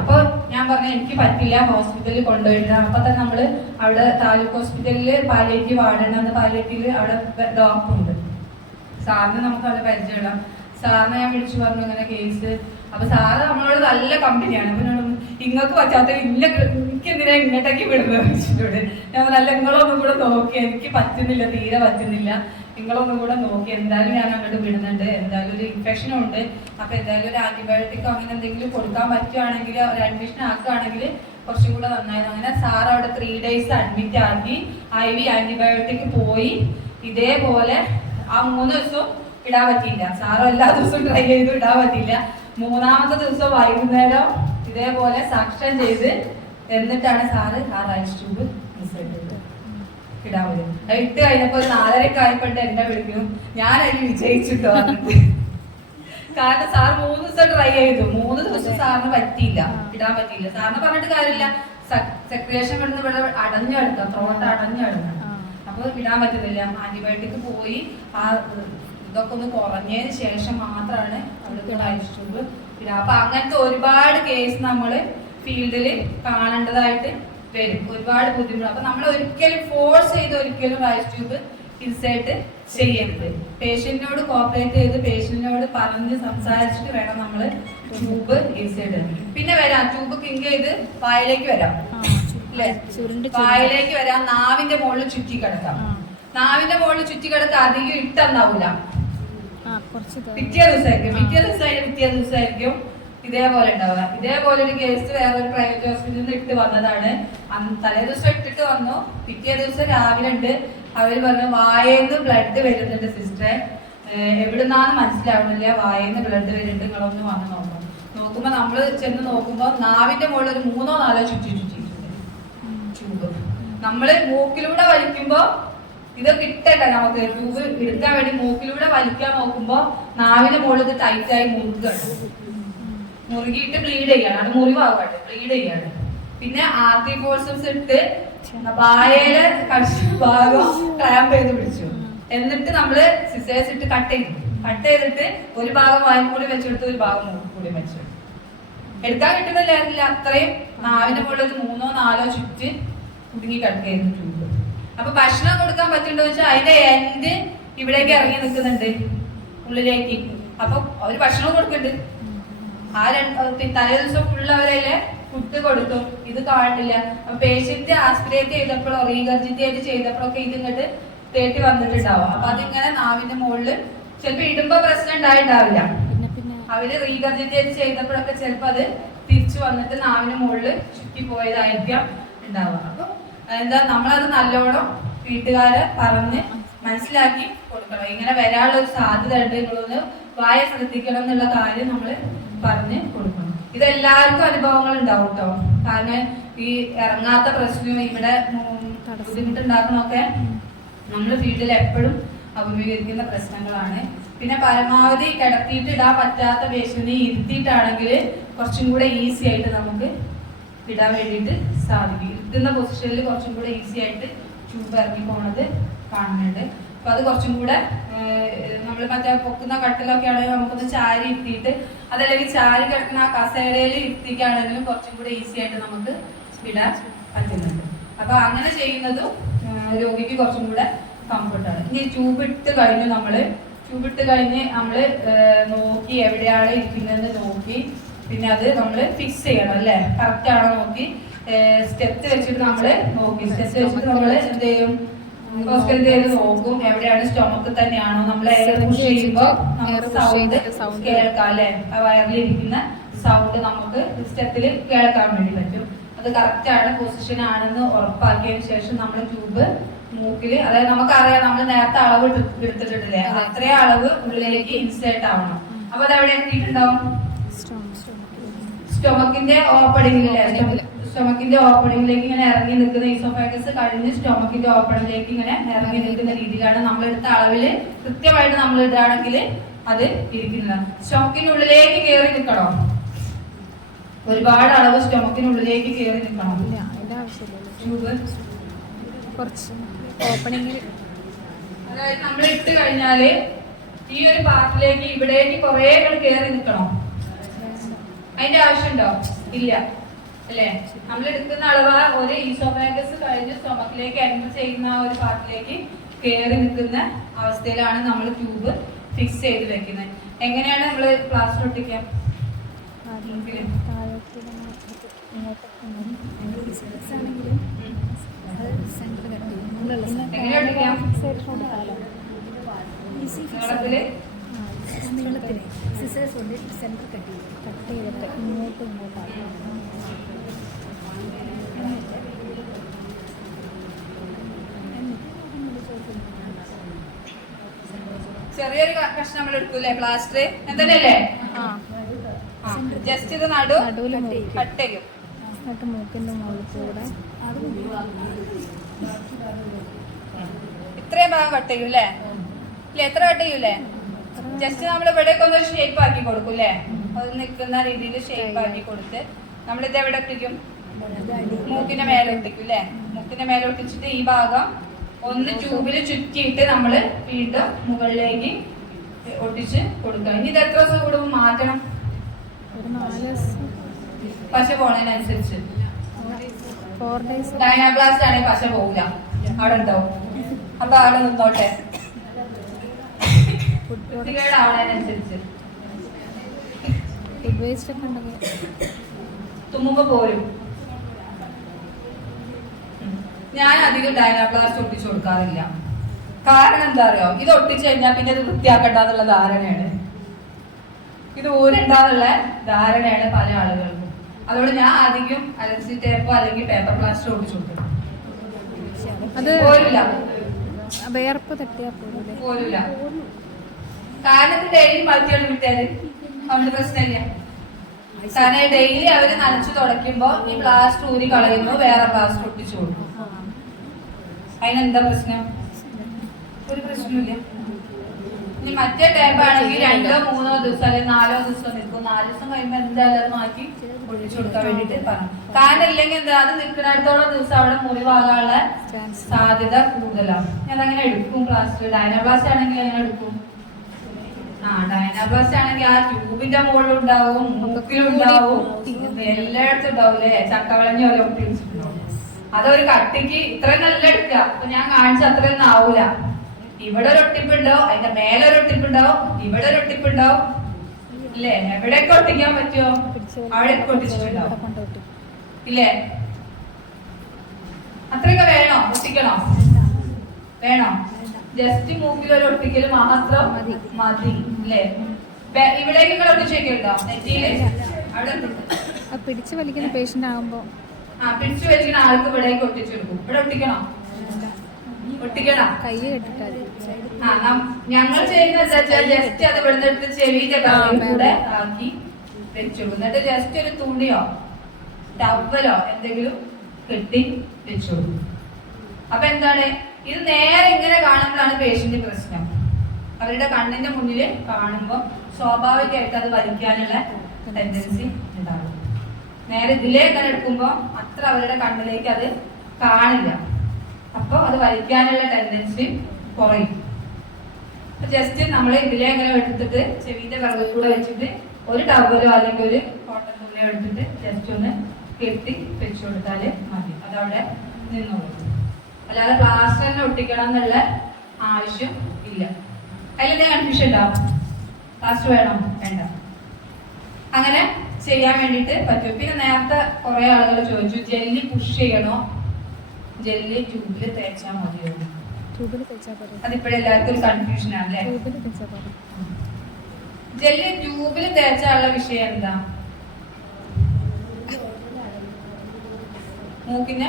അപ്പൊ ഞാൻ പറഞ്ഞു എനിക്ക് പറ്റില്ല, ഹോസ്പിറ്റലിൽ കൊണ്ടുപോയിട്ടാണ്. അപ്പൊ തന്നെ നമ്മള് അവിടെ താലൂക്ക് ഹോസ്പിറ്റലില് പാലിയേറ്റീവ് വാർഡെന്ന്, പാലിയേറ്റീവ് അവിടെ ഡോക്ടറുണ്ട്. സാറിന് നമുക്ക് അവിടെ പരിചയമിടാം. സാറിനെ ഞാൻ വിളിച്ചു പറഞ്ഞു ഇങ്ങനെ കേസ്. അപ്പൊ സാറ് നമ്മളോട് നല്ല കമ്പനിയാണ്. അപ്പൊ ഇങ്ങൾക്ക് പറ്റാത്ത എനിക്ക് എന്തിനാ ഇങ്ങോട്ടേക്ക് വിടുന്നത് വെച്ചിട്ടുണ്ട്. ഞാൻ നല്ല നിങ്ങളൊന്നും കൂടെ നോക്കി, എനിക്ക് പറ്റുന്നില്ല, തീരെ പറ്റുന്നില്ല, നിങ്ങളൊന്നും കൂടെ നോക്കി, എന്തായാലും ഞാൻ അങ്ങോട്ട് വിടുന്നുണ്ട്, എന്തായാലും ഒരു ഇൻഫെക്ഷനും ഉണ്ട്, അപ്പൊ എന്തായാലും ഒരു ആന്റിബയോട്ടിക്കോ അങ്ങനെ എന്തെങ്കിലും കൊടുക്കാൻ പറ്റുവാണെങ്കിൽ, ഒരു അഡ്മിഷൻ ആക്കുകയാണെങ്കിൽ കുറച്ചും കൂടെ നന്നായിരുന്നു. അങ്ങനെ സാർ അവിടെ 3 days അഡ്മിറ്റ് ആക്കി, IV ആന്റിബയോട്ടിക് പോയി. ഇതേപോലെ ആ 3 ദിവസവും ഇടാൻ പറ്റിയില്ല. സാറും എല്ലാ ദിവസവും ട്രൈ ചെയ്തു, ഇടാൻ പറ്റിയില്ല. 3ാമത്തെ ദിവസം വൈകുന്നേരം ഇതേപോലെ സക്ഷൻ ചെയ്ത് എന്നിട്ടാണ് സാറ് ആ റൈസ് ട്യൂബ് ഇടാൻ വരും. അത് ഇട്ട് കഴിഞ്ഞപ്പോൾ 4:30 ആയപ്പോണ്ട് എന്നെ വിളിക്കുന്നു, ഞാൻ അതിൽ വിജയിച്ചിട്ടോ പറഞ്ഞിട്ട്. കാരണം സാർ 3 ദിവസം ട്രൈ ചെയ്തു, 3 ദിവസം സാറിന് പറ്റിയില്ല, ഇടാൻ പറ്റിയില്ല. സാറിന് പറഞ്ഞിട്ട് കാര്യമില്ല, സെക്രിയേഷൻ കിടന്ന് ഇവിടെ അടഞ്ഞെടുക്കാം, ത്രോട്ട് അടഞ്ഞെടുക്കാം, അപ്പൊ ഇടാൻ പറ്റുന്നില്ല. ആന്റിബയോട്ടിക് പോയി ആ ഇതൊക്കെ ഒന്ന് കുറഞ്ഞതിന് ശേഷം മാത്രമാണ് അവിടുത്തെ റൈസ് ട്യൂബ് ഇടുക. അപ്പൊ അങ്ങനത്തെ ഒരുപാട് കേസ് നമ്മള് ഫീൽഡിൽ കാണേണ്ടതായിട്ട് വരും, ഒരുപാട് ബുദ്ധിമുട്ട്. അപ്പൊ നമ്മൾ ഒരിക്കലും ഫോഴ്സ് ചെയ്ത് ഒരിക്കലും റൈസ് ട്യൂബ് ഇൻസേർട്ട് ചെയ്യരുത്. പേഷ്യന്റിനോട് കോപ്പറേറ്റ് ചെയ്ത് പേഷ്യന്റിനോട് പറഞ്ഞ് സംസാരിച്ചിട്ട് വേണം നമ്മൾ ട്യൂബ് ഇൻസേർട്ട്. പിന്നെ വരാം ട്യൂബ് കിങ് ചെയ്ത് വായിലേക്ക് വരാം, അല്ലെ? വായിലേക്ക് വരാം, നാവിന്റെ മുകളിൽ ചുറ്റി കിടക്കാം. നാവിന്റെ മുകളിൽ ചുറ്റി കിടക്കാൻ അധികം ഇട്ടെന്നാവൂല, പിറ്റേ ദിവസമായിരിക്കും ഇതേപോലെ ഉണ്ടാവുക. ഇതേപോലെ ഒരു കേസ് വേറൊരു പ്രൈവറ്റ് ഹോസ്പിറ്റലിൽ നിന്ന് ഇട്ട് വന്നതാണ്. തലേ ദിവസം ഇട്ടിട്ട് വന്നു, പിറ്റേ ദിവസം രാവിലെ ഉണ്ട് അവര് പറഞ്ഞു വായേന്ന് ബ്ലഡ് വരുന്നുണ്ട് സിസ്റ്ററെ, എവിടുന്നാന്ന് മനസ്സിലാവുന്നില്ല, വായേന്ന് ബ്ലഡ് വരുന്നുണ്ട്, നിങ്ങളൊന്ന് വന്ന് നോക്കണം. നോക്കുമ്പോ നമ്മള് ചെന്ന് നോക്കുമ്പോ നാവിന്റെ മുകളിൽ ഒരു 3-4 ചുറ്റിട്ടുണ്ട് ട്യൂബ്. നമ്മള് മൂക്കിലൂടെ വലിക്കുമ്പോ ഇത് കിട്ടണ്ട, നമുക്ക് ട്യൂബ് എടുക്കാൻ വേണ്ടി മൂക്കിലൂടെ വലിക്കാൻ നോക്കുമ്പോ നാവിന്റെ മുകളിൽ ഇത് ടൈറ്റായി മുറുകിയിട്ട് ബ്ലീഡ് ചെയ്യാണ്, അത് മുറിവാകട്ടെ, ബ്ലീഡ് ചെയ്യാണ്. പിന്നെ ആർട്ടി ഫോഴ്സസ് ഇട്ട് വായയില് ഭാഗം ക്ലാമ്പ് ചെയ്ത് പിടിച്ചു. എന്നിട്ട് നമ്മള് സിസേഴ്സ് ഇട്ട് കട്ട് ചെയ്തിട്ട് ഒരു ഭാഗം വായും കൂടി വെച്ചെടുത്ത് ഒരു ഭാഗം മൂക്കും കൂടി വെച്ചു. എടുക്കാൻ കിട്ടുന്നില്ലായിരുന്നില്ല, അത്രയും നാവിന്റെ മുകളിൽ ഒരു 3-4 ചുറ്റ് കുടുങ്ങി കിടക്കായിരുന്നു ട്യൂബ്. അപ്പൊ ഭക്ഷണം കൊടുക്കാൻ പറ്റുണ്ടോ വെച്ചാൽ അതിന്റെ എൻഡ് ഇവിടേക്ക് ഇറങ്ങി നിൽക്കുന്നുണ്ട് ഉള്ളിലേക്ക്. അപ്പൊ അവര് ഭക്ഷണം കൊടുക്കുന്നുണ്ട്. ആ തലേ ദിവസം ഫുള്ള് അവരതിലെ ഫുഡ് കൊടുത്തു, ഇത് കാണില്ല. അപ്പൊ പേഷ്യന്റ് ആസ്പിറേറ്റ് ചെയ്തപ്പോഴോ റീഗർജിറ്റേറ്റ് ചെയ്തപ്പോഴൊക്കെ ഇതിങ്ങോട്ട് തേട്ടി വന്നിട്ടുണ്ടാവും. അപ്പൊ അതിങ്ങനെ നാവിന്റെ മുകളില് ചിലപ്പോ ഇടുമ്പോ പ്രശ്നം ഉണ്ടായിട്ടാവില്ല, അവര് റീഗർജിറ്റേറ്റ് ചെയ്തപ്പോഴൊക്കെ ചിലപ്പോ അത് തിരിച്ചു വന്നിട്ട് നാവിന്റെ മുകളിൽ ചുറ്റി പോയതായിരിക്കാം ഉണ്ടാവുക. അപ്പൊ എന്താ നമ്മളത് നല്ലോണം വീട്ടുകാരെ പറഞ്ഞ് മനസ്സിലാക്കി കൊടുക്കണം. ഇങ്ങനെ വരാനുള്ള ഒരു സാധ്യത ഉണ്ട്, നിങ്ങളൊന്ന് വായ ശ്രദ്ധിക്കണം എന്നുള്ള കാര്യം നമ്മൾ പറഞ്ഞ് കൊടുക്കണം. ഇതെല്ലാവർക്കും അനുഭവങ്ങൾ ഉണ്ടാവും കേട്ടോ. കാരണം ഈ ഇറങ്ങാത്ത പ്രശ്നവും ഇവിടെ ബുദ്ധിമുട്ടുണ്ടാക്കണമൊക്കെ നമ്മൾ ഫീൽഡിൽ എപ്പോഴും അഭിമുഖീകരിക്കുന്ന പ്രശ്നങ്ങളാണ്. പിന്നെ പരമാവധി കിടത്തിയിട്ട് ഇടാൻ പറ്റാത്ത പേഷ്യന്റിനെ ഇരുത്തിയിട്ടാണെങ്കിൽ കുറച്ചും കൂടെ ഈസി ആയിട്ട് നമുക്ക് ഇടാൻ വേണ്ടിയിട്ട് സാധിക്കും. ഇരിക്കുന്ന പൊസിഷനിൽ കുറച്ചും കൂടെ ഈസി ആയിട്ട് ട്യൂബ് ഇറങ്ങി പോണത് കാണുന്നുണ്ട്. അപ്പൊ അത് കുറച്ചും കൂടെ നമ്മൾ മറ്റേ പൊക്കുന്ന കട്ടിലൊക്കെ ആണെങ്കിൽ നമുക്കൊന്ന് ചാരി ഇരുത്തിയിട്ട്, അതല്ലെങ്കിൽ ചാരി കിടക്കുന്ന ആ കസേരയിൽ ഇരുത്തിക്കാണെങ്കിലും കുറച്ചും കൂടെ ഈസി ആയിട്ട് നമുക്ക് ഇടാൻ പറ്റുന്നുണ്ട്. അപ്പൊ അങ്ങനെ ചെയ്യുന്നതും രോഗിക്ക് കുറച്ചും കൂടെ കംഫർട്ടാണ്. ഇനി ട്യൂബ് ഇട്ട് കഴിഞ്ഞ് നമ്മള് നോക്കി എവിടെയാണ് ഇരിക്കുന്നതെന്ന് നോക്കി പിന്നെ അത് നമ്മൾ ഫിക്സ് ചെയ്യണം, അല്ലെ? കറക്റ്റ് ആണോ നോക്കി സ്റ്റെപ്പ് വെച്ചിട്ട് നമ്മള് നോക്കി സ്റ്റെപ്പ് വെച്ചിട്ട് നമ്മള് എന്ത് ചെയ്യും, ഹോസ്പിറ്റൽ ചെയ്ത് നോക്കും എവിടെയാണ്, സ്റ്റൊമക്ക് തന്നെയാണോ. നമ്മൾ പുഷ് ചെയ്യുമ്പോ നമുക്ക് സൗണ്ട് കേൾക്കാം, അല്ലെ? ആ വയറിലിരിക്കുന്ന സൗണ്ട് നമുക്ക് സ്റ്റെപ്പിൽ കേൾക്കാൻ വേണ്ടി പറ്റും. അത് കറക്റ്റ് ആണ്, പൊസിഷൻ ആണെന്ന് ഉറപ്പാക്കിയതിനു ശേഷം നമ്മൾ ട്യൂബ് മൂക്കില്, അതായത് നമുക്കറിയാം നമ്മൾ നേരത്തെ അളവ് എടുത്തിട്ടില്ലേ, അത്രയും അളവ് ഉള്ളിലേക്ക് ഇൻസേർട്ട് ആവണം. അപ്പൊ അത് എവിടെ എത്തിയിട്ടുണ്ടാവും, സ്റ്റൊമക്കിന്റെ ഓപ്പണിംഗിലേക്ക് ഇങ്ങനെ ഇറങ്ങി നിൽക്കുന്ന ഈസോഫാഗസ് കഴിഞ്ഞ് സ്റ്റൊമക്കിന്റെ ഓപ്പണിംഗിലേക്ക് ഇങ്ങനെ ഇറങ്ങി നിൽക്കുന്ന രീതിയിലാണ് നമ്മളെടുത്ത അളവില് കൃത്യമായിട്ട് നമ്മൾ ഇടുകയാണെങ്കിൽ അത് ഇരിക്കുന്നത്. സ്റ്റൊമക്കിനുള്ളിലേക്ക് കയറി നിൽക്കണം, ഒരുപാട് അളവ് സ്റ്റൊമക്കിനുള്ളിലേക്ക് കയറി നിൽക്കണം. ട്യൂബ് കുറച്ച് ഓപ്പണിംഗിൽ, അതായത് നമ്മൾ ഇട്ട് കഴിഞ്ഞാല് ഈ ഒരു പാർട്ടിലേക്ക് ഇവിടേക്ക് കുറെ കയറി നിൽക്കണം. അതിന്റെ ആവശ്യമുണ്ടോ? ഇല്ല, അല്ലേ? നമ്മൾ എടുക്കുന്ന അളവ് ഒരു ഈസോഫാഗസ് കഴിഞ്ഞ് സ്റ്റൊമക്കിലേക്ക് എൻറ്റർ ചെയ്യുന്ന ആ ഒരു പാർട്ടിലേക്ക് കയറി നിൽക്കുന്ന അവസ്ഥയിലാണ് നമ്മൾ ട്യൂബ് ഫിക്സ് ചെയ്ത് വെക്കുന്നത്. എങ്ങനെയാണ് നമ്മൾ പ്ലാസ്റ്റർ ഒട്ടിക്കാം? എങ്ങനെ ഒട്ടിക്കാം? ചെറിയൊരു കഷ്ണം നമ്മൾ എടുക്കൂലേ പ്ലാസ്റ്റർ എന്തല്ലേ ജസ്റ്റ് ഇത് നടുവില് കട്ട് ചെയ്യും. എന്നിട്ട് മൂക്കിന്റെ മുകളിൽ കൂടെ ഇത്രയും ഭാഗം കട്ട് ചെയ്യൂലേ? ഇല്ല എത്ര കട്ട് ചെയ്യൂലേ? ജസ്റ്റ് നമ്മൾ ഇവിടേക്ക് ഒന്ന് ഷേപ്പ് ആക്കി കൊടുക്കൂലേ? അത് നിൽക്കുന്ന രീതിയിൽ ഷേപ്പ് ആക്കി കൊടുത്ത് നമ്മളിത് എവിടെ ഒട്ടിക്കും? മൂക്കിന്റെ മേലെ ഒട്ടിക്കും അല്ലേ? മൂക്കിന്റെ മേലെ ഒട്ടിച്ചിട്ട് ഈ ഭാഗം ഒന്ന് ട്യൂബിൽ ചുറ്റിയിട്ട് നമ്മള് വീണ്ടും മുകളിലേക്ക് ഒട്ടിച്ച് കൊടുക്കുക. ഇനി ഇത് എത്ര ദിവസം കൂടുമ്പോൾ മാറ്റണം? ഒരു 4 ദിവസം പശ പോണതിനനുസരിച്ച്. 4 days. ഡൈനാബ്ലാസ്റ്റ് ആണെങ്കിൽ പശ പോകില്ല, അവിടെ ഉണ്ടാവും. അപ്പൊ അവിടെ നിന്നോട്ടെ, വൃത്തികേടാവണതിനനുസരിച്ച്. ഫുഡ് വേസ്റ്റ് ഒക്കെ ഉണ്ടെങ്കിൽ തുമ്മുമ്പോ പോരും. ഞാൻ അധികം ഡൈനാപ്ലാസ്റ്റ് ഒട്ടിച്ചു കൊടുക്കാറില്ല. കാരണം എന്താ അറിയോ? ഇത് ഒട്ടിച്ചു കഴിഞ്ഞാൽ പിന്നെ ഇത് വൃത്തിയാക്കണ്ടെന്നുള്ള ധാരണയാണ്, ഇത് ഊരണ്ടാന്നുള്ള ധാരണയാണ് പല ആളുകൾക്കും. അതുകൊണ്ട് ഞാൻ അധികം അലൻസി ടേപ്പോ അല്ലെങ്കിൽ പേപ്പർ പ്ലാസ്റ്റർ ഒട്ടിച്ചു കൊടുക്കും. അത് പോരില്ല, വേർപ്പ് തട്ടിയാ പോരില്ല. കാരണം ഇത് ഡെയിലി മാറ്റിയാണ് വിട്ടാല് അവന് പ്രശ്നമില്ല. കാരണം ഡെയിലി അവര് നനച്ചു തുടയ്ക്കുമ്പോ ഈ പ്ലാസ്റ്റർ ഊരി കളയുന്നു, വേറെ പ്ലാസ്റ്റർ ഒട്ടിച്ചു കൊടുക്കും. അതിനെന്താ പ്രശ്നം? ഒരു പ്രശ്നമില്ല. ഇനി മറ്റേ ടേപ്പ് ആണെങ്കിൽ 2-3 ദിവസം അല്ലെങ്കിൽ 4 ദിവസം നിൽക്കും. 4 ദിവസം കഴിയുമ്പോൾ എന്തായാലും അത് മാറ്റി ഒട്ടിച്ചു കൊടുക്കാൻ വേണ്ടിട്ട് പറഞ്ഞു. കാരണം ഇല്ലെങ്കിൽ എന്താ, അത് നിൽക്കുന്നിടത്തോളം ദിവസം അവിടെ മുറിവാകാനുള്ള സാധ്യത കൂടുതലാണ്. ഞാൻ അങ്ങനെ എടുക്കും പ്ലാസ്റ്റർ. ഡൈനാപ്ലാസ്റ്റ് ആണെങ്കിൽ അങ്ങനെ എടുക്കും. ഡൈനാപ്ലാസ്റ്റ് ആണെങ്കിൽ ആ ട്യൂബിന്റെ മുകളിലും ഉണ്ടാവും, മൂക്കിലും ഉണ്ടാവും, എല്ലായിടത്തും ഉണ്ടാവൂലേ, ചക്കവളഞ്ഞ പോലെ ഒട്ടി വെച്ചിട്ടുണ്ടാവും. അതൊരു കട്ടിക്ക് ഇത്രയും നല്ല എടുക്കുക. അപ്പൊ ഞാൻ കാണിച്ച അത്രയൊന്നും ആവൂല. ഇവിടെ ഒരു ഒട്ടിപ്പുണ്ടാവും, അതിന്റെ മേലെ ഒരു ഒട്ടിപ്പുണ്ടാവും, ഇവിടെ ഒരു ഒട്ടിപ്പുണ്ടാവും ഇല്ലേ? എവിടെയൊക്കെ ഒട്ടിക്കാൻ പറ്റുമോ അവിടെയൊക്കെ ഒട്ടിച്ചിട്ടുണ്ടാവും ഇല്ലേ? അത്രയൊക്കെ വേണോ? ഒട്ടിക്കണോ? വേണോ? ജസ്റ്റ് മൂക്കിൽ ഒരു ഒട്ടിക്കല് മാത്രം മതി അല്ലേ? ഇവിടേക്ക് നിങ്ങൾ ഒട്ടിച്ചേക്കുണ്ടോ നെറ്റിയില്? അവിടെ പിടിച്ചു വലിക്കുന്ന പേഷ്യന്റ് ആകുമ്പോ പിടിച്ചു വലിക്കുന്ന ആൾക്ക് ഇവിടേക്ക് ഒട്ടിച്ചെടുക്കും. ഇവിടെ ഒട്ടിക്കണോ? ഒട്ടിക്കണം. കൈ കെട്ടിട്ടാൽ ഞങ്ങൾ ചെയ്യുന്ന ജസ്റ്റ് അത് ഇവിടുന്ന് എടുത്ത് ചെവിയുടെ കൂടെ ആക്കി വെച്ചു. എന്നിട്ട് ജസ്റ്റ് ഒരു തുണിയോ ടവലോ എന്തെങ്കിലും കെട്ടി വെച്ചു. അപ്പൊ എന്താണ്, ഇത് നേരെ ഇങ്ങനെ കാണുമ്പോഴാണ് പേഷ്യന്റ് പ്രശ്നം. അവരുടെ കണ്ണിന്റെ മുന്നിൽ കാണുമ്പോൾ സ്വാഭാവികമായിട്ട് അത് വലിക്കാനുള്ള ടെൻഡൻസി ഉണ്ടാകും. നേരെ ഇതിലേക്ക് എടുക്കുമ്പോൾ അത്ര അവരുടെ കണ്ണിലേക്ക് അത് കാണില്ല. അപ്പൊ അത് വലിക്കാനുള്ള ടെൻഡൻസി കുറയും. ജസ്റ്റ് നമ്മൾ ഇതിലെ ഇങ്ങനെ എടുത്തിട്ട് ചെവിന്റെ വിറകിൽ കൂടെ വെച്ചിട്ട് ഒരു ടവലോ അല്ലെങ്കിൽ ഒരു കോട്ടൺ തുണിയോ എടുത്തിട്ട് ജസ്റ്റ് ഒന്ന് കെട്ടി വെച്ചു കൊടുത്താല് മതി. അതവിടെ നിന്നോളൂ. അല്ലാതെ പ്ലാസ്റ്ററിനെ ഒട്ടിക്കണം എന്നുള്ള ആവശ്യം ഇല്ല. അതിലെന്തെങ്കിലും കൺഫ്യൂഷൻ ഉണ്ടാവും? പ്ലാസ്റ്റർ വേണോ? വേണ്ട. അങ്ങനെ ചെയ്യാൻ വേണ്ടിയിട്ട് പറ്റും. പിന്നെ നേരത്തെ കുറെ ആളുകൾ ചോദിച്ചു, ജെല്ലി പുഷ് ചെയ്യണോ, ജെല്ലി ട്യൂബിൽ തേച്ചാൽ മതിയോ? അതിപ്പോഴെല്ലാവർക്കും ഒരു കൺഫ്യൂഷൻ ആണല്ലേ. ജെല്ലി ട്യൂബിൽ തേച്ചാലുള്ള വിഷയം എന്താ? മൂക്കിന്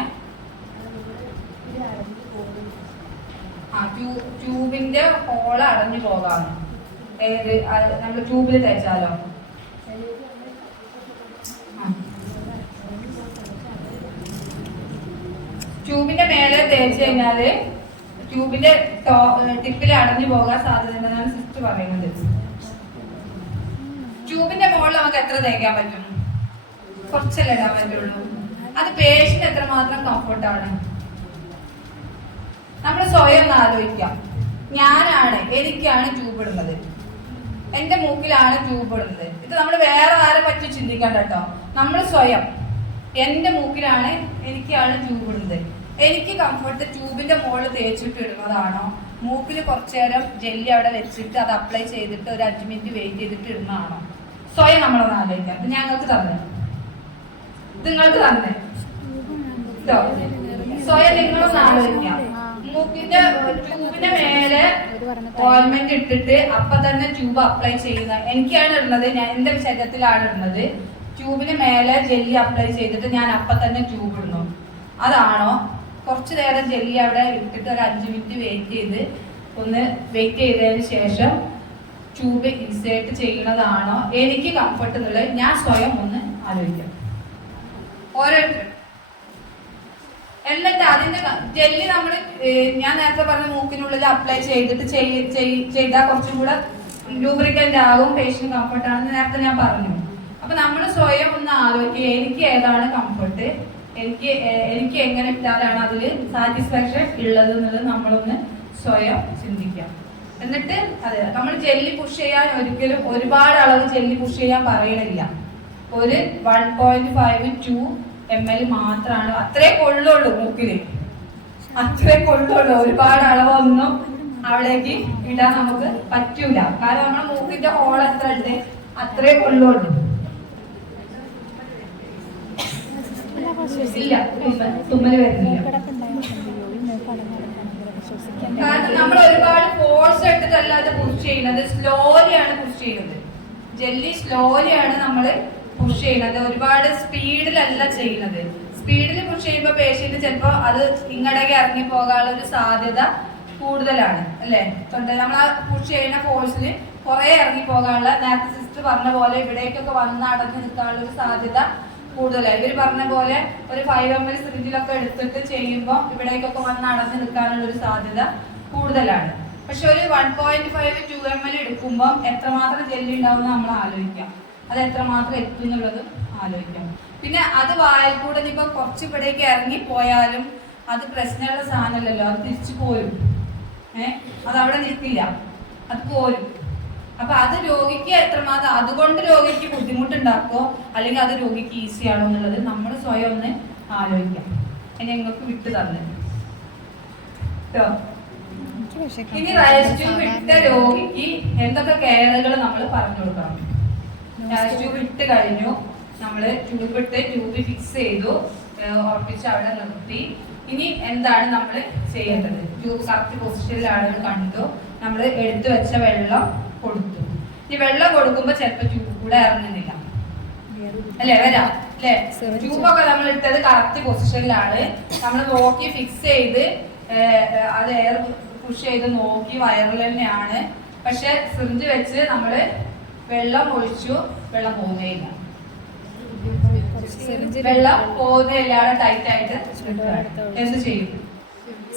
ട്യൂബിന്റെ ഹോള് അടഞ്ഞു പോകാണ്. ഏത് നമ്മൾ ട്യൂബിൽ തേച്ചാലോ? ട്യൂബിന്റെ മേലെ തേച്ച് കഴിഞ്ഞാല് ട്യൂബിന്റെ ടിപ്പിൽ അടഞ്ഞു പോകാൻ സാധ്യതയുണ്ടെന്നാണ് സിസ്റ്റർ പറയുന്നത്. ട്യൂബിന്റെ മുകളിൽ നമുക്ക് എത്ര തേക്കാൻ പറ്റും? കുറച്ചല്ലേ ഇടാൻ പറ്റുള്ളൂ. അത് പേഷ്യന്റ് എത്രമാത്രം കംഫർട്ടാണ്. നമ്മൾ സ്വയം ഒന്ന് ആലോചിക്കാം. എനിക്കാണ് ട്യൂബ് ഇടുന്നത്, എന്റെ മൂക്കിലാണ് ട്യൂബ് ഇടുന്നത്. ഇത് നമ്മൾ വേറെ ആരെ പറ്റി ചിന്തിക്കണ്ട കേട്ടോ. നമ്മൾ സ്വയം എന്റെ മൂക്കിലാണ്, എനിക്കാണ് ട്യൂബ് ഇടുന്നത്. എനിക്ക് കംഫർട്ട് ട്യൂബിന്റെ മുകളിൽ തേച്ചിട്ട് ഇടുന്നതാണോ, മൂക്കിൽ കുറച്ചു നേരം ജെല്ലി അവിടെ വെച്ചിട്ട് അത് അപ്ലൈ ചെയ്തിട്ട് ഒരു 5 മിനിറ്റ് വെയിറ്റ് ചെയ്തിട്ട് ഇടുന്നതാണോ? സ്വയം നമ്മളൊന്ന് ആലോചിക്കാം. ഇത് ഞങ്ങൾക്ക് തന്നെ, നിങ്ങൾക്ക് തന്നെ സ്വയം നിങ്ങളൊന്ന് ആലോചിക്കാം. മൂക്കിന്റെ ട്യൂബിന്റെ മേലെ ഓയിൽമെന്റ് ഇട്ടിട്ട് അപ്പൊ തന്നെ ട്യൂബ് അപ്ലൈ ചെയ്യുന്ന എനിക്കാണ് ഇടുന്നത്, ഞാൻ എന്റെ ശരീരത്തിലാണ് ഇടുന്നത്. ട്യൂബിന് മേലെ ജെല്ലി അപ്ലൈ ചെയ്തിട്ട് ഞാൻ അപ്പം തന്നെ ട്യൂബ് ഇടുന്നു, അതാണോ കുറച്ച് നേരം ജെല്ലി അവിടെ ഇട്ടിട്ട് ഒരു 5 മിനിറ്റ് വെയിറ്റ് ചെയ്ത് ഒന്ന് വെയിറ്റ് ചെയ്തതിന് ശേഷം ട്യൂബ് ഇൻസേർട്ട് ചെയ്യുന്നതാണോ എനിക്ക് കംഫർട്ട് എന്നുള്ളത് ഞാൻ സ്വയം ഒന്ന് ആലോചിക്കാം. ഓരോരുത്തർ എന്നിട്ട് അതിന്റെ ജെല്ലി നമ്മൾ ഞാൻ നേരത്തെ പറഞ്ഞ മൂക്കിനുള്ളിൽ അപ്ലൈ ചെയ്തിട്ട് ചെയ്താൽ കുറച്ചും കൂടെ ലൂബ്രിക്കൻ്റ് ആകും, പേഷ്യന്റ് കംഫർട്ട് ആണെന്ന് നേരത്തെ ഞാൻ പറഞ്ഞു. അപ്പൊ നമ്മൾ സ്വയം ഒന്ന് ആലോചിക്കുക, എനിക്ക് ഏതാണ് കംഫർട്ട്, എനിക്ക് എങ്ങനെ ഇട്ടാലാണ് അതിൽ സാറ്റിസ്ഫാക്ഷൻ ഉള്ളത് എന്നുള്ളത് നമ്മളൊന്ന് സ്വയം ചിന്തിക്കാം. എന്നിട്ട് അതെ, നമ്മൾ ജെല്ലി പുഷ് ചെയ്യാൻ ഒരിക്കലും ഒരുപാട് അളവ് ജെല്ലി പുഷ് ചെയ്യാൻ പറയണില്ല. ഒരു 1.5-2 ml മാത്രമാണ്, അത്രേ കൊള്ളുള്ളൂ മൂക്കില്, അത്രേ കൊള്ളുള്ളൂ. ഒരുപാട് അളവൊന്നും അവിടേക്ക് ഇടാൻ നമുക്ക് പറ്റൂല, കാരണം നമ്മുടെ മൂക്കിന്റെ ഹോൾ എത്ര ഉണ്ട് അത്രേ കൊള്ളുള്ളൂ. ഇല്ല, തുമ്മല് വരുന്നില്ല. കാരണം നമ്മൾ ഒരുപാട് ഫോഴ്സ് എടുത്തിട്ടല്ല അത് പുഷ് ചെയ്യുന്നത്, സ്ലോലിയാണ് പുഷ് ചെയ്യുന്നത്. ജെല്ലി സ്ലോലിയാണ് നമ്മൾ പുഷ് ചെയ്യുന്നത്, ഒരുപാട് സ്പീഡിലല്ല ചെയ്യുന്നത്. സ്പീഡിൽ പുഷ് ചെയ്യുമ്പോൾ പേഷ്യന്റ് ചിലപ്പോൾ അത് ഇങ്ങടേക്ക് ഇറങ്ങി പോകാനുള്ള ഒരു സാധ്യത കൂടുതലാണ് അല്ലേ. നമ്മൾ ആ പുഷ് ചെയ്യുന്ന ഫോഴ്സിൽ കുറെ ഇറങ്ങി പോകാനുള്ള, നേരത്തെ സിസ്റ്റർ പറഞ്ഞ പോലെ ഇവിടേക്കൊക്കെ വന്ന് അടഞ്ഞു നിൽക്കാനുള്ള ഒരു സാധ്യത കൂടുതലാണ്. ഇവർ പറഞ്ഞ പോലെ ഒരു 5 ml സിറിഞ്ചിലൊക്കെ എടുത്തിട്ട് ചെയ്യുമ്പോൾ ഇവിടേക്കൊക്കെ വന്ന് അടഞ്ഞു നിൽക്കാനുള്ള ഒരു സാധ്യത കൂടുതലാണ്. പക്ഷെ ഒരു 1.5-2 ml എടുക്കുമ്പോൾ എത്രമാത്രം ജെല്ലി ഉണ്ടാവുമെന്ന് നമ്മൾ ആലോചിക്കാം, അത് എത്രമാത്രം എത്തും എന്നുള്ളതും ആലോചിക്കാം. പിന്നെ അത് വായിൽ കൂടെ ഇനിയിപ്പോ കുറച്ച് ഇവിടേക്ക് ഇറങ്ങി പോയാലും അത് പ്രശ്നമുള്ള സാധനമല്ലല്ലോ, അത് തിരിച്ചു പോരും. അത് അവിടെ നിൽക്കില്ല, അത് പോരും. അപ്പൊ അത് രോഗിക്ക് എത്രമാത്രം, അതുകൊണ്ട് രോഗിക്ക് ബുദ്ധിമുട്ടുണ്ടാക്കോ അല്ലെങ്കിൽ അത് രോഗിക്ക് ഈസി ആണോ എന്നുള്ളത് നമ്മൾ സ്വയം ഒന്ന് ആലോചിക്കാം. ഇനി നിങ്ങൾക്ക് വിട്ടു തന്നെ കേട്ടോ. ഇനി റൈസ് ട്യൂബ് ഇട്ട രോഗിക്ക് എന്തൊക്കെ കെയറുകൾ നമ്മൾ പറഞ്ഞു കൊടുക്കണം. റൈസ് ട്യൂബ് ഇട്ട് കഴിഞ്ഞു, നമ്മള് ട്യൂബ് ഇട്ട് ട്യൂബ് ഫിക്സ് ചെയ്തു, ഉറപ്പിച്ച് അവിടെ നിർത്തി. ഇനി എന്താണ് നമ്മൾ ചെയ്യേണ്ടത്? ട്യൂബ് കറക്റ്റ് പൊസിഷനിലാണെന്ന് കണ്ടു, നമ്മൾ എടുത്തു വെച്ച വെള്ളം കൊടുത്തു. ഈ വെള്ളം കൊടുക്കുമ്പോ ചിലപ്പോൾ ട്യൂബ് കൂടെ ഇറങ്ങുന്നില്ല അല്ലെ, വരാം അല്ലെ. ട്യൂബൊക്കെ നമ്മൾ ഇട്ടത് കറക്റ്റ് പൊസിഷനിലാണ്, നമ്മൾ നോക്കി ഫിക്സ് ചെയ്ത് അത് എയർ പുഷ് ചെയ്ത് നോക്കി വയറിൽ തന്നെയാണ്. പക്ഷെ സിറിഞ്ച് വെച്ച് നമ്മള് വെള്ളം ഒഴിച്ചു, വെള്ളം പോകുന്നേയില്ല, വെള്ളം പോകുന്നതില്ല, ടൈറ്റ് ആയിട്ട് എന്ത് ചെയ്യും?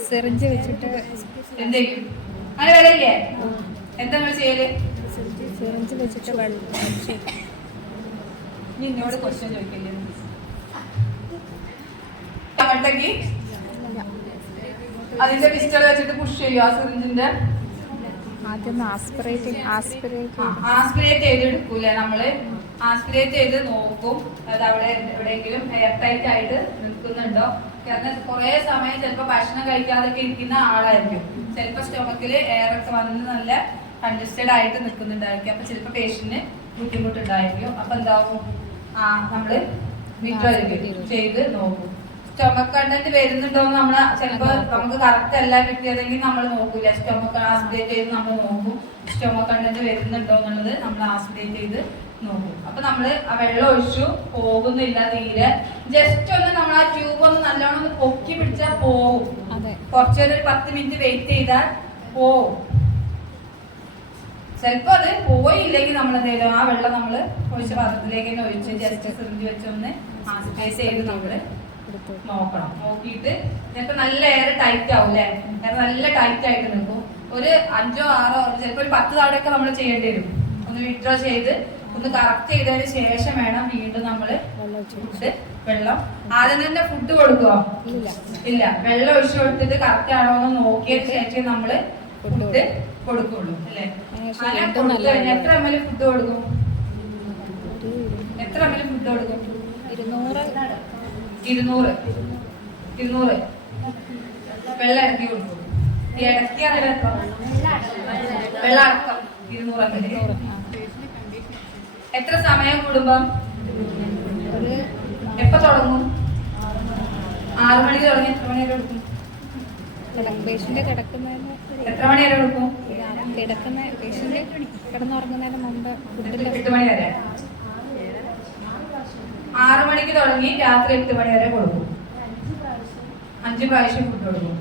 സിറിഞ്ച് വെച്ചിട്ട് എന്ത് ചെയ്യും? അങ്ങനെ വരില്ലേ? എന്താ നിങ്ങൾ ചെയ്യല്? സിറിഞ്ച് വെച്ചിട്ട് വെള്ളം ഇനി എന്നോട് ക്വസ്റ്റ്യൻ ചോദിക്കില്ലേ? അങ്ങോട്ടേക്ക് അതിന്റെ പിസ്റ്റൾ വെച്ചിട്ട് പുഷ് ചെയ്യും ആ സിറിഞ്ചിന്റെ. ആദ്യം ആസ്പിറേറ്റ് ചെയ്ത് എടുക്കൂലേ നമ്മള്, ആസ്പിറേറ്റ് ചെയ്ത് നോക്കും അത് അവിടെ എവിടെയെങ്കിലും എയർ ടൈറ്റ് ആയിട്ട് നിൽക്കുന്നുണ്ടോ. കാരണം കുറെ സമയം ചിലപ്പോൾ ഭക്ഷണം കഴിക്കാതൊക്കെ ഇരിക്കുന്ന ആളായിരിക്കും, ചിലപ്പോൾ സ്റ്റൊമക്കിൽ എയർ ഒക്കെ വന്ന് നല്ല കൺജസ്റ്റഡ് ആയിട്ട് നിൽക്കുന്നുണ്ടായിരിക്കും. അപ്പൊ ചിലപ്പോൾ പേഷ്യന്റിന് ബുദ്ധിമുട്ടുണ്ടായിരിക്കും. അപ്പൊ എന്താവും, നമ്മള് വിഡ്രോ ചെയ്ത് നോക്കും. സ്റ്റൊമക് കണ്ടന്റ് വരുന്നുണ്ടോന്ന് നമ്മള് ചിലപ്പോ നമുക്ക് കറക്റ്റ് അല്ല കിട്ടിയതെങ്കിൽ നമ്മൾ നോക്കൂല, സ്റ്റൊമക് ആസ്പിറേറ്റ് ചെയ്ത് നമ്മൾ നോക്കും. സ്റ്റൊമക് കണ്ടന്റ് വരുന്നുണ്ടോ എന്നുള്ളത് നമ്മൾ ആസ്പിറേറ്റ് ചെയ്ത് നോക്കും. അപ്പൊ നമ്മള് ആ വെള്ളം ഒഴിച്ചു, പോകുന്നില്ല തീരെ, ജസ്റ്റ് ഒന്ന് നമ്മൾ ആ ട്യൂബ് ഒന്ന് നല്ലോണം ഒന്ന് പൊക്കി പിടിച്ചാൽ പോകും. കുറച്ചൊരു 10 മിനിറ്റ് വെയിറ്റ് ചെയ്താൽ പോവും. ചിലപ്പോ അത് പോയില്ലെങ്കിൽ നമ്മൾ എന്തെങ്കിലും ആ വെള്ളം നമ്മൾ ഒഴിച്ച പാത്രത്തിലേക്ക് തന്നെ ഒഴിച്ച് ജസ്റ്റ് സിറിഞ്ച് വെച്ചൊന്ന് ആസ്പിറേറ്റ് ചെയ്ത് നമ്മള് നോക്കണം. നോക്കിയിട്ട് ചിലപ്പോ നല്ല എയർ ടൈറ്റ് ആവും അല്ലെ, എയർ നല്ല ടൈറ്റ് ആയിട്ട് നിൽക്കും. ഒരു 5-6 ചിലപ്പോ ഒരു 10 തവണയൊക്കെ നമ്മൾ ചെയ്യേണ്ടി വരും. ഒന്ന് വിഡ്രോ ചെയ്ത് ഒന്ന് കറക്റ്റ് ചെയ്തതിന് ശേഷം വേണം വീണ്ടും നമ്മള് വെള്ളം. ആദ്യം തന്നെ ഫുഡ് കൊടുക്കുവോ? ഇല്ല, വെള്ളം ഒഴിച്ചു കൊടുത്തിട്ട് കറക്റ്റ് ആണോ എന്ന് നോക്കിയതിന് ശേഷം നമ്മള് ഫുഡ് കൊടുക്കുള്ളൂ അല്ലെ. എത്ര ml ഫുഡ് കൊടുക്കും? എത്ര ml ഫുഡ് കൊടുക്കും? 200 വെള്ളം ഇറക്കി കൊടുക്കും. ഇടയ്ക്ക് വെള്ളം അടക്കം 200 ml. എത്ര സമയം കൂടുമ്പം? എപ്പോ തുടങ്ങും? 6 മണിക്ക് തുടങ്ങി എത്ര മണി വരെ എടുക്കും? പേഷ്യന്റ് കിടക്കുന്നതിന് എത്ര മണി വരെ എടുക്കും? കിടക്കുന്ന പേഷ്യന്റ് കിടന്നുറങ്ങുന്നതിന് മുമ്പ് 8 മണി വരെ. 6 മണിക്ക് തുടങ്ങി രാത്രി 8 മണി വരെ കൊടുക്കും. 5 പ്രാവശ്യം ഫുഡ് കൊടുക്കും.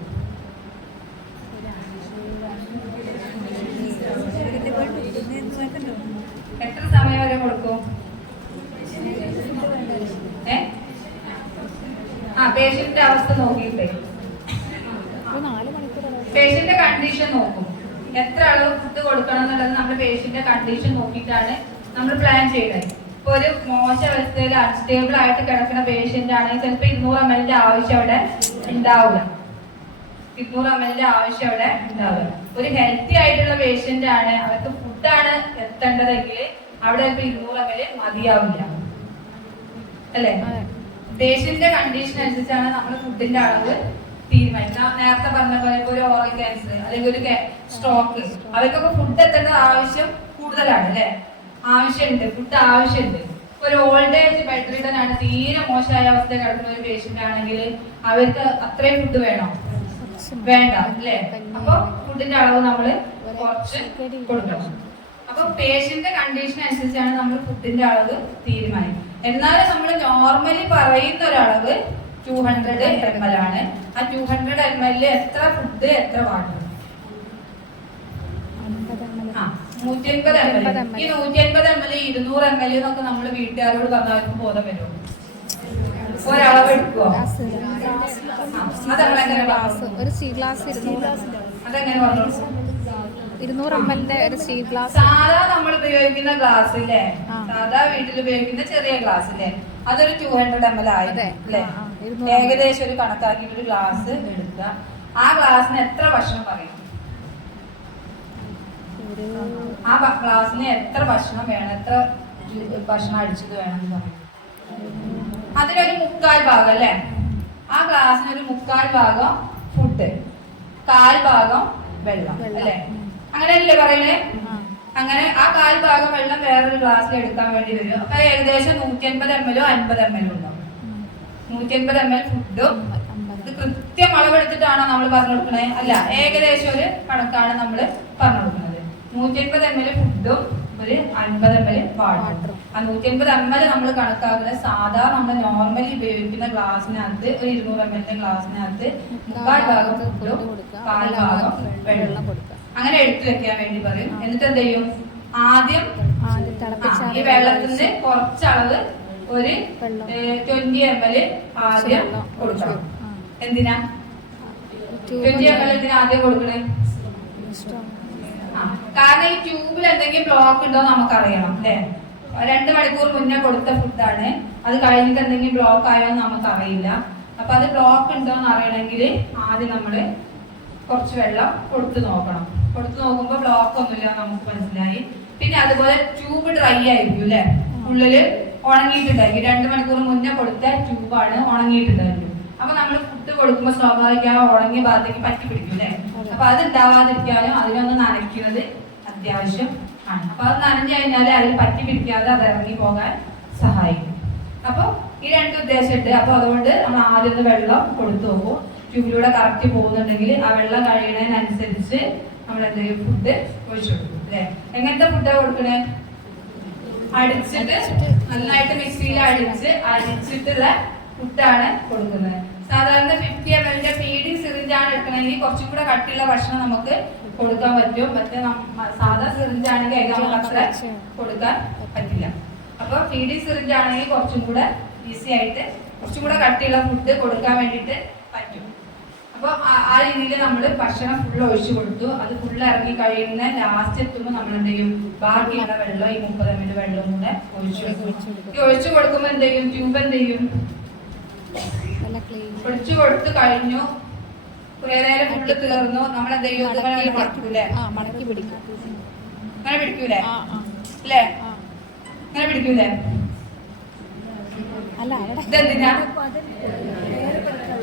എത്ര സമയം വരെ കൊടുക്കും? പേഷ്യന്റിന്റെ അവസ്ഥ നോക്കിയിട്ടേ പേഷ്യന്റിന്റെ കണ്ടീഷൻ നോക്കും. എത്ര അളവ് ഫുഡ് കൊടുക്കണം എന്നുള്ളത് നമ്മുടെ പേഷ്യന്റിന്റെ കണ്ടീഷൻ നോക്കിയിട്ടാണ് നമ്മൾ പ്ലാൻ ചെയ്യുന്നത്. ഇപ്പൊ ഒരു മോശ അവസ്ഥയിൽ അൺസ്റ്റേബിൾ ആയിട്ട് കിടക്കുന്ന പേഷ്യന്റ് ആണെങ്കിൽ ചിലപ്പോൾ 200 ml ആവശ്യം അവിടെ ഉണ്ടാവില്ല. 200 ml ആവശ്യം അവിടെ ഉണ്ടാവില്ല. ഒരു ഹെൽത്തി ആയിട്ടുള്ള പേഷ്യന്റ് ആണ്, അവർക്ക് ഫുഡാണ് എത്തേണ്ടതെങ്കിൽ അവിടെ ചിലപ്പോൾ 200 ml മതിയാവില്ല അല്ലേ? പേഷ്യന്റിന്റെ കണ്ടീഷൻ അനുസരിച്ചാണ് നമ്മൾ ഫുഡിന്റെ അളവ് തീരുമാനിക്കാം. നേരത്തെ പറഞ്ഞ പോലെ ഇപ്പൊ ഒരു ഓറൽ ക്യാൻസർ അല്ലെങ്കിൽ ഒരു സ്ട്രോക്ക്, അവർക്കൊക്കെ ഫുഡ് എത്തേണ്ട ആവശ്യം കൂടുതലാണ് അല്ലെ? ആവശ്യമുണ്ട്, ഫുഡ് ആവശ്യമുണ്ട്. ഒരു ഓൾഡ് ഏജ് ബെഡ് റിഡൻ ആണ്, തീരെ മോശമായ അവസ്ഥ കിടക്കുന്ന ഒരു പേഷ്യന്റ് ആണെങ്കിൽ അവർക്ക് അത്രയും ഫുഡ് വേണോ? വേണ്ട അല്ലെ? അപ്പൊ ഫുഡിന്റെ അളവ് നമ്മൾ കുറച്ച് കൊടുക്കണം. അപ്പൊ പേഷ്യന്റിന്റെ കണ്ടീഷൻ അനുസരിച്ചാണ് നമ്മൾ ഫുഡിന്റെ അളവ് തീരുമാനിക്കുന്നത്. എന്നാലും നമ്മൾ നോർമലി പറയുന്ന ഒരളവ് 200 ml ആണ്. ആ 200 ml എത്ര ഫുഡ് എത്ര വാട്ടർ? 150 ml. ഈ 150 ml 200 ml എന്നൊക്കെ നമ്മൾ വീട്ടുകാരോട് പറഞ്ഞാൽ അവർക്ക് ബോധം വരുമോ? ഒരളവ് എടുക്കുവോ? അതെങ്ങനെ അതെങ്ങനെ പറഞ്ഞു? 200 ml ഒരു സ്റ്റീൽ ഗ്ലാസ്. സാധാ നമ്മൾ ഉപയോഗിക്കുന്ന ഗ്ലാസ് ഇല്ലേ, സാധാ വീട്ടിൽ ഉപയോഗിക്കുന്ന ചെറിയ ഗ്ലാസ് ഇല്ലേ, അതൊരു 200 ml ആയില്ലേ? ഏകദേശം ഒരു കണക്കാക്കിയിട്ട് ഒരു ഗ്ലാസ് എടുക്കുക. ആ ഗ്ലാസ്സിന് എത്ര ഭക്ഷണം പറയും? ആ ഗ്ലാസ്സിന് എത്ര ഭക്ഷണം വേണം, എത്ര ഭക്ഷണം അടിച്ചത് വേണം എന്ന് പറയും? അതിനൊരു 1/4 ഭാഗം അല്ലേ? ആ ഗ്ലാസ്സിന് ഒരു 1/4 ഭാഗം ഫുഡ്, 1/4 ഭാഗം വെള്ളം അല്ലേ? അങ്ങനെയല്ലേ പറയണേ? അങ്ങനെ ആ 1/4 ഭാഗം വെള്ളം വേറൊരു ഗ്ലാസ്സിൽ എടുക്കാൻ വേണ്ടി വരും. അപ്പൊ ഏകദേശം 150 ml 50 ml ഉണ്ടാവും. 150 ml ഫുഡും. ഇത് കൃത്യം അളവെടുത്തിട്ടാണോ നമ്മൾ പറഞ്ഞു കൊടുക്കണേ? അല്ല, ഏകദേശം ഒരു കണക്കാണ് നമ്മൾ പറഞ്ഞു കൊടുക്കുന്നത്. 150 ml ഫുഡും ഒരു 50 ml വാട്ടറും. ആ 150 ml നമ്മൾ കണക്കാക്കുന്നത് സാധാ നമ്മൾ നോർമലി ഉപയോഗിക്കുന്ന ഗ്ലാസ്സിനകത്ത് ഒരു 200 ml ഗ്ലാസ്സിനകത്ത് 1/4 ഭാഗം ഫുഡും 1/4 ഭാഗം വെള്ളം കൊടുക്കുക. അങ്ങനെ എടുത്തു വെക്കാൻ വേണ്ടി പറയും. എന്നിട്ട് എന്ത് ചെയ്യും? ആദ്യം ഈ വെള്ളത്തിൽ നിന്ന് കുറച്ചളവ് ഒരു 20 ml ആദ്യം കൊടുക്കണം. എന്തിനാ 20 ml എന്തിനാ ആദ്യം കൊടുക്കണേ? കാരണം ഈ ട്യൂബിൽ എന്തെങ്കിലും ബ്ലോക്ക് ഉണ്ടോ നമുക്കറിയണം അല്ലെ? 2 മണിക്കൂർ മുന്നേ കൊടുത്ത ഫുഡാണ്, അത് കഴിഞ്ഞിട്ട് എന്തെങ്കിലും ബ്ലോക്ക് ആയോ എന്ന് നമുക്കറിയില്ല. അപ്പൊ അത് ബ്ലോക്ക് ഉണ്ടോ എന്ന് അറിയണമെങ്കിൽ ആദ്യം നമ്മള് കുറച്ച് വെള്ളം കൊടുത്തു നോക്കണം. കൊടുത്തു നോക്കുമ്പോ ബ്ലോക്ക് ഒന്നുമില്ല നമുക്ക് മനസ്സിലായി. പിന്നെ അതുപോലെ ട്യൂബ് ഡ്രൈ ആയിരിക്കും അല്ലെ? ഉള്ളില് ഉണങ്ങിയിട്ടുണ്ടായിരിക്കും. 2 മണിക്കൂർ മുന്നേ കൊടുത്ത ട്യൂബാണ്, ഉണങ്ങിയിട്ടുണ്ടായിരിക്കും. അപ്പൊ നമ്മൾ ഫുഡ് കൊടുക്കുമ്പോൾ സ്വാഭാവികമായി ഉണങ്ങിയ ഭാഗത്തേക്ക് പറ്റി പിടിക്കും അല്ലെ? അപ്പൊ അത് ഉണ്ടാവാതിരിക്കാനും അതിനൊന്ന് നനയ്ക്കുന്നത് അത്യാവശ്യം ആണ്. അപ്പൊ അത് നനഞ്ഞു കഴിഞ്ഞാൽ അതിൽ പറ്റി പിടിക്കാതെ അത് ഇറങ്ങി പോകാൻ സഹായിക്കും. അപ്പൊ ഈ 2 ഉദ്ദേശമുണ്ട്. അപ്പൊ അതുകൊണ്ട് നമ്മൾ ആദ്യം ഒന്ന് വെള്ളം കൊടുത്തു നോക്കും. ട്യൂബിലൂടെ കറക്റ്റ് പോകുന്നുണ്ടെങ്കിൽ ആ വെള്ളം കഴിയണതിനനുസരിച്ച് നമ്മൾ എന്തെങ്കിലും ഫുഡ് ഒഴിച്ചു കൊടുക്കും അല്ലെ? എങ്ങനത്തെ ഫുഡാ കൊടുക്കണേ? അടിച്ചിട്ട് നന്നായിട്ട് മിക്സിയിൽ അടിച്ചിട്ടുള്ള ഫുഡാണ് കൊടുക്കുന്നത്. സാധാരണ 50 ml ഫീഡിങ് സിറിഞ്ചാണ് എടുക്കണമെങ്കിൽ കുറച്ചും കൂടെ കട്ടിയുള്ള ഭക്ഷണം നമുക്ക് കൊടുക്കാൻ പറ്റും. മറ്റേ സാധാ സിറിഞ്ചാണെങ്കിൽ അതിന് നമുക്ക് അത്ര കൊടുക്കാൻ പറ്റില്ല. അപ്പൊ ഫീഡിങ് സിറിഞ്ചാണെങ്കിൽ കുറച്ചും കൂടെ ഈസി ആയിട്ട് കുറച്ചും കൂടെ കട്ടിയുള്ള ഫുഡ് കൊടുക്കാൻ വേണ്ടിയിട്ട് പറ്റും. അപ്പൊ ആ രീതിയിൽ നമ്മൾ ഭക്ഷണം ഫുള്ള് ഒഴിച്ചു കൊടുത്തു. അത് ഫുള്ള് ഇറങ്ങി കഴിയുന്ന ലാസ്റ്റ് എത്തുമ്പോൾ നമ്മൾ എന്ത് ചെയ്യും? ബാക്കിയുള്ള വെള്ളം ഈ 30 ml വെള്ളവും കൂടെ ഒഴിച്ചു കൊടുക്കുമ്പോൾ എന്ത് ചെയ്യും? ട്യൂബ് എന്ത് ചെയ്യും? ഒഴിച്ചു കൊടുത്ത് കഴിഞ്ഞു, കുറെ നേരം ഫുള്ള് തീർന്നു. നമ്മൾ എന്ത് ചെയ്യും? മടക്കൂലേ? മടക്കി പിടിക്കും. അങ്ങനെ പിടിക്കൂലേ അല്ലേ? അങ്ങനെ പിടിക്കൂലേ? ഇതെന്തിനാ?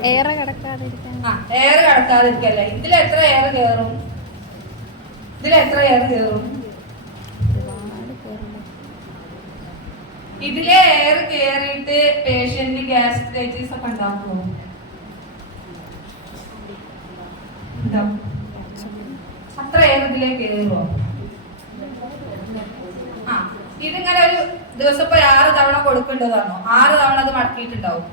എയർ കടക്കാതിരിക്കാൻ. എയർ കടക്കാതിരിക്കല്ലേ? ഇതിലെത്ര എയർ കയറും? ഇതിലെ എയർ കയറിയിട്ട് പേഷ്യന്റിന് ഗ്യാസ്ട്രൈറ്റിസ് ഒക്കെ ഉണ്ടാക്കുമോ? അത്ര എയർ ഇതിലേക്ക് കയറുമോ? ഇതിങ്ങനെ ഒരു ദിവസം ഇപ്പൊ 6 തവണ കൊടുക്കേണ്ടതാണോ? 6 തവണ അത് മടക്കിയിട്ടുണ്ടാവും.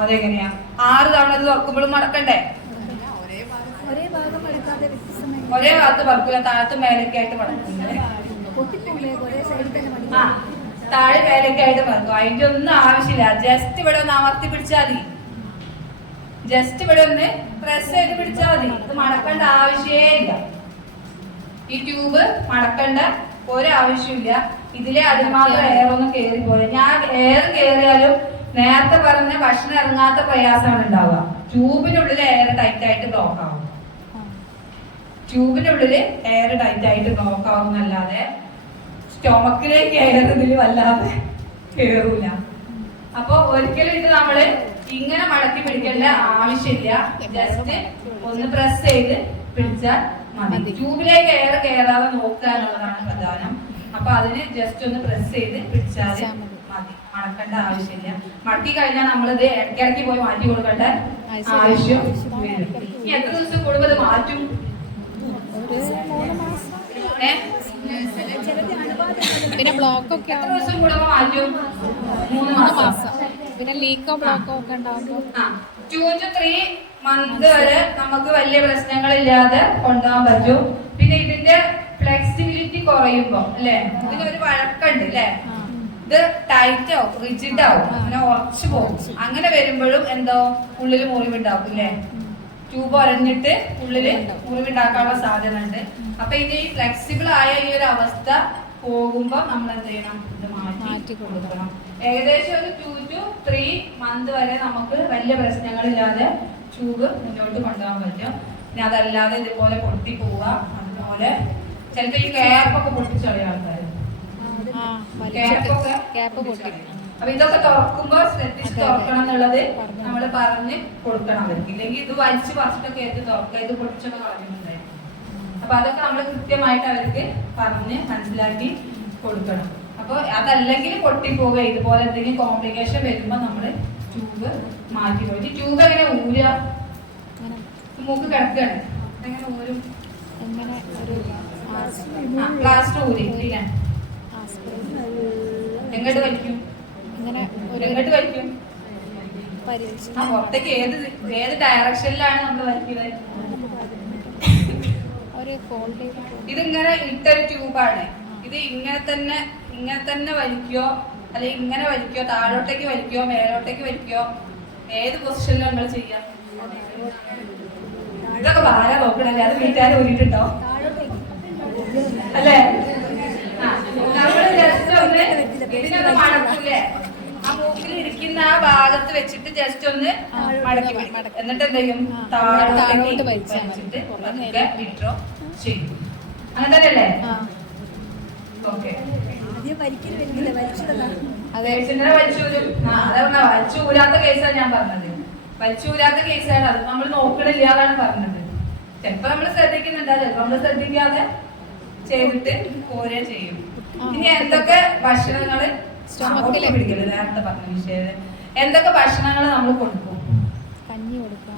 അതെങ്ങനെയാ 6 തവണ അത് തുറക്കുമ്പോഴും മടക്കണ്ടേ? ഒരേ ഭാഗം മടക്കാതെ വ്യത്യസ്തമായി ഒരേ ഭാഗത്ത് മടക്കില്ല, താഴത്ത് മേലൊക്കെ ആയിട്ട് മടക്കും. പൊട്ടിപ്പോലേ ഒരേ സൈഡിൽ തന്നെ ആ മടക്കി താഴെ മേലൊക്കെ ആയിട്ട് മടക്കും. അതിന്റെ ഒന്നും ആവശ്യമില്ല. ജസ്റ്റ് ഇവിടെ ഒന്ന് അമർത്തി പിടിച്ചാൽ മതി. ജസ്റ്റ് ഇവിടെ ഒന്ന് പ്രസ് ചെയ്ത് പിടിച്ചാൽ മതി. ഇത് മടക്കേണ്ട ആവശ്യമേ ഇല്ല. ഈ ട്യൂബ് മടക്കേണ്ട ഒരാവശ്യമില്ല. ഇതിലെ അതിന് മാത്രം എയർ ഒന്നും കയറി പോലെ. ഞാൻ എയർ കയറിയാലും നേരത്തെ പറഞ്ഞ ഭക്ഷണം ഇറങ്ങാത്ത പ്രയാസമാണ് ഉണ്ടാവുക. ട്യൂബിനുള്ളിൽ എയർ ടൈറ്റ് ആയിട്ട് ബ്ലോക്ക് ആവും. ട്യൂബിനുള്ളില് എയർ ടൈറ്റ് ആയിട്ട് ബ്ലോക്ക് ആവുന്നല്ലാതെ സ്റ്റൊമക്കിലേക്ക് എയർ ഇതിൽ വല്ലാതെ കയറൂല. അപ്പൊ ഒരിക്കലും ഇത് നമ്മള് ഇങ്ങനെ മടക്കി പിടിക്കേണ്ട ആവശ്യമില്ല. ജസ്റ്റ് ഒന്ന് പ്രസ് ചെയ്ത് പിടിച്ചാൽ മതി. ട്യൂബിലേക്ക് എയർ കയറാതെ നോക്കുക എന്നുള്ളതാണ് പ്രധാനം. അപ്പൊ അതിന് ജസ്റ്റ് ഒന്ന് പ്രസ് ചെയ്ത് പിടിച്ചാൽ മതി. മടക്കേണ്ട ആവശ്യമില്ല. മടക്കി കഴിഞ്ഞാൽ നമ്മളിത് ഇടയ്ക്കിടയ്ക്ക് പോയി മാറ്റി കൊടുക്കേണ്ട ആവശ്യം വരും. ഈ എത്ര ദിവസം കൂടുമ്പോൾ ഇത് മാറ്റും? പിന്നെ ബ്ലോക്ക് ഒക്കെ എത്ര ദിവസം കൂടുമ്പോൾ മാറ്റും? 3 മാസം. പിന്നെ ലീക്കോ ബ്ലോക്കോ ഒക്കെ ഉണ്ടാകുമ്പോൾ 2 to 3 മന്ത് വരെ നമുക്ക് വലിയ പ്രശ്നങ്ങളില്ലാതെ കൊണ്ടുപോകാൻ പറ്റും. പിന്നെ ഇതിന്റെ ഫ്ലെക്സിബിലിറ്റി കുറയുമ്പോ അല്ലെ, ഇതിനൊരു വഴക്കുണ്ട് അല്ലെ, ഇത് ടൈറ്റ് ആവും, റിജിഡ് ആവും, അങ്ങനെ ഉറച്ചു പോകും. അങ്ങനെ വരുമ്പോഴും എന്തോ ഉള്ളില് മുറിവുണ്ടാവും അല്ലെ. ട്യൂബ് ഒരഞ്ഞിട്ട് ഉള്ളില് മുറിവുണ്ടാക്കാനുള്ള സാധ്യത ഉണ്ട്. അപ്പൊ ഇത് ഈ ഫ്ലെക്സിബിൾ ആയ ഈ ഒരു അവസ്ഥ പോകുമ്പോ നമ്മൾ എന്ത് ചെയ്യണം? ഇത് മാറ്റി കൊടുക്കണം. ഏകദേശം ഒരു 2 to 3 മന്ത് വരെ നമുക്ക് വലിയ പ്രശ്നങ്ങളില്ലാതെ ട്യൂബ് മുന്നോട്ട് കൊണ്ടുപോകാൻ പറ്റും. പിന്നെ അതല്ലാതെ ഇതുപോലെ പൊട്ടി പോവുക, അതുപോലെ ചിലപ്പോ ഈ ക്യാപ്പൊക്കെ പൊട്ടിച്ചറിയ ആൾക്കാർ ക്യാപ്പ് പൊട്ടി. അപ്പൊ ഇതൊക്കെ തുറക്കുമ്പോ ശ്രദ്ധിച്ച് തുറക്കണം എന്നുള്ളത് നമ്മൾ പറഞ്ഞ് കൊടുക്കണം അവർക്ക്. ഇല്ലെങ്കിൽ ഇത് വലിച്ചു പറിച്ചിട്ടൊക്കെ ആയിട്ട് തുറക്കുക, ഇത് പൊട്ടിച്ചൊക്കെ കളഞ്ഞിട്ടുണ്ടായിരുന്നു. അപ്പൊ അതൊക്കെ നമ്മൾ കൃത്യമായിട്ട് അവർക്ക് പറഞ്ഞ് മനസ്സിലാക്കി കൊടുക്കണം. അപ്പൊ അതല്ലെങ്കിൽ പൊട്ടിപ്പോവുക, ഇതുപോലെ എന്തെങ്കിലും കോംപ്ലിക്കേഷൻ വരുമ്പോ നമ്മള് ട്യൂബ് മാറ്റി കൊടുക്കും. ഈ ട്യൂബ് എങ്ങനെ ഊരുക? മൂക്ക് കിടക്കുകയാണ്, എങ്ങനെ ഊരും? പ്ലാസ്റ്റർ ഊരി ഇല്ലേ? എങ്ങോട്ട് വലിക്കും? എങ്ങോട്ട് വലിക്കും? ആ പുറത്തേക്ക് ഏത് ഡയറക്ഷനിലാണ് നമ്മൾ വലിക്കുന്നത്? ഇതിങ്ങനെ ഇട്ടൊരു ട്യൂബാണ്. ഇത് ഇങ്ങനെ തന്നെ വലിക്കോ, അല്ലെങ്കിൽ ഇങ്ങനെ വലിക്കോ, താഴോട്ടേക്ക് വലിക്കോ, മേലോട്ടേക്ക് വലിക്കോ, ഏത് പൊസിഷനിലാണ് നമ്മൾ ചെയ്യാം? ഇതൊക്കെ ഭാരം നോക്കണല്ലേ, അത് വീട്ടുകാരെ ഊരിട്ടുണ്ടോ അല്ലേ? നമ്മള് ജസ്റ്റ് ഒന്ന് ഇതിനൊന്ന് മടക്കൂലേ, ആ മൂക്കിൽ ഇരിക്കുന്ന ആ ഭാഗത്ത് വെച്ചിട്ട് ജസ്റ്റ് ഒന്ന് മടക്കി എന്നിട്ട് എന്ത് ചെയ്യും? താഴോട്ടേക്ക് വലിച്ചിട്ട് വിഡ്രോ ചെയ്യും. അങ്ങനെ തന്നെയല്ലേ? ഓക്കെ. വലിച്ചൂരാത്ത കേസാണ് ഞാൻ പറഞ്ഞത്. വലിച്ചൂരാത്ത കേസാണ് അത്. നമ്മൾ നോക്കണില്ല എന്നാണ് പറഞ്ഞത്. ചിലപ്പോ നമ്മൾ ശ്രദ്ധിക്കുന്നുണ്ടാ, ചിലപ്പോ നമ്മൾ ശ്രദ്ധിക്കാതെ ചെയ്തിട്ട് പോരെ ചെയ്യും. ഇനി എന്തൊക്കെ ഭക്ഷണങ്ങള് പിടിക്കല് നേരത്തെ പറഞ്ഞ വിഷയം, എന്തൊക്കെ ഭക്ഷണങ്ങൾ നമ്മൾ കൊടുക്കും? കഞ്ഞി കൊടുക്കാം,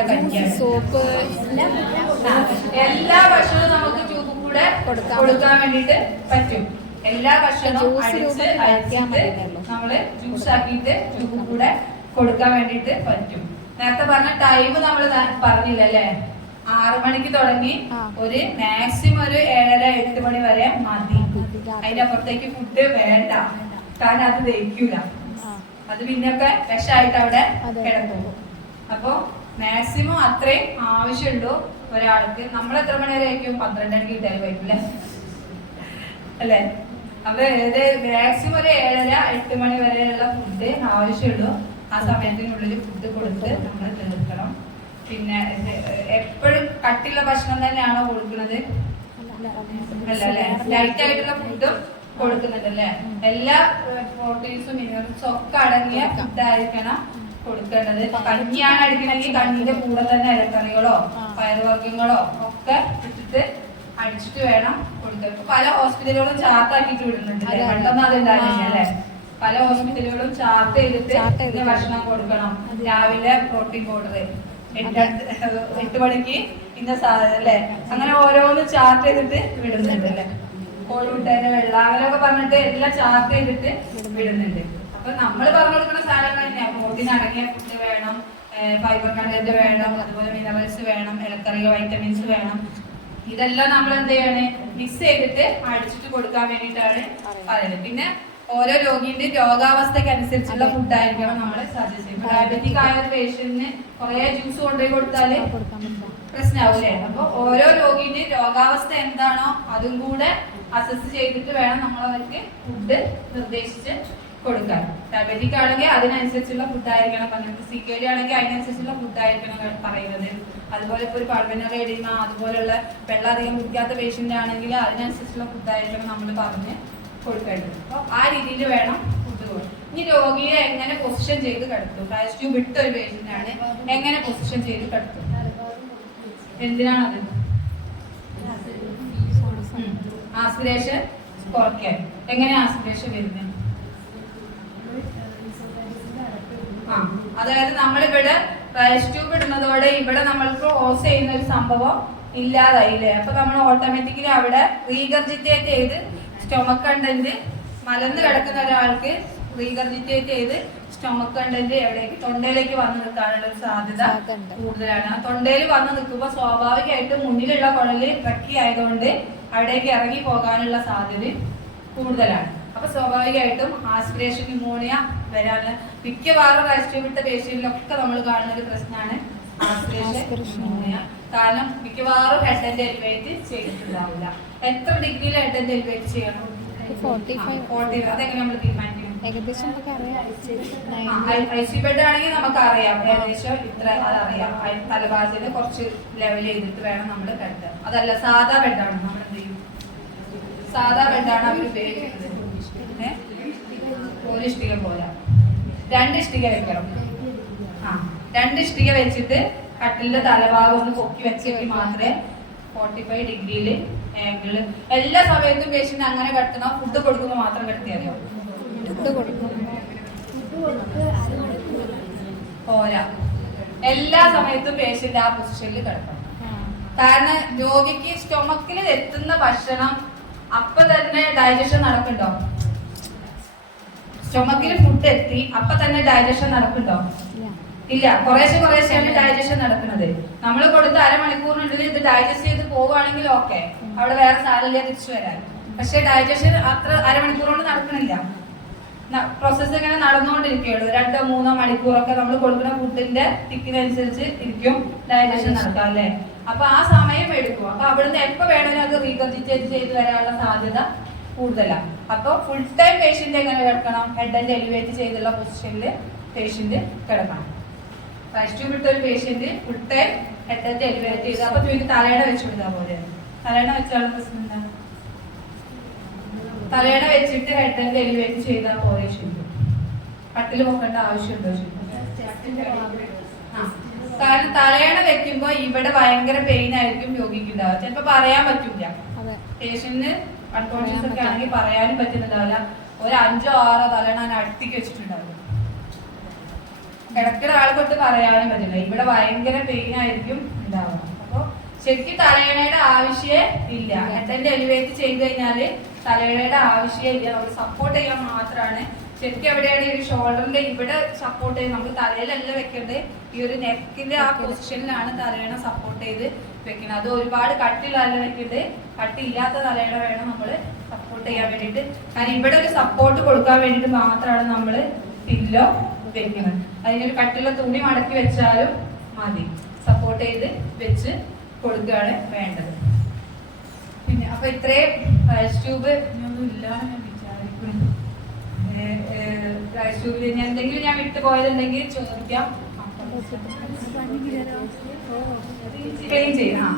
പിന്നെ സോപ്പ്, എല്ലാ ഭക്ഷണവും നമുക്ക് ട്യൂബ് കൂടെ കൊടുക്കാൻ വേണ്ടിട്ട് പറ്റും. എല്ലാ ഭക്ഷണവും അടിച്ചിട്ട് നമ്മള് ജ്യൂസ് ആക്കിയിട്ട് ട്യൂബ് കൂടെ കൊടുക്കാൻ വേണ്ടിട്ട് പറ്റും. നേരത്തെ പറഞ്ഞ ടൈം നമ്മൾ പറഞ്ഞില്ല അല്ലേ? 6 മണിക്ക് തുടങ്ങി ഒരു മാക്സിമം ഒരു 7:30-8 മണി വരെ മതി. അതിന്റെ അപ്പുറത്തേക്ക് ഫുഡ് വേണ്ട, കാരണം അത് ദഹിക്കൂല. അത് പിന്നൊക്കെ വിഷമായിട്ട് അവിടെ കിടക്കും. അപ്പൊ മാക്സിമം അത്രയും ആവശ്യമുള്ളൂ ഒരാൾക്ക്. നമ്മൾ എത്ര മണി വരെ ആയിരിക്കും? 12 മണിക്ക് കിട്ടാൻ പറ്റില്ല അല്ലേ? അപ്പൊ മാക്സിമം ഒരു 7:30-8 മണി വരെയുള്ള ഫുഡ് ആവശ്യമുള്ളൂ. ആ സമയത്തിനുള്ളിൽ ഫുഡ് കൊടുത്ത് നമ്മൾ തീർക്കണം. പിന്നെ എപ്പോഴും കട്ടിയുള്ള ഭക്ഷണം തന്നെയാണോ കൊടുക്കുന്നത്? അല്ല അല്ലെ, ലൈറ്റ് ആയിട്ടുള്ള ഫുഡും കൊടുക്കുന്നുണ്ടല്ലേ? എല്ലാ പ്രോട്ടീൻസും മിനറൽസും ഒക്കെ അടങ്ങിയ ഫുഡായിരിക്കണം കൊടുക്കേണ്ടത്. കഞ്ഞിയാണ് അടിക്കണമെങ്കിൽ കഞ്ഞിന്റെ കൂടെ തന്നെ ഇലക്കറികളോ പയറുവർഗ്ഗങ്ങളോ ഒക്കെ ഇട്ടിട്ട് അടിച്ചിട്ട് വേണം കൊടുക്കാൻ. പല ഹോസ്പിറ്റലുകളും ചാർട്ടാക്കിയിട്ട് വിടുന്നുണ്ട്. പണ്ടൊന്നും അതുണ്ടായിരുന്നില്ല അല്ലെ? പല ഹോസ്പിറ്റലുകളും ചാർട്ട് ചെയ്തിട്ട് ഭക്ഷണം കൊടുക്കണം. രാവിലെ പ്രോട്ടീൻ പൗഡർ 8 മണിക്ക് ഇന്ന സാധനം അല്ലേ, അങ്ങനെ ഓരോന്ന് ചാർട്ട് ചെയ്തിട്ട് വിടുന്നുണ്ട് അല്ലേ. കോഴിമുട്ടേന്റെ വെള്ള അങ്ങനെയൊക്കെ പറഞ്ഞിട്ട് എല്ലാം ചാർട്ട് ചെയ്തിട്ട് വിടുന്നുണ്ട്. അപ്പൊ നമ്മൾ പറഞ്ഞു കൊടുക്കുന്ന സാധനങ്ങൾ തന്നെയാണ്. പ്രോട്ടീൻ അടങ്ങിയ ഫുഡ് വേണം, ഫൈബർ കണ്ടന്റ് വേണം, അതുപോലെ മിനറൽസ് വേണം, ഇലക്കറികൾ വൈറ്റമിൻസ് വേണം. ഇതെല്ലാം നമ്മൾ എന്ത് ചെയ്യണേ, മിക്സ് ചെയ്തിട്ട് അടിച്ചിട്ട് കൊടുക്കാൻ വേണ്ടിയിട്ടാണ് പറയുന്നത്. പിന്നെ ഓരോ രോഗിന്റെ രോഗാവസ്ഥയ്ക്ക് അനുസരിച്ചുള്ള ഫുഡ് ആയിരിക്കണം നമ്മൾ സജസ്റ്റ് ചെയ്യും. ഡയബറ്റിക് ആയ ഒരു പേഷ്യന്റിന് കുറെ ജ്യൂസ് കൊണ്ടുപോയി കൊടുത്താല് പ്രശ്നമാവൂലേ. അപ്പൊ ഓരോ രോഗിന്റെ രോഗാവസ്ഥ എന്താണോ അതും കൂടെ അസസ് ചെയ്തിട്ട് വേണം നമ്മൾ അവർക്ക് ഫുഡ് നിർദ്ദേശിച്ച് കൊടുക്കാൻ. ഡയബറ്റിക് ആണെങ്കിൽ അതിനനുസരിച്ചുള്ള ഫുഡ് ആയിരിക്കണം പറഞ്ഞത്, CKD ആണെങ്കിൽ അതിനനുസരിച്ചുള്ള ഫുഡ് ആയിരിക്കണം പറയുന്നത്. അതുപോലെ ഇപ്പൊ ഒരു പൾമനറി എഡിമ അതുപോലുള്ള വെള്ളം അധികം കുടിക്കാത്ത പേഷ്യന്റ് ആണെങ്കിൽ അതിനനുസരിച്ചുള്ള ഫുഡ് ആയിരിക്കണം നമ്മൾ പറഞ്ഞ് കൊടുക്കേണ്ടത്. അപ്പൊ ആ രീതിയിൽ വേണം ഫുഡ് കൊടുക്കും. ഇനി രോഗിയെ എങ്ങനെ പൊസിഷൻ ചെയ്ത് കിടത്തും, ഫ്ലാഷ് ട്യൂബ് ഇട്ട ഒരു പേഷ്യന്റ് ആണ്, എങ്ങനെ പൊസിഷൻ ചെയ്ത് കിടത്തും, എന്തിനാണത്? ആസ്പിരേഷൻ കുറയ്ക്കാൻ. എങ്ങനെ ആസ്പിരേഷൻ വരുന്നത്? അതായത് നമ്മളിവിടെ ഫ്ലാഷ് ട്യൂബ് ഇടുന്നതോടെ ഇവിടെ നമ്മൾക്ക് ഓസ് ചെയ്യുന്ന ഒരു സംഭവം ഇല്ലാതായില്ലേ. അപ്പൊ നമ്മൾ ഓട്ടോമാറ്റിക്കലി അവിടെ റീഗർജിറ്റേറ്റ് ചെയ്ത് സ്റ്റൊമക് കണ്ടന്റ് മലന്ന് കിടക്കുന്ന ഒരാൾക്ക് റീഗർജിറ്റേറ്റ് ചെയ്ത് സ്റ്റൊമക് കണ്ടന്റ് എവിടേക്ക് തൊണ്ടയിലേക്ക് വന്ന് നിൽക്കാനുള്ള ഒരു സാധ്യത കൂടുതലാണ്. ആ തൊണ്ടയിൽ വന്ന് നിൽക്കുമ്പോൾ സ്വാഭാവികമായിട്ട് മുന്നിലുള്ള കുഴല് ട്രക്കി ആയതുകൊണ്ട് അവിടേക്ക് ഇറങ്ങി പോകാനുള്ള സാധ്യത കൂടുതലാണ്. അപ്പൊ സ്വാഭാവികമായിട്ടും ആസ്പിരേഷൻ ന്യൂമോണിയ വരാനുള്ള മിക്കവാറും റെസ്റ്റ് വിട്ട പേഷ്യന്റിലൊക്കെ നമ്മൾ കാണുന്ന ഒരു പ്രശ്നമാണ് ആസ്പിരേഷൻ ന്യൂമോണിയ. കാരണം മിക്കവാറും ഹെഡ് ആൻഡ് എലിവേറ്റ് ചെയ്തിട്ടുണ്ടാവില്ല. എത്ര ഡിഗ്രിയിൽ ഹെഡ് ആൻഡ് എലിവേറ്റ് ചെയ്യണം? 40. അതെങ്ങനെ നമ്മൾ തീരുമാനിക്കണം? ഏകദേശം ഐസി ബെഡ് ആണെങ്കിൽ നമുക്ക് അറിയാം ഏകദേശം ഇത്ര അതറിയാം. തലഭാഗത്തിന് കുറച്ച് ലെവൽ ചെയ്തിട്ട് വേണം നമ്മൾ കിടത്താൻ. അതല്ല സാധാ ബെഡാണ് നമ്മൾ എന്ത് ചെയ്യും? സാധാ ബെഡാണ് അവർ ഉപയോഗിക്കുന്നത്. ഒരു ഇഷ്ടിക പോലെ 2 ഇഷ്ടിക വെക്കണം. 2 ഇഷ്ടിക വെച്ചിട്ട് കട്ടിലിന്റെ തലഭാഗം ഒന്ന് പൊക്കി വെച്ചെങ്കിൽ മാത്രമേ 45 ഡിഗ്രിയിൽ ആംഗിള്. എല്ലാ സമയത്തും പേഷ്യന്റ് അങ്ങനെ കിടത്തണം? ഫുഡ് കൊടുക്കുമ്പോൾ മാത്രം കിടത്തിയാലോ? പോരാ, എല്ലാ സമയത്തും പേഷ്യന്റ് ആ പൊസിഷനിൽ കിടക്കണം. കാരണം രോഗിക്ക് സ്റ്റൊമക്കിൽ എത്തുന്ന ഭക്ഷണം അപ്പൊ തന്നെ ഡൈജഷൻ നടക്കുന്നുണ്ടോ? സ്റ്റൊമക്കിൽ ഫുഡ് എത്തി അപ്പൊ തന്നെ ഡൈജഷൻ നടക്കുന്നുണ്ടോ? ഇല്ല. കുറേശ്ശെയാണ് ഡൈജഷൻ നടക്കുന്നത്. നമ്മൾ കൊടുത്ത അരമണിക്കൂറിനുള്ളിൽ ഇത് ഡൈജസ്റ്റ് ചെയ്ത് പോവുകയാണെങ്കിൽ ഓക്കെ, അവിടെ വേറെ സാധനമില്ല തിരിച്ചു വരാൻ. പക്ഷെ ഡൈജഷൻ അത്ര അരമണിക്കൂർ കൊണ്ട് നടക്കണില്ല. പ്രോസസ്സ് ഇങ്ങനെ നടന്നുകൊണ്ടിരിക്കുകയുള്ളൂ. 2-3 മണിക്കൂറൊക്കെ നമ്മൾ കൊടുക്കുന്ന ഫുഡിന്റെ തിക്കിനനുസരിച്ച് ഇരിക്കും ഡൈജഷൻ നടക്കാം അല്ലേ. അപ്പൊ ആ സമയം എടുക്കും. അപ്പൊ അവിടുന്ന് എപ്പോ വേണമെങ്കിലും അത് റീകൺസിറ്റേറ്റ് ചെയ്ത് വരാനുള്ള സാധ്യത കൂടുതലാണ്. അപ്പൊ ഫുൾ ടൈം പേഷ്യന്റ് എങ്ങനെ കിടക്കണം? ഹെഡ് ആൻഡ് എലിവേറ്റ് ചെയ്തുള്ള പൊസിഷനിൽ പേഷ്യന്റ് കിടക്കണം. ഫ്ലാഷ് ട്യൂബ് ഇട്ട ഒരു patient full time head and elevate ചെയ്ത് അപ്പൊ ചോദിക്കും തലയണ വെച്ച് കൊടുത്താൽ പോലെ. തലയണ വെച്ചാൽ പ്രശ്നം എന്താണ്? തലയണ വെച്ചിട്ട് ഹെഡ് ആൻഡ് എലിവേറ്റ് ചെയ്താൽ പോലെ ശരിക്കും. കട്ടിൽ പൊക്കേണ്ട ആവശ്യമുണ്ടോ? കാരണം തലയണ വെക്കുമ്പോ ഇവിടെ ഭയങ്കര പെയിൻ ആയിരിക്കും രോഗിക്ക് ഉണ്ടാവുക. ചിലപ്പോ പറയാൻ പറ്റൂല. പേഷ്യന്റിന് അൺകോൺഷ്യസ് ഒക്കെ ആണെങ്കിൽ പറയാനും പറ്റുന്നുണ്ടാവില്ല. ഒരു 5-6 തലയണ അടുത്തേക്ക് വെച്ചിട്ടുണ്ടാവില്ല. കിടക്കുന്ന ആൾ തൊട്ട് പറയാനും പറ്റില്ല. ഇവിടെ ഭയങ്കര പെയിൻ ആയിരിക്കും ഉണ്ടാവുക. അപ്പൊ ശരിക്കും തലയണയുടെ ആവശ്യമേ ഇല്ല. ഹെഡ് ആൻഡ് എലിവേറ്റ് ചെയ്ത് കഴിഞ്ഞാല് തലയണയുടെ ആവശ്യമേ ഇല്ല. നമ്മൾ സപ്പോർട്ട് ചെയ്യാൻ മാത്രമാണ്. ശരിക്കും എവിടെയാണ് ഈ ഷോൾഡറിന്റെ ഇവിടെ സപ്പോർട്ട് ചെയ്ത് നമുക്ക് തലയിലല്ല വെക്കേണ്ടത്. ഈ ഒരു നെക്കിന്റെ ആ പൊസിഷനിലാണ് തലയണ സപ്പോർട്ട് ചെയ്ത് വെക്കുന്നത്. അത് ഒരുപാട് കട്ടിലല്ല വെക്കേണ്ടത്. കട്ടില്ലാത്ത തലയണ വേണം നമ്മൾ സപ്പോർട്ട് ചെയ്യാൻ വേണ്ടിയിട്ട്. കാരണം ഇവിടെ ഒരു സപ്പോർട്ട് കൊടുക്കാൻ വേണ്ടിയിട്ട് മാത്രമാണ് നമ്മൾ പില്ലോ വെക്കുന്നത്. അതിനൊരു കട്ടിലുള്ള തുണി മടക്കി വെച്ചാലും മതി. സപ്പോർട്ട് ചെയ്ത് വെച്ച് കൊടുക്കുകയാണ് വേണ്ടത്. പിന്നെ അപ്പൊ ഇത്രയും ഫ്ലാഷ് ട്യൂബ് ഒന്നും ഇല്ലാന്ന് ഞാൻ വിചാരിക്കുന്നു. ഫ്ലാഷ് ട്യൂബിൽ ഞാൻ എന്തെങ്കിലും ഞാൻ വിട്ടുപോയതുണ്ടെങ്കിൽ ചോദിക്കാം. ക്ലീൻ ചെയ്യണം.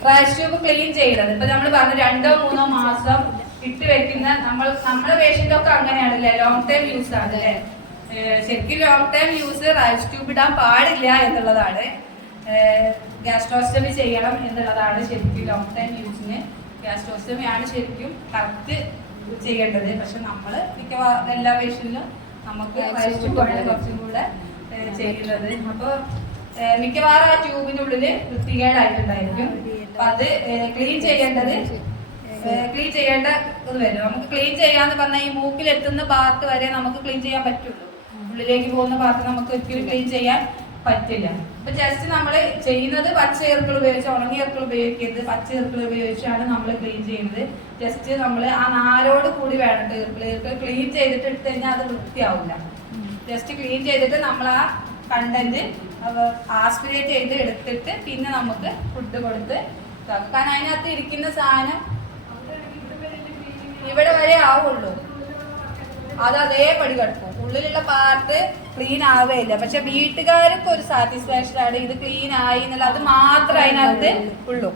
ഫ്ലാഷ് ട്യൂബ് ക്ലീൻ ചെയ്യണത് ഇപ്പൊ നമ്മൾ പറഞ്ഞു 2-3 മാസം ഇട്ട് വെക്കുന്ന നമ്മുടെ പേഷ്യന്റ് ഒക്കെ അങ്ങനെയാണല്ലേ, ലോങ് ടൈം യൂസ് ആണല്ലേ. ശരിക്കും long time use flash tube ഇടാൻ പാടില്ല എന്നുള്ളതാണ്. ഗ്യാസ്ട്രോസ്റ്റമി ചെയ്യണം എന്നുള്ളതാണ് ശരിക്കും ലോങ് ടൈം യൂസിന്. ഗ്യാസ്ട്രോസ്റ്റമി ആണ് ശരിക്കും കറക്റ്റ് ചെയ്യേണ്ടത്. പക്ഷെ നമ്മള് മിക്കവാറും എല്ലാ പേഷ്യന്റിലും നമുക്ക് ഫ്ലാഷ് ട്യൂബ് ആണ് കുറച്ചും കൂടെ ചെയ്യുന്നത്. അപ്പൊ മിക്കവാറും ആ ട്യൂബിന്റെ ഉള്ളില് വൃത്തികേടായിട്ടുണ്ടായിരിക്കും. അപ്പൊ അത് ക്ലീൻ ചെയ്യേണ്ട ഇത് വരും. നമുക്ക് ക്ലീൻ ചെയ്യാന്ന് പറഞ്ഞാൽ ഈ മൂക്കിൽ എത്തുന്ന ഭാഗത്ത് വരെ നമുക്ക് ക്ലീൻ ചെയ്യാൻ പറ്റുള്ളൂ. ഉള്ളിലേക്ക് പോകുന്ന ഭാഗത്ത് നമുക്ക് ഒരിക്കലും ക്ലീൻ ചെയ്യാൻ പറ്റില്ല. അപ്പൊ ജസ്റ്റ് നമ്മൾ ചെയ്യുന്നത് പച്ച ഈർക്കിൾ ഉപയോഗിച്ച്, ഉണങ്ങിയ ഈർക്കിൾ ഉപയോഗിക്കരുത്, പച്ച ഈർക്കിൾ ഉപയോഗിച്ചാണ് നമ്മൾ ക്ലീൻ ചെയ്യുന്നത്. ജസ്റ്റ് നമ്മൾ ആ നാരോട് കൂടി വേണം ഈർക്കിൾ ക്ലീൻ ചെയ്തിട്ട് എടുത്തു കഴിഞ്ഞാൽ അത് വൃത്തിയാവില്ല. ജസ്റ്റ് ക്ലീൻ ചെയ്തിട്ട് നമ്മൾ ആ കണ്ടന്റ് ആസ്പിറേറ്റ് ചെയ്ത് എടുത്തിട്ട് പിന്നെ നമുക്ക് ഫുഡ് കൊടുത്ത് ഇതാക്കും. കാരണം അതിനകത്ത് ഇരിക്കുന്ന സാധനം ഇവിടെ വരെ ആവുള്ളൂ, അത് അതേപടി കിടക്കും. ഉള്ളിലുള്ള പാർട്ട് ക്ലീൻ ആവുകയില്ല. പക്ഷെ വീട്ടുകാർക്ക് ഒരു സാറ്റിസ്ഫാക്ഷൻ ആണ് ഇത് ക്ലീൻ ആയി എന്നുള്ള, അത് മാത്രമേ അതിനകത്ത് ഉള്ളൂ.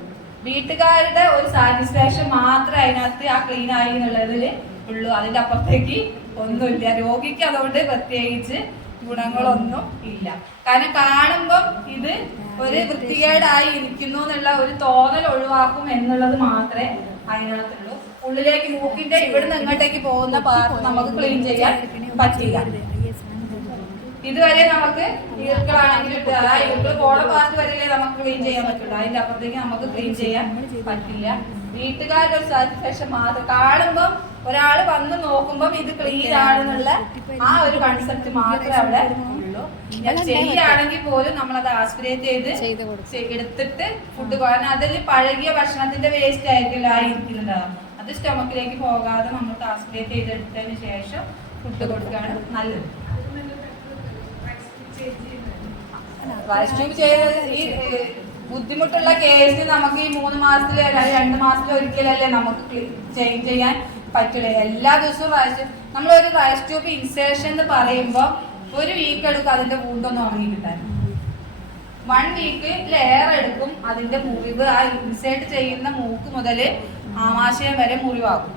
വീട്ടുകാരുടെ ഒരു സാറ്റിസ്ഫാക്ഷൻ മാത്രമേ അതിനകത്ത് ആ ക്ലീൻ ആയി എന്നുള്ളതിൽ ഉള്ളൂ. അതിന്റെ അപ്പുറത്തേക്ക് ഒന്നുമില്ല. രോഗിക്ക് അതുകൊണ്ട് പ്രത്യേകിച്ച് ഗുണങ്ങളൊന്നും ഇല്ല. കാരണം കാണുമ്പം ഇത് ഒരു വൃത്തികേടായി ഇരിക്കുന്നു എന്നുള്ള ഒരു തോന്നൽ ഒഴിവാക്കും എന്നുള്ളത് മാത്രമേ അതിനകത്തുള്ളൂ. ഉള്ളിലേക്ക് മൂക്കിന്റെ ഇവിടുന്ന് ഇങ്ങോട്ടേക്ക് പോകുന്ന പാർട്ട് നമുക്ക് ക്ലീൻ ചെയ്യാൻ പറ്റില്ല. ഇതുവരെ നമുക്ക് ഈർക്കളാണെങ്കിൽ ആ ഈർക്കൾ പോണ പാർട്ട് വരെയല്ലേ നമുക്ക് ക്ലീൻ ചെയ്യാൻ പറ്റുള്ളൂ. അതിന്റെ അപ്പുറത്തേക്ക് നമുക്ക് ക്ലീൻ ചെയ്യാൻ പറ്റില്ല. വീട്ടുകാരുടെ ഒരു സാറ്റിസ്ഫാക്ഷൻ മാത്രം, കാണുമ്പം ഒരാൾ വന്ന് നോക്കുമ്പം ഇത് ക്ലീൻ ആണെന്നുള്ള ആ ഒരു കൺസെപ്റ്റ് മാത്രമേ അവിടെ ഉള്ളൂ. ചെയ്യുകയാണെങ്കിൽ പോലും നമ്മളത് ആസ്പിറേറ്റ് ചെയ്ത് എടുത്തിട്ട് ഫുഡ് പോകാൻ, അതിൽ പഴകിയ ഭക്ഷണത്തിന്റെ വേസ്റ്റ് ആയിരിക്കില്ല ആയിരിക്കുന്നുണ്ടാവും. അത് സ്റ്റൊമക്കിലേക്ക് പോകാതെ നമുക്ക് ആസ്പിറേറ്റ് ചെയ്തെടുത്തതിന് ശേഷം ഫുഡ് കൊടുക്കുകയാണ് നല്ലത്. റൈസ് ട്യൂബ് ചെയ്ത് ഈ ബുദ്ധിമുട്ടുള്ള കേസ് നമുക്ക് ഈ 3 മാസത്തിൽ 2 മാസത്തിൽ ഒരിക്കലല്ലേ നമുക്ക് ചേഞ്ച് ചെയ്യാൻ പറ്റില്ല. എല്ലാ ദിവസവും നമ്മളൊരു റൈസ് ട്യൂബ് ഇൻസേർഷൻ എന്ന് പറയുമ്പോൾ ഒരു വീക്ക് എടുക്കും അതിന്റെ വൂണ്ടൊന്ന് ഉണങ്ങി കിട്ടാൻ. 1 വീക്ക് ലെയർ എടുക്കും അതിന്റെ മുറിവ്. ആ ഇൻസേർട്ട് ചെയ്യുന്ന മൂക്ക് മുതൽ ആമാശയം വരെ മുറിവാകും.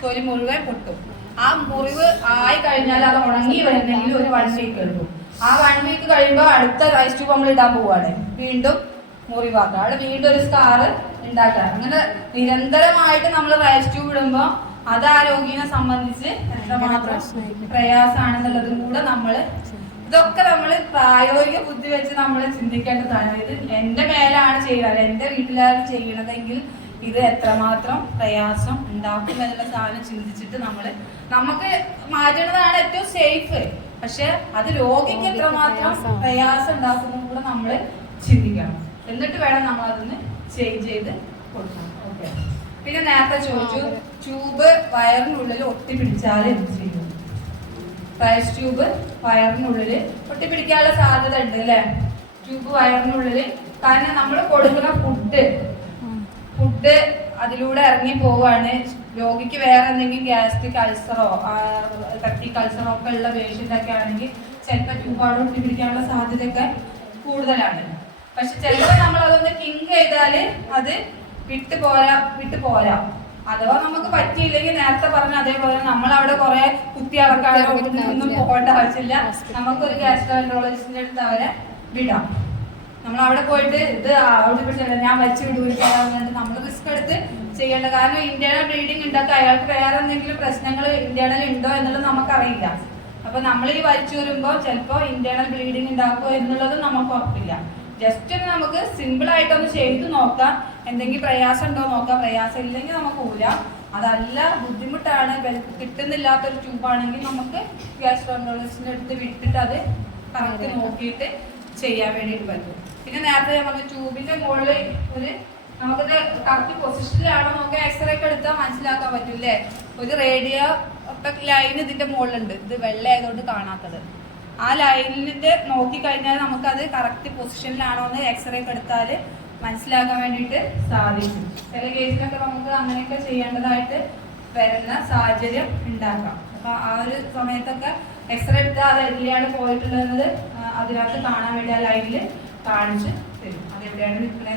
തൊലി മുഴുവൻ പൊട്ടും. ആ മുറിവ് ആയി കഴിഞ്ഞാൽ അത് ഉണങ്ങി വരുന്നെങ്കിൽ ഒരു 1 വീക്ക് എടുക്കും. ആ 1 വീക്ക് കഴിയുമ്പോൾ അടുത്ത റൈസ് ട്യൂബ് നമ്മൾ ഇടാൻ പോവാണ്. വീണ്ടും മുറിവാക്കുക, അവിടെ വീണ്ടും ഒരു സ്കാറ് ഉണ്ടാക്കുക. അങ്ങനെ നിരന്തരമായിട്ട് നമ്മൾ റൈസ് ട്യൂബ് ഇടുമ്പോൾ അത് ആ രോഗിയെ സംബന്ധിച്ച് എത്രമാത്രം പ്രയാസമാണെന്നുള്ളതും കൂടെ ഇതൊക്കെ നമ്മൾ പ്രായോഗിക ബുദ്ധി വെച്ച് നമ്മൾ ചിന്തിക്കേണ്ടതാണ്. ഇത് എന്റെ മേലാണ് ചെയ്യുന്നത്, എന്റെ വീട്ടിലാണ് ചെയ്യണതെങ്കിൽ ഇത് എത്രമാത്രം പ്രയാസം ഉണ്ടാക്കും എന്നുള്ള സാധനം ചിന്തിച്ചിട്ട് നമുക്ക് മാറ്റേണ്ടതാണ് ഏറ്റവും സേഫ്. പക്ഷെ അത് രോഗിക്ക് എത്രമാത്രം പ്രയാസം ഉണ്ടാക്കുന്നതും കൂടെ നമ്മൾ ചിന്തിക്കണം. എന്നിട്ട് വേണം നമ്മൾ അതൊന്ന് ചേഞ്ച് ചെയ്ത് കൊടുക്കണം. ഓക്കെ. പിന്നെ നേരത്തെ ചോദിച്ചു, ട്യൂബ് വയറിനുള്ളിൽ ഒട്ടിപ്പിടിച്ചാൽ എന്ത് ചെയ്യും? റൈസ് ട്യൂബ് വയറിനുള്ളിൽ ഒട്ടിപ്പിടിക്കാനുള്ള സാധ്യത ഉണ്ട് അല്ലെ? ട്യൂബ് വയറിനുള്ളിൽ, കാരണം നമ്മൾ കൊടുക്കുന്ന ഫുഡ് അതിലൂടെ ഇറങ്ങി പോവാണ്. രോഗിക്ക് വേറെ എന്തെങ്കിലും ഗ്യാസ്ട്രിക് അൾസറോ പെപ്റ്റിക് അൾസറോ ഒക്കെ ഉള്ള പേഷ്യന്റ് ഒക്കെ ആണെങ്കിൽ ചിലപ്പോൾ ട്യൂബ് അവിടെ ഒട്ടിപ്പിടിക്കാനുള്ള സാധ്യതയൊക്കെ കൂടുതലാണ്. പക്ഷെ ചിലപ്പോൾ നമ്മൾ അതൊന്ന് കിങ്ക് ചെയ്താല് അത് വിട്ടു പോരാ. അഥവാ നമുക്ക് പറ്റിയില്ലെങ്കിൽ നേരത്തെ പറഞ്ഞ അതേപോലെ നമ്മൾ അവിടെ കുറെ കുത്തി അളക്കാനോ ഒന്നും പോകേണ്ട ആവശ്യമില്ല. നമുക്കൊരു ഗ്യാസ്ട്രോഎൻട്രോളജിസ്റ്റിന്റെ അടുത്ത് അവരെ വിടാം. നമ്മൾ അവിടെ പോയിട്ട് ഇത് അവിടെ പിടിച്ചില്ല ഞാൻ വലിച്ചു വിടുവിട്ട് നമ്മൾ റിസ്ക് എടുത്ത് ചെയ്യേണ്ട. കാരണം ഇന്റേണൽ ബ്ലീഡിങ് ഉണ്ടാക്കുക, അയാൾക്ക് വേറെ എന്തെങ്കിലും പ്രശ്നങ്ങൾ ഇന്റേണൽ ഉണ്ടോ എന്നുള്ളത് നമുക്കറിയില്ല. അപ്പൊ നമ്മൾ ഈ വലിച്ചു വരുമ്പോൾ ചിലപ്പോൾ ഇന്റേണൽ ബ്ലീഡിങ് ഉണ്ടാക്കുമോ എന്നുള്ളതും നമുക്ക് ഉറപ്പില്ല. ജസ്റ്റ് നമുക്ക് സിമ്പിൾ ആയിട്ടൊന്ന് ചെയ്ത് നോക്കാം, എന്തെങ്കിലും പ്രയാസം ഉണ്ടോ നോക്കാം. പ്രയാസം ഇല്ലെങ്കിൽ നമുക്ക് ഊരാം. അതല്ല ബുദ്ധിമുട്ടാണ്, കിട്ടുന്നില്ലാത്തൊരു ട്യൂബാണെങ്കിൽ നമുക്ക് ഗ്യാസ്ട്രോഎൻട്രോളജിസ്റ്റിന്റെ അടുത്ത് വിട്ടിട്ട് അത് കറക്റ്റ് നോക്കിയിട്ട് ചെയ്യാൻ വേണ്ടിയിട്ട് പറ്റും. പിന്നെ നേരത്തെ ഞാൻ പറഞ്ഞ ട്യൂബിന്റെ മുകളിൽ നമുക്കത് കറക്റ്റ് പൊസിഷനിലാണോ നോക്കാൻ എക്സ്റേ ഒക്കെ എടുത്താൽ മനസ്സിലാക്കാൻ പറ്റൂല്ലേ. ഒരു റേഡിയോ ലൈൻ ഇതിന്റെ മുകളിലുണ്ട്, ഇത് വെള്ള ആയതുകൊണ്ട് കാണാത്തത്. ആ ലൈനിന്റെ നോക്കിക്കഴിഞ്ഞാൽ നമുക്കത് കറക്റ്റ് പൊസിഷനിലാണോ എന്ന് എക്സ്റേ ഒക്കെ എടുത്താൽ മനസ്സിലാക്കാൻ വേണ്ടിയിട്ട് സാധിക്കും. ചില കേസിലൊക്കെ നമുക്ക് അങ്ങനെയൊക്കെ ചെയ്യേണ്ടതായിട്ട് വരുന്ന സാഹചര്യം ഉണ്ടാക്കാം. അപ്പൊ ആ ഒരു സമയത്തൊക്കെ എക്സ്റേ എടുത്താൽ അത് എവിടെയാണ് പോയിട്ടുള്ളത് അതിനകത്ത് കാണാൻ വേണ്ടി ആ ലൈനിൽ കാണിച്ച് തരും, അതെവിടെയാണ് നിൽക്കുന്നത്.